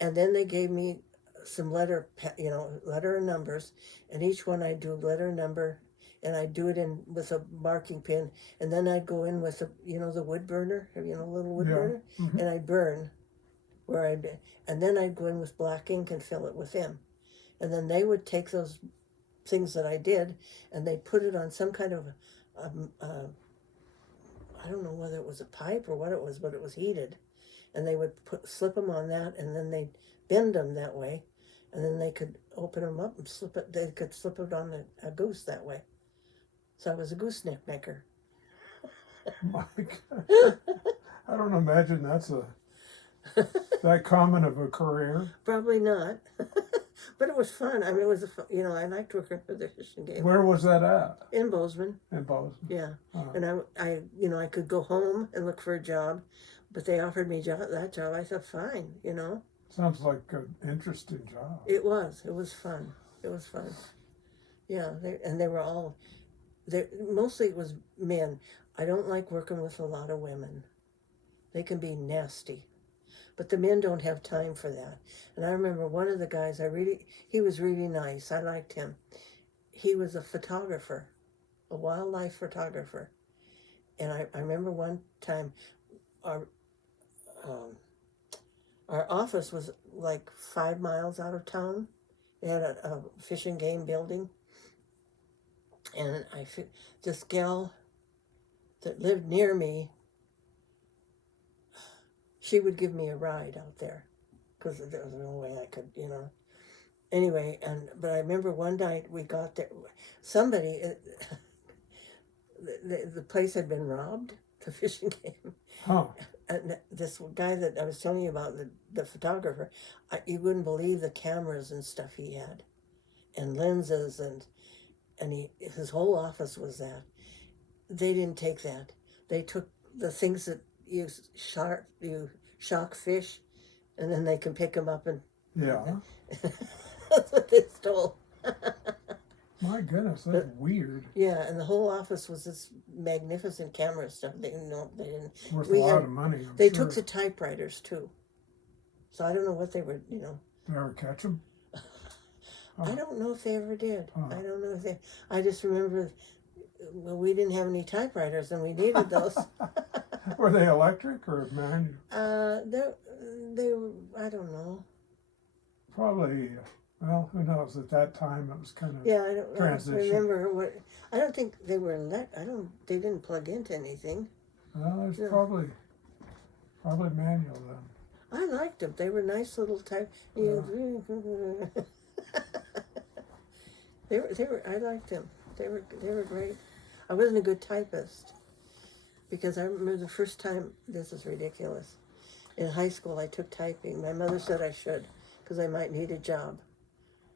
And then they gave me some letter and numbers, and each one I'd do letter and and I'd do it in with a marking pin, and then I'd go in with the wood burner, little wood burner, Mm-hmm. and I'd burn and then I'd go in with black ink and fill it with them, and then they would take those things that I did, and they'd put it on some kind of I don't know whether it was a pipe or what it was, but it was heated, and they would slip them on that, and then they'd bend them that way, and then they could open them up and they could slip it on a goose that way. So I was a gooseneck maker. My God. I don't imagine that's that common of a career. Probably not. But it was fun. I mean, it was I liked working for the Fish and Game. Where was that at? In Bozeman. In Bozeman. Yeah. Oh. And I could go home and look for a job, but they offered me that job. I said, fine, Sounds like an interesting job. It was fun. It was fun. Yeah, they were all, mostly it was men. I don't like working with a lot of women. They can be nasty. But the men don't have time for that. And I remember one of the guys, he was really nice. I liked him. He was a photographer, a wildlife photographer. And I remember one time our office was like 5 miles out of town. They had a Fish and Game building. And this gal that lived near me, she would give me a ride out there because there was no way I could, Anyway, but I remember one night we got there, somebody, the place had been robbed, the Fish and Game. Huh. And this guy that I was telling you about, the photographer, you wouldn't believe the cameras and stuff he had, and lenses, and his whole office was that. They didn't take that. They took the things that you shock fish, and then they can pick them up and. Yeah. That's what they stole. My goodness, that's weird. Yeah, and the whole office was this magnificent camera stuff. They didn't. Worth a lot of money. They took the typewriters too. So I don't know what they were. Did they ever catch them? I don't know if they ever did. Oh. I don't know if they. I just remember. Well, we didn't have any typewriters, and we needed those. Were they electric or manual? They were. I don't know. Probably Well, who knows? At that time, it was kind of Yeah, I don't transition. remember what. I don't think they were They didn't plug into anything. Well, there's Yeah. probably manual then. I liked them. They were nice little type. They were. I liked them. They were great. I wasn't a good typist because I remember the first time. This is ridiculous. In high school, I took typing. My mother said I should because I might need a job.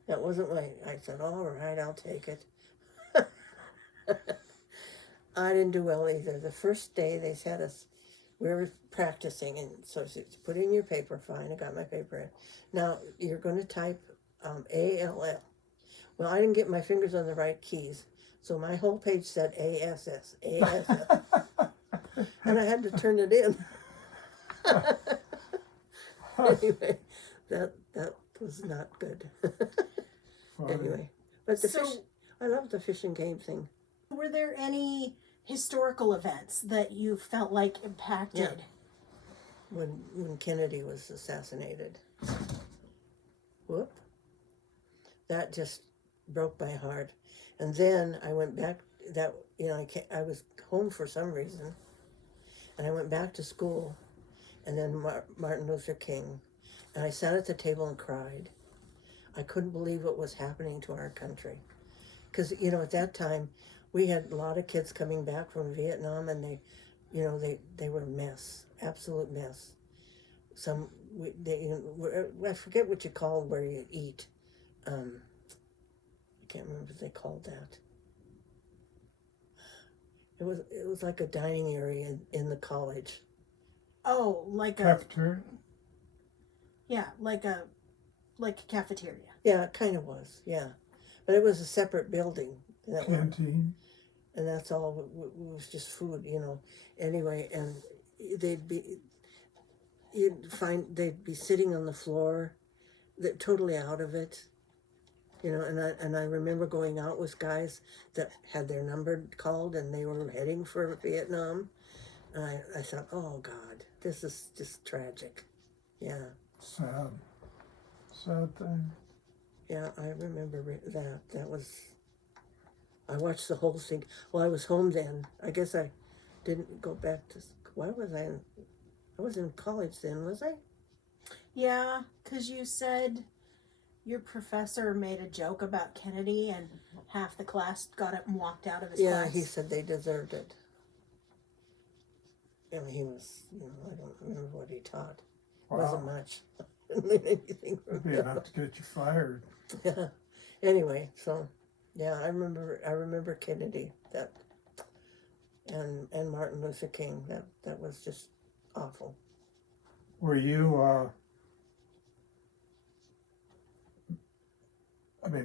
That wasn't right. I said, all right, I'll take it. I didn't do well either. The first day they had us, we were practicing, and so it's put in your paper. Fine, I got my paper in. Now you're going to type ALL. Well, I didn't get my fingers on the right keys, so my whole page said ASS, and I had to turn it in. Anyway, that was not good. Funny. Anyway, but the So- fish, I love the fish and game thing. Were there any historical events that you felt like impacted? When Kennedy was assassinated. Whoop. That just broke my heart. And then I went back, I was home for some reason, and I went back to school, and then Martin Luther King, and I sat at the table and cried. I couldn't believe what was happening to our country. Because, at that time, we had a lot of kids coming back from Vietnam, and they were a mess, absolute mess. I forget what you call where you eat. I can't remember what they called that. It was like a dining area in the college. Oh, like a Cafeteria? like a cafeteria. Yeah, it kind of was, yeah. But it was a separate building. Canteen? And that's all, it was just food, Anyway, and they'd be sitting on the floor, totally out of it, and I remember going out with guys that had their number called and they were heading for Vietnam. And I thought, oh God, this is just tragic. Yeah. Sad thing. Yeah, I remember that. I watched the whole thing. Well, I was home then. I guess I didn't go back to, why was I was in college then, was I? Yeah, because you said your professor made a joke about Kennedy and half the class got up and walked out of his Yeah, class. he said they deserved it. And he was, I don't remember what he taught. Wow. Wasn't much. Didn't learn anything from It'd be him. enough to get you fired. Yeah. Anyway, so yeah, I remember Kennedy, that, and Martin Luther King. That was just awful. Were you,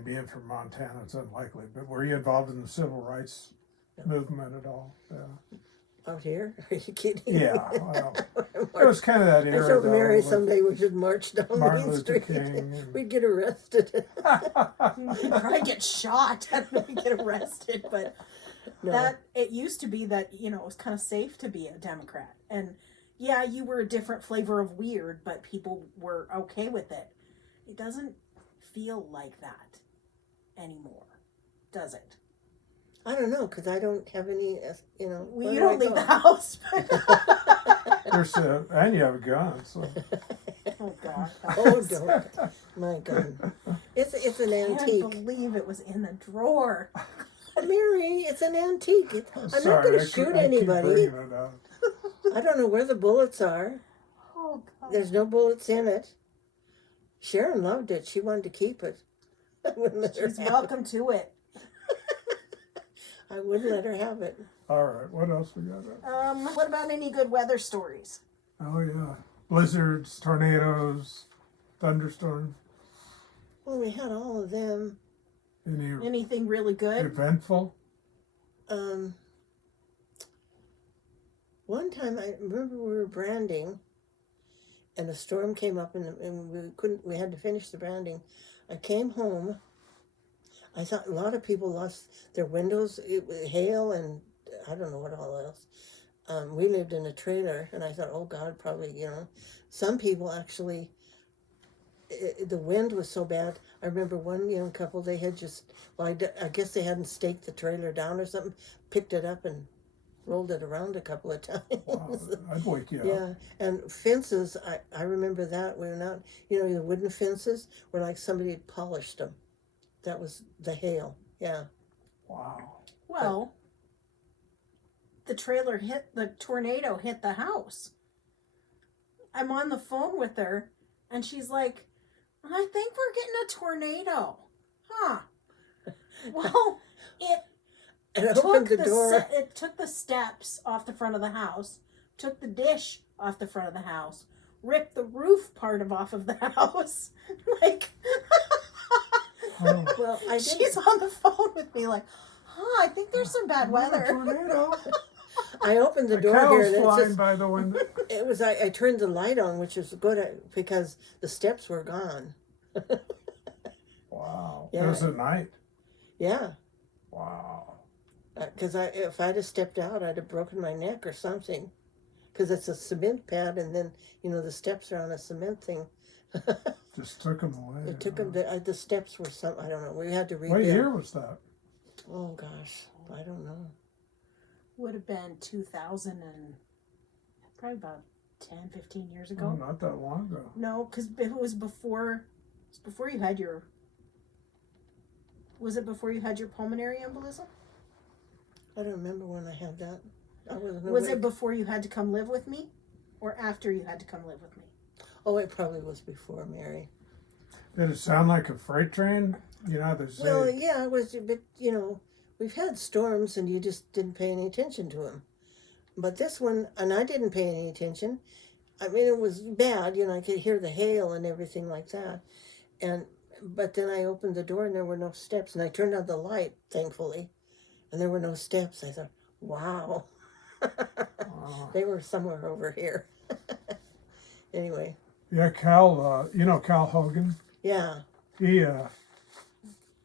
being from Montana, it's unlikely, but were you involved in the civil rights movement at all? Yeah. Out here? Are you kidding? Yeah, well, it was kind of that I era, told though. Mary with someday we should march down Martin Main Luther Street. King and- We'd get arrested. You'd probably get shot and maybe get arrested, but No. it used to be that, it was kind of safe to be a Democrat. And yeah, you were a different flavor of weird, but people were okay with it. It doesn't feel like that anymore, does it? I don't know, because I don't have any, Well, where you do I don't leave go? the house. and you have a gun, so. Oh, God. Oh, don't. My God. It's an I antique. can't believe it was in the drawer. Mary, it's an antique. I'm not Sorry, going I to shoot keep anybody. bringing it up. I don't know where the bullets are. Oh, God. There's no bullets in it. Sharon loved it. She wanted to keep it. I wouldn't let her She's have welcome to it. it. I wouldn't let her have it. All right, what else we got? What about any good weather stories? Oh, yeah. Blizzards, tornadoes, thunderstorms. Well, we had all of them. Any Anything really good? eventful? One time I remember we were branding, and a storm came up, and we had to finish the branding. I came home. I thought a lot of people lost their windows, hail, and I don't know what all else. We lived in a trailer, and I thought, oh God, probably, some people actually the wind was so bad. I remember one young couple, they had just, well, I guess they hadn't staked the trailer down or something, picked it up and rolled it around a couple of times. Wow, I'd wake you up. Yeah, and fences, I remember that. We were not, the wooden fences were like somebody had polished them. That was the hail. Yeah. Wow. Well, the tornado hit the house. I'm on the phone with her, and she's like, I think we're getting a tornado. Huh. Well, And I opened the door. It took the steps off the front of the house, took the dish off the front of the house, ripped the roof part off of the house. Like, Oh. Well, I did. she's on the phone with me like, I think there's some bad weather. Tornado. I opened the A door here, cow's and it's flying just, by the window. it was. I turned the light on, which was good because the steps were gone. Wow. Yeah. It was at night. Yeah, Wow. because if I'd have stepped out, I'd have broken my neck or something. Because it's a cement pad, and then the steps are on a cement thing. Just took them away. It took them. The steps were some. I don't know. We had to rebuild. What year was that? Oh gosh, I don't know. Would have been 2000 and probably about 10, 15 years Oh, ago. not that long ago. No, because it was before you had your. Was it before you had your pulmonary embolism? I don't remember when I had that. I wasn't Was awake. it before you had to come live with me, or after you had to come live with me? Oh, it probably was before Mary. Did it sound like a freight train? There's Well, yeah, it was, but we've had storms and you just didn't pay any attention to them. But this one, and I didn't pay any attention. I mean, it was bad, I could hear the hail and everything like that. But then I opened the door and there were no steps, and I turned on the light, thankfully, and there were no steps. I thought, wow, Wow. they were somewhere over here. Anyway, Yeah, Cal, Cal Hogan? yeah. He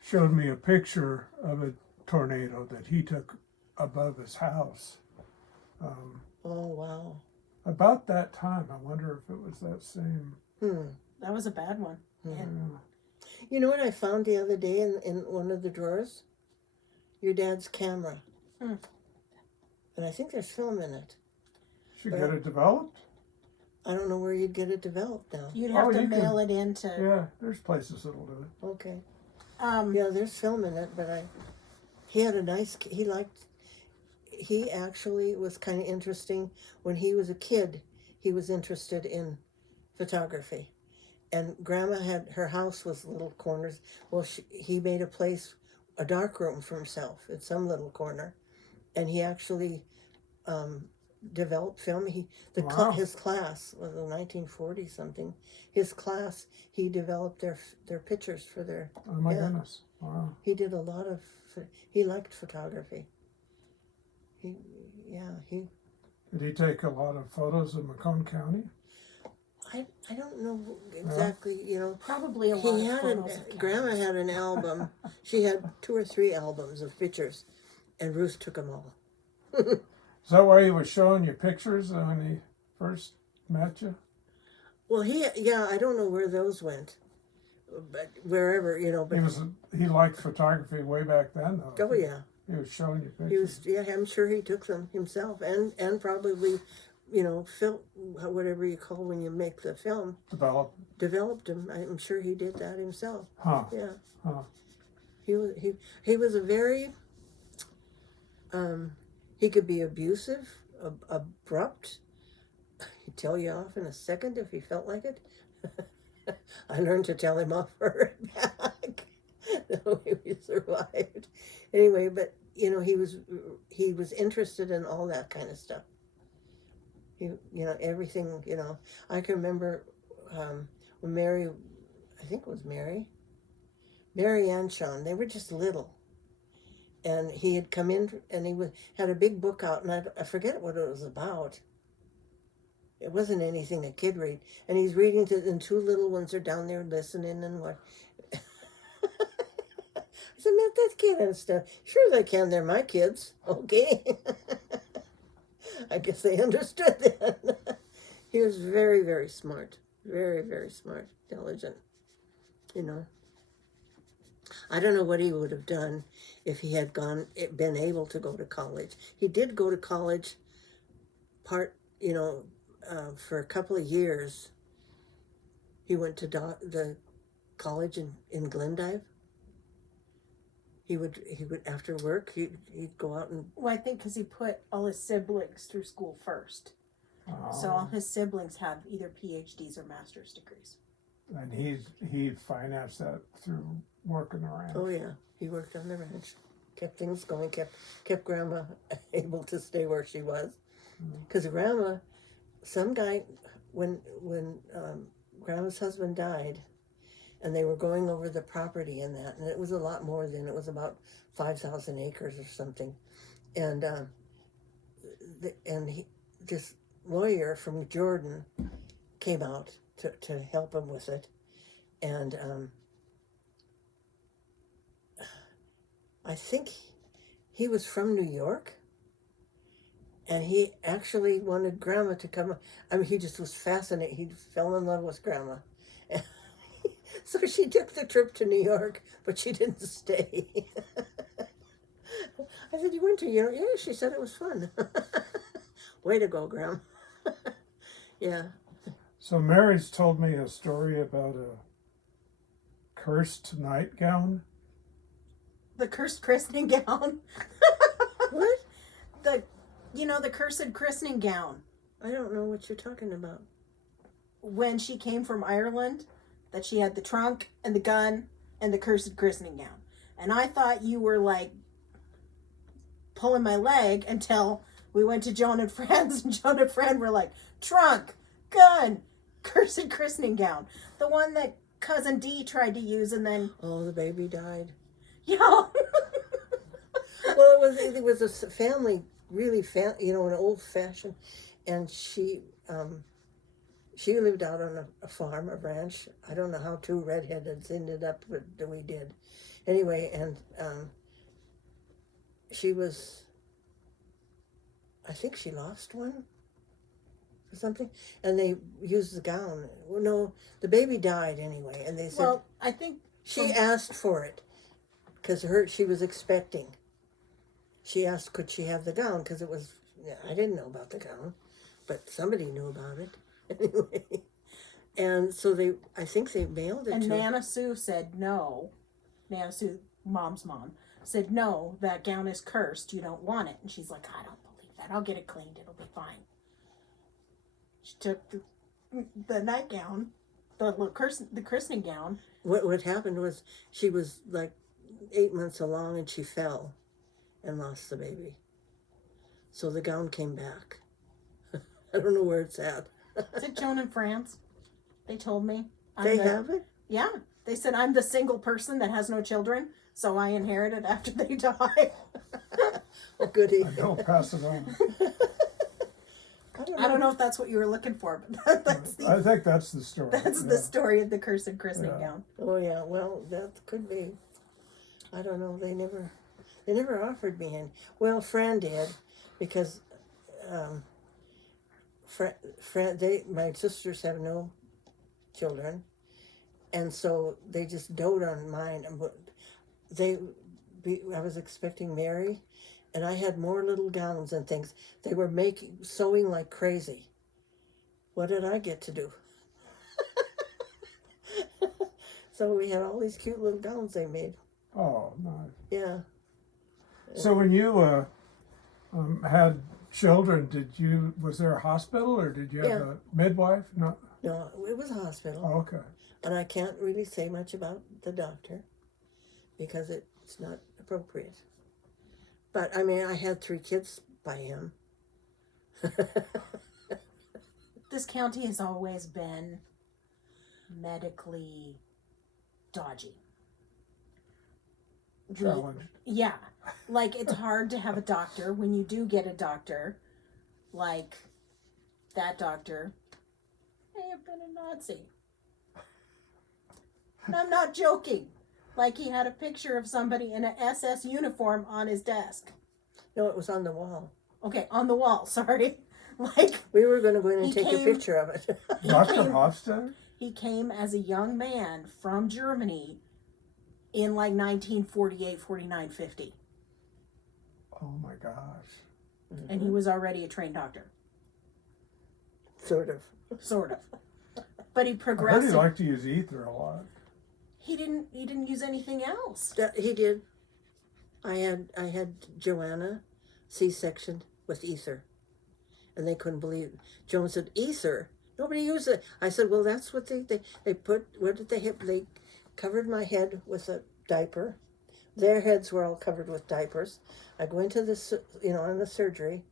showed me a picture of a tornado that he took above his house. Oh, wow. About that time, I wonder if it was that same. That was a bad one. Yeah. You know what I found the other day in one of the drawers? Your dad's camera. Hmm. And I think there's film in it. Should get it developed? I don't know where you'd get it developed now. You'd have to you mail can- it into. Yeah, there's places that'll do it. Okay. Yeah. Yeah, there's film in it, but he had a nice, he actually was kind of interesting. When he was a kid, he was interested in photography. And Grandma her house was little corners. Well, he made a dark room for himself in some little corner. And he actually developed film. Wow. His class was in 1940 something. His class, he developed their pictures for their. Oh my Yeah. goodness. Wow. He did a lot of. He liked photography. He. Did he take a lot of photos of McCone County? I don't know exactly. Probably a lot He of had photos of Grandma had an album. She had 2 or 3 albums of pictures, and Ruth took them all. Is that why he was showing you pictures when he first met you? Well, I don't know where those went, but wherever, but. He liked photography way back then, though. Oh yeah, He was showing you pictures. he was. Yeah, I'm sure he took them himself, and probably, film, whatever you call when you make the film, developed them. I'm sure he did that himself. Huh. Yeah, Huh. he was a very. He could be abusive, abrupt. He'd tell you off in a second if he felt like it. I learned to tell him off for it back. No, we survived. Anyway, but he was interested in all that kind of stuff. Everything. I can remember when Mary, I think it was Mary and Sean. They were just little. And he had come in, and he had a big book out, and I forget what it was about. It wasn't anything a kid read. And he's reading and 2 little ones are down there listening and what. I said, man, that kid and stuff. Sure they can, they're my kids. Okay. I guess they understood that. He was very, very smart. Very, very smart, intelligent. you know. I don't know what he would have done if he had been able to go to college. He did go to college for a couple of years. He went to the college in Glendive. He would after work, he'd go out and... Well, I think because he put all his siblings through school first. So all his siblings have either PhDs or master's degrees. And he financed that through working around. Oh yeah, he worked on the ranch, kept things going, kept Grandma able to stay where she was. Because Grandma, some guy, when Grandma's husband died, and they were going over the property and that, and it was a lot more than, it was about 5,000 acres or something, and this lawyer from Jordan came out to help him with it, and I think he was from New York, and he actually wanted Grandma to come. I mean, he just was fascinated. He fell in love with Grandma. So she took the trip to New York, but she didn't stay. I said, "You went to Europe?" Yeah, she said it was fun. Way to go, Grandma. Yeah. So Mary's told me a story about a cursed nightgown. The cursed christening gown. What? The cursed christening gown. I don't know what you're talking about. When she came from Ireland, that she had the trunk and the gun and the cursed christening gown. And I thought you were like pulling my leg until we went to Joan and Friends, and Joan and Friend were like, trunk, gun, cursed christening gown. The one that Cousin Dee tried to use, and then... Oh, the baby died. Yeah. Well, it was a family, really, an old-fashioned, and she lived out on a farm, a ranch. I don't know how two redheads ended up, but we did. Anyway, and she was, I think she lost one or something, and they used the gown. Well, no, the baby died anyway, and they said... Well, I think... She asked for it, because she was expecting. She asked, could she have the gown, because it was, I didn't know about the gown, but somebody knew about it. Anyway, and so I think they mailed it and to Nana Sue said no. Nana Sue, Mom's mom, said no, that gown is cursed, you don't want it. And she's like, I don't believe that, I'll get it cleaned, it'll be fine. She took the nightgown, the christening gown. What happened was she was like 8 months along, and she fell and lost the baby. So the gown came back. I don't know where it's at. Is it Joan and France? They told me. They have it? Yeah. They said I'm the single person that has no children, so I inherit it after they die. Oh, goody. Don't pass it on. I don't know if that's what you were looking for, but that's I think that's the story. that's the story of the cursed christening gown. Oh, yeah. Well, that could be. I don't know. They never offered me any. Well, Fran did, because my sisters have no children, and so they just doted on mine. I was expecting Mary, and I had more little gowns and things. They were sewing like crazy. What did I get to do? So we had all these cute little gowns they made. Oh, nice. Yeah. So when you had children, was there a hospital, or did you have a midwife? No, it was a hospital. Oh, okay. And I can't really say much about the doctor because it's not appropriate. But I mean, I had 3 kids by him. This county has always been medically dodgy. Challenged. Yeah. Like, it's hard to have a doctor. When you do get a doctor, like that doctor may have been a Nazi. And I'm not joking. Like, he had a picture of somebody in an SS uniform on his desk. No, it was on the wall. Okay, on the wall, sorry. Like, We were going to go in and He take a came- picture of it. Dr. Hofstadter? He came as a young man from Germany in like 1948, 49, 50. Oh my gosh. And he was already a trained doctor. Sort of. Sort of. But he I heard progressed. he liked to use ether a lot. He didn't use anything else. He did. I had Joanna C-section with ether. And they couldn't believe it. Joan said, ether? Nobody used it. I said, well, that's what they put, what did they hit? They covered my head with a diaper. Their heads were all covered with diapers. I go into the, in the surgery,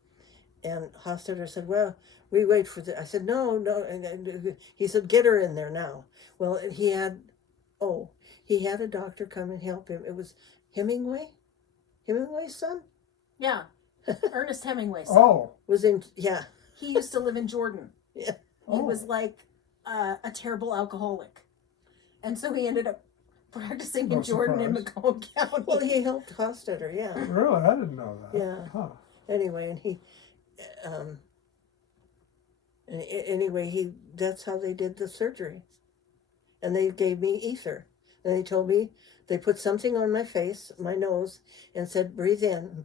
and Hofstadter said, well, we wait for the, I said, no. And he said, get her in there now. Well, he had a doctor come and help him. It was Hemingway's son? Yeah. Ernest Hemingway. Oh. Was in, yeah. He used to live in Jordan. Yeah. He was like a terrible alcoholic. And so he ended up practicing in No Jordan and surprise. McCone County. Well, he helped Hofstadter, yeah. Really? I didn't know that. Yeah. Huh. Anyway, that's how they did the surgery. And they gave me ether. And they told me, they put something on my face, my nose, and said, breathe in.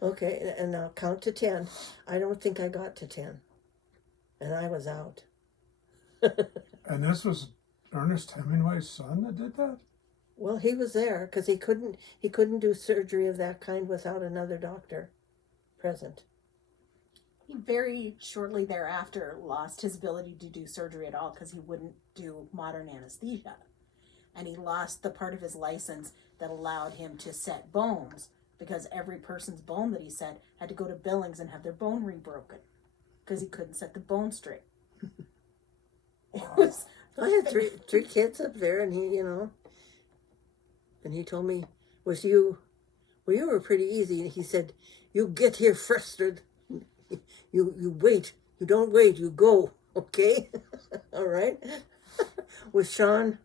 Okay, and now count to 10. I don't think I got to 10. And I was out. And this was Ernest Hemingway's son that did that? Well, he was there because he couldn't do surgery of that kind without another doctor present. He very shortly thereafter lost his ability to do surgery at all because he wouldn't do modern anesthesia. And he lost the part of his license that allowed him to set bones, because every person's bone that he set had to go to Billings and have their bone rebroken because he couldn't set the bone straight. It was I had three kids up there, and and he told me, well, you were pretty easy. And he said, you get here frustrated. You wait. You don't wait. You go. Okay? All right? With Sean,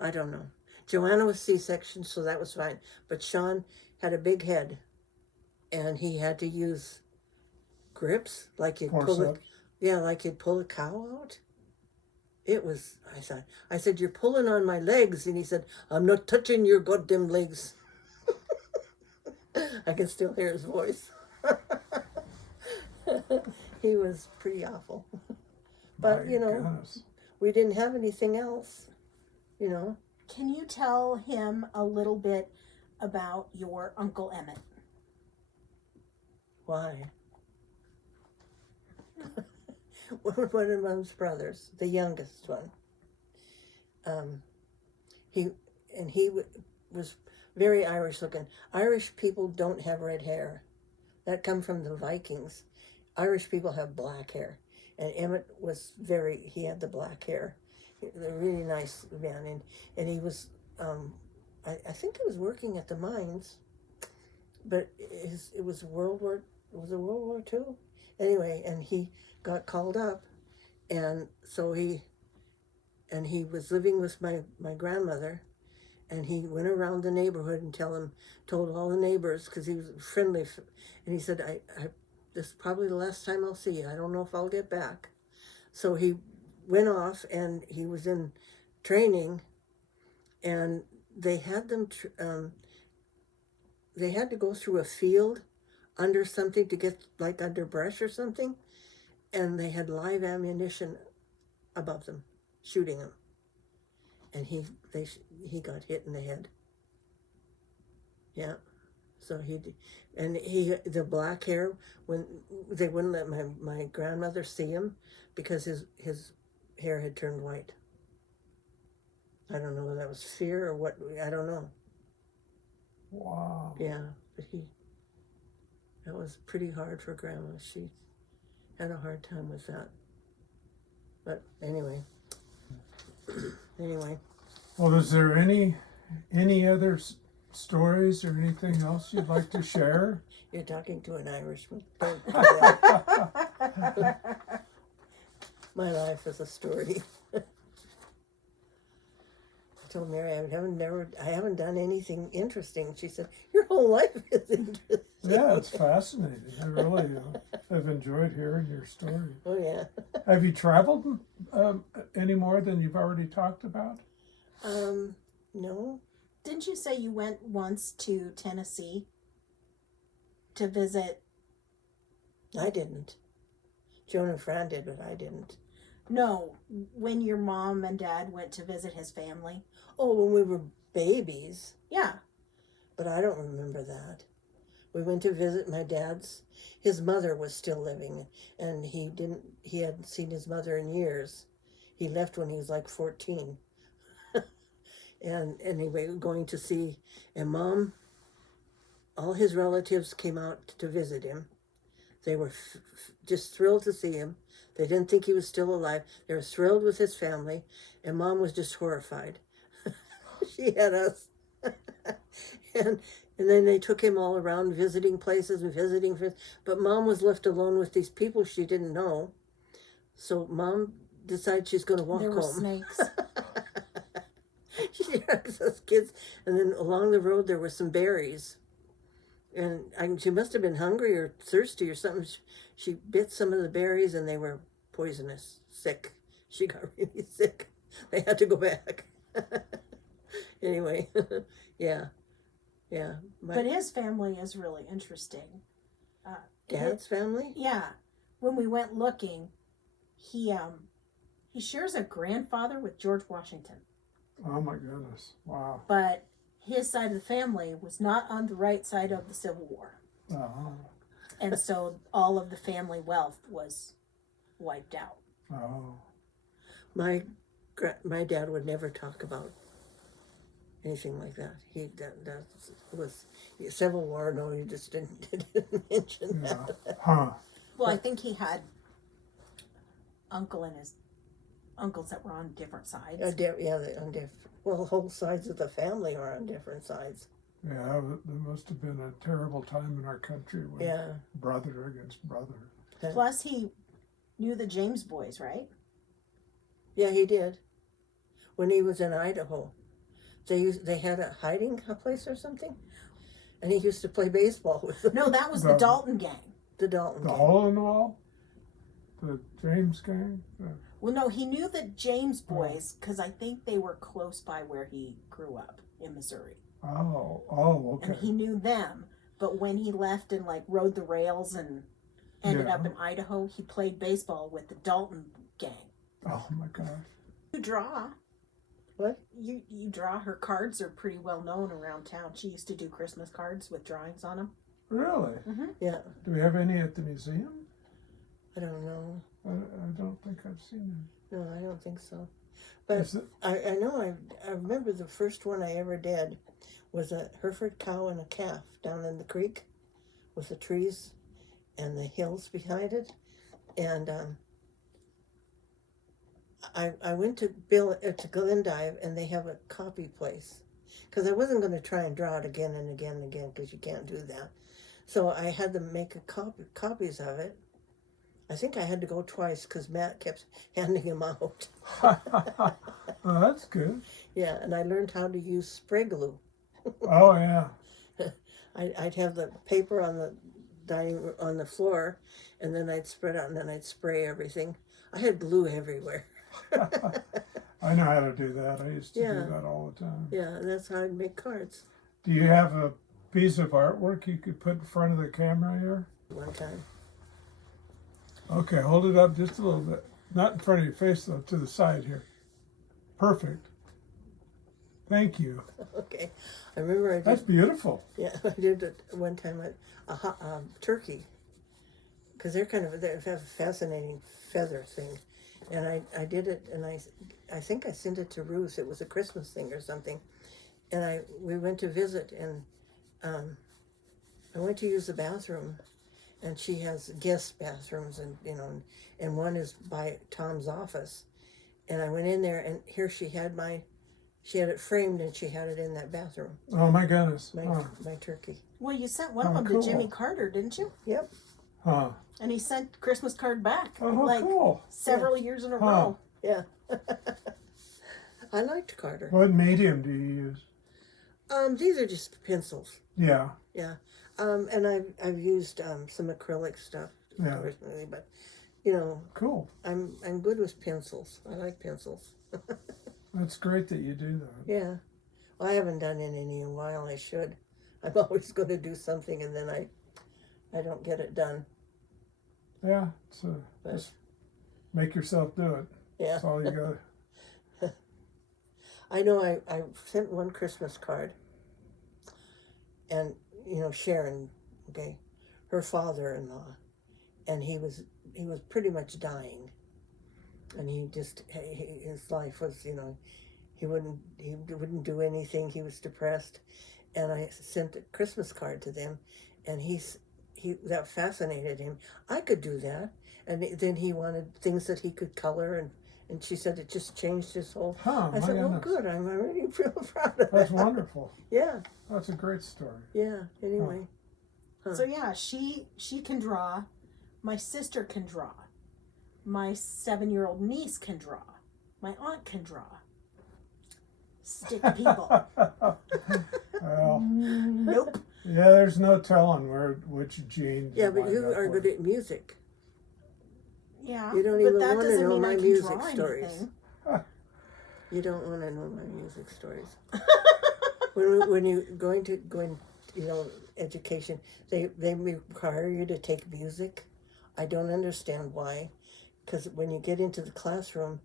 I don't know. Joanna was C-section, so that was fine. But Sean had a big head, and he had to use grips, like you'd pull it. Forceps. Yeah, like you'd pull a cow out. It was, I said, you're pulling on my legs. And he said, I'm not touching your goddamn legs. I can still hear his voice. He was pretty awful. But, My goodness. we didn't have anything else, Can you tell him a little bit about your Uncle Emmett? Why? One of Mom's brothers, the youngest one. He was very Irish looking. Irish people don't have red hair. That come from the Vikings. Irish people have black hair. And Emmett he had the black hair. A really nice man. And he was, I think he was working at the mines, but it was World War II? Anyway, and he got called up, and so he was living with my grandmother, and he went around the neighborhood and told all the neighbors, because he was friendly, and he said, this is probably the last time I'll see you. I don't know if I'll get back. So he went off, and he was in training, and they had them, they had to go through a field under something to get, like under brush or something, and they had live ammunition above them, shooting them. And he got hit in the head. Yeah. So the black hair, when they wouldn't let my grandmother see him because his hair had turned white. I don't know whether that was fear or what, I don't know. Wow. Yeah, but that was pretty hard for Grandma. She had a hard time with that. But anyway. Well, is there any other stories or anything else you'd like to share? You're talking to an Irishman. Don't do that. My life is a story. I told Mary I haven't done anything interesting. She said, your whole life is interesting. Yeah, it's fascinating. I really have enjoyed hearing your story. Oh yeah. Have you traveled any more than you've already talked about? No. Didn't you say you went once to Tennessee to visit? I didn't. Joan and Fran did, but I didn't. No, when your mom and dad went to visit his family. Oh, when we were babies, Yeah. but I don't remember that. We went to visit my dad's. His mother was still living, and he hadn't seen his mother in years. He left when he was like 14. And anyway, going to see, and Mom, all his relatives came out to visit him. They were just thrilled to see him. They didn't think he was still alive. They were thrilled with his family, and Mom was just horrified. She had us. and then they took him all around visiting places and visiting, but Mom was left alone with these people she didn't know. So Mom decided she's going to walk There were home. snakes. She hugs those kids, and then along the road there were some berries, and she must have been hungry or thirsty or something. She bit some of the berries, and they were poisonous. Sick. She got really sick. They had to go back. Anyway, yeah. But his family is really interesting. Dad's family? Yeah. When we went looking, he shares a grandfather with George Washington. Oh my goodness! Wow. But his side of the family was not on the right side of the Civil War. Oh. And so all of the family wealth was wiped out. Oh. My dad would never talk about anything like that. That was Civil War. No, he just didn't mention Yeah. that. Huh. Well, I think he had uncles that were on different sides. Well, whole sides of the family are on different sides. Yeah, there must have been a terrible time in our country when brother against brother. Plus, he knew the James boys, right? Yeah, he did. When he was in Idaho, they had a hiding place or something, and he used to play baseball with them. No, that was the Dalton gang. The Dalton The gang. hole in the wall? The James gang? Well, no, he knew the James boys because I think they were close by where he grew up in Missouri. Oh, okay. And he knew them. But when he left and like rode the rails and ended up in Idaho, he played baseball with the Dalton gang. Oh my gosh. You draw. What? You draw. Her cards are pretty well known around town. She used to do Christmas cards with drawings on them. Really? Mm-hmm. Yeah. Do we have any at the museum? I don't know. I don't think I've seen them. No, I don't think so. But I know I remember the first one I ever did was a Hereford cow and a calf down in the creek with the trees and the hills behind it. And I went to Glendive, and they have a copy place. Because I wasn't going to try and draw it again and again and again, because you can't do that. So I had to make copies of it. I think I had to go twice because Matt kept handing them out. Oh, that's good. Yeah, and I learned how to use spray glue. Oh, yeah. I'd have the paper on the floor, and then I'd spread out, and then I'd spray everything. I had glue everywhere. I know how to do that. I used to Yeah. do that all the time. Yeah, and that's how I'd make cards. Do you have a piece of artwork you could put in front of the camera here? One time. Okay, hold it up just a little bit. Not in front of your face, though, to the side here. Perfect. Thank you. Okay, I remember I did. That's beautiful. Yeah, I did it one time a turkey, because they have a fascinating feather thing, and I did it, and I think I sent it to Ruth. It was a Christmas thing or something, and we went to visit, and I went to use the bathroom, and she has guest bathrooms, and and one is by Tom's office, and I went in there, and here she had it framed, and she had it in that bathroom. Oh, my goodness. My turkey. Well, you sent one of Oh, them cool. to Jimmy Carter, didn't you? Yep. Huh. And he sent Christmas card back. Oh, how like cool. several years in a Huh. row. Yeah. I liked Carter. What medium do you use? These are just pencils. Yeah. Yeah. And I've used some acrylic stuff Yeah. recently, but you know, Cool. I'm good with pencils. I like pencils. That's great that you do that. Yeah. Well, I haven't done any in a while. I should. I'm always going to do something and then I don't get it done. Yeah. So But just make yourself do it. yeah. That's all you got. I know I sent one Christmas card, and you know, Sharon, okay, her father-in-law, and he was pretty much dying, and his life was, you know, he wouldn't do anything. He was depressed, and I sent a Christmas card to them, and he that fascinated him. I could do that, and then he wanted things that he could color, and she said it just changed his whole. Huh, I my said, well, goodness. good. I'm really real proud of That's that. wonderful. Yeah, That's a great story. yeah. Anyway, So yeah, she can draw. My sister can draw. My 7-year-old niece can draw. My aunt can draw. Stick people. Well, Nope. yeah, there's no telling which genes. yeah, but wind you up are with. good at music. Yeah. You don't but even that wanna doesn't know mean my I can music draw stories. anything. You don't want to know my music stories. when you go into you know, education, they require you to take music. I don't understand why, because when you get into the classroom,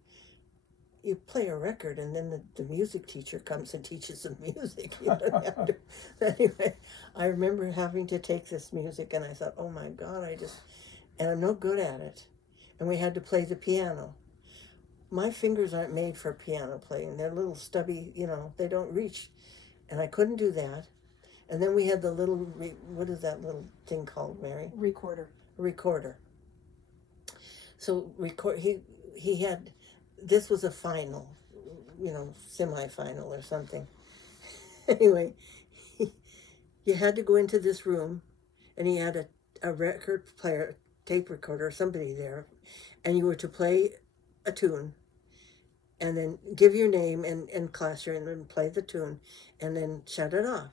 you play a record, and then the music teacher comes and teaches the music. You don't have to. Anyway, I remember having to take this music, and I thought, oh my God, and I'm no good at it. And we had to play the piano. My fingers aren't made for piano playing. They're little stubby, you know, they don't reach. And I couldn't do that. And then we had the little, what is that little thing called, Mary? Recorder. Recorder. So he had, this was a final, you know, semi-final or something. Anyway, you had to go into this room, and he had a record player, tape recorder, somebody there, and you were to play a tune, and then give your name and class your, and then play the tune, and then shut it off.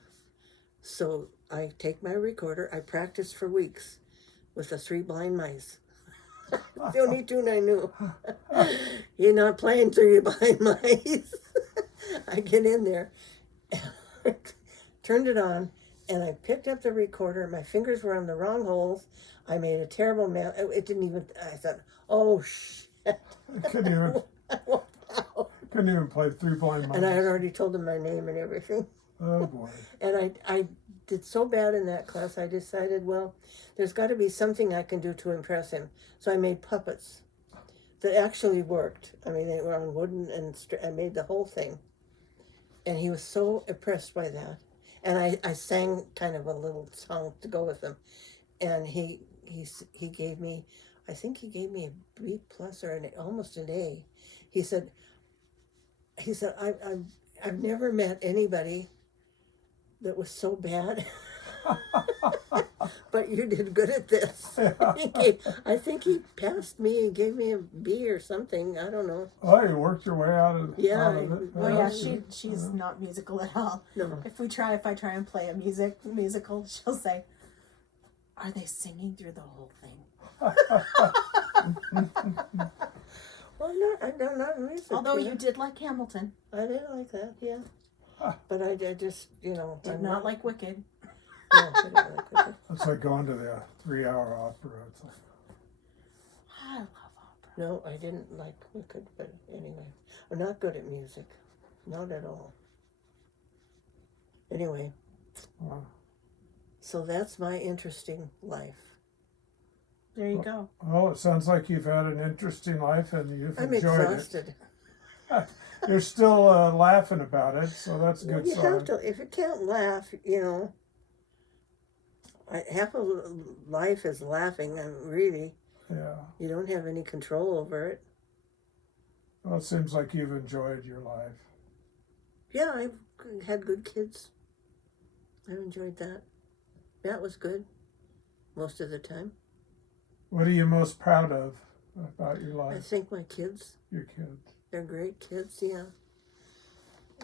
So I take my recorder. I practiced for weeks with the 3 Blind Mice. The only tune I knew. You're not playing 3 Blind Mice. I get in there, turned it on, and I picked up the recorder. My fingers were on the wrong holes. I made a terrible mess. It didn't even. I thought, oh shit. Couldn't even play 3 Blind Mice. And I had already told him my name and everything. Oh boy. And I did so bad in that class, I decided, well, there's got to be something I can do to impress him. So I made puppets that actually worked. I mean, they were on wooden, and I made the whole thing. And he was so impressed by that. And I sang kind of a little song to go with them. And he gave me, I think he gave me a B+ or almost an A. He said, I've never met anybody that was so bad, but you did good at this. I think he passed me and gave me a B or something. I don't know. Oh, you worked your way out of it. Oh yeah, That's good. she's not musical at all. No. If I try and play a musical, she'll say, "Are they singing through the whole thing?" Well, I'm not music. Although you did like Hamilton, I did like that, yeah. But I just, you know. did I'm not like Wicked. No, I didn't like it. It's like going to the 3-hour opera. It's like, I love opera. No, I didn't like Wicked, but anyway. I'm not good at music. Not at all. Anyway, wow. so that's my interesting life. There you go. Well, it sounds like you've had an interesting life and you've I'm enjoyed exhausted. it. You're still laughing about it, so that's a Well, good you sign. have to, if you can't laugh, you know, half of life is laughing, and really, Yeah. you don't have any control over it. Well, it seems like you've enjoyed your life. Yeah, I've had good kids. I've enjoyed that. That was good, most of the time. What are you most proud of about your I life? think my kids, Your kids. they're great kids, yeah.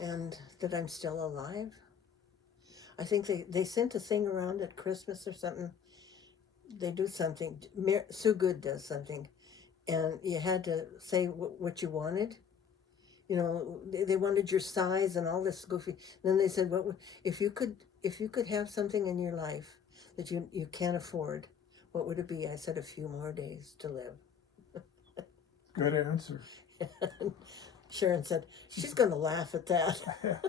And that I'm still alive. I think they sent a thing around at Christmas or something. They do something. Sue Good does something, and you had to say what you wanted. You know, they wanted your size and all this goofy. Then they said, "What if you could have something in your life that you can't afford? What would it be?" I said, "A few more days to live." Good answer. Sharon said, "She's going to laugh at that."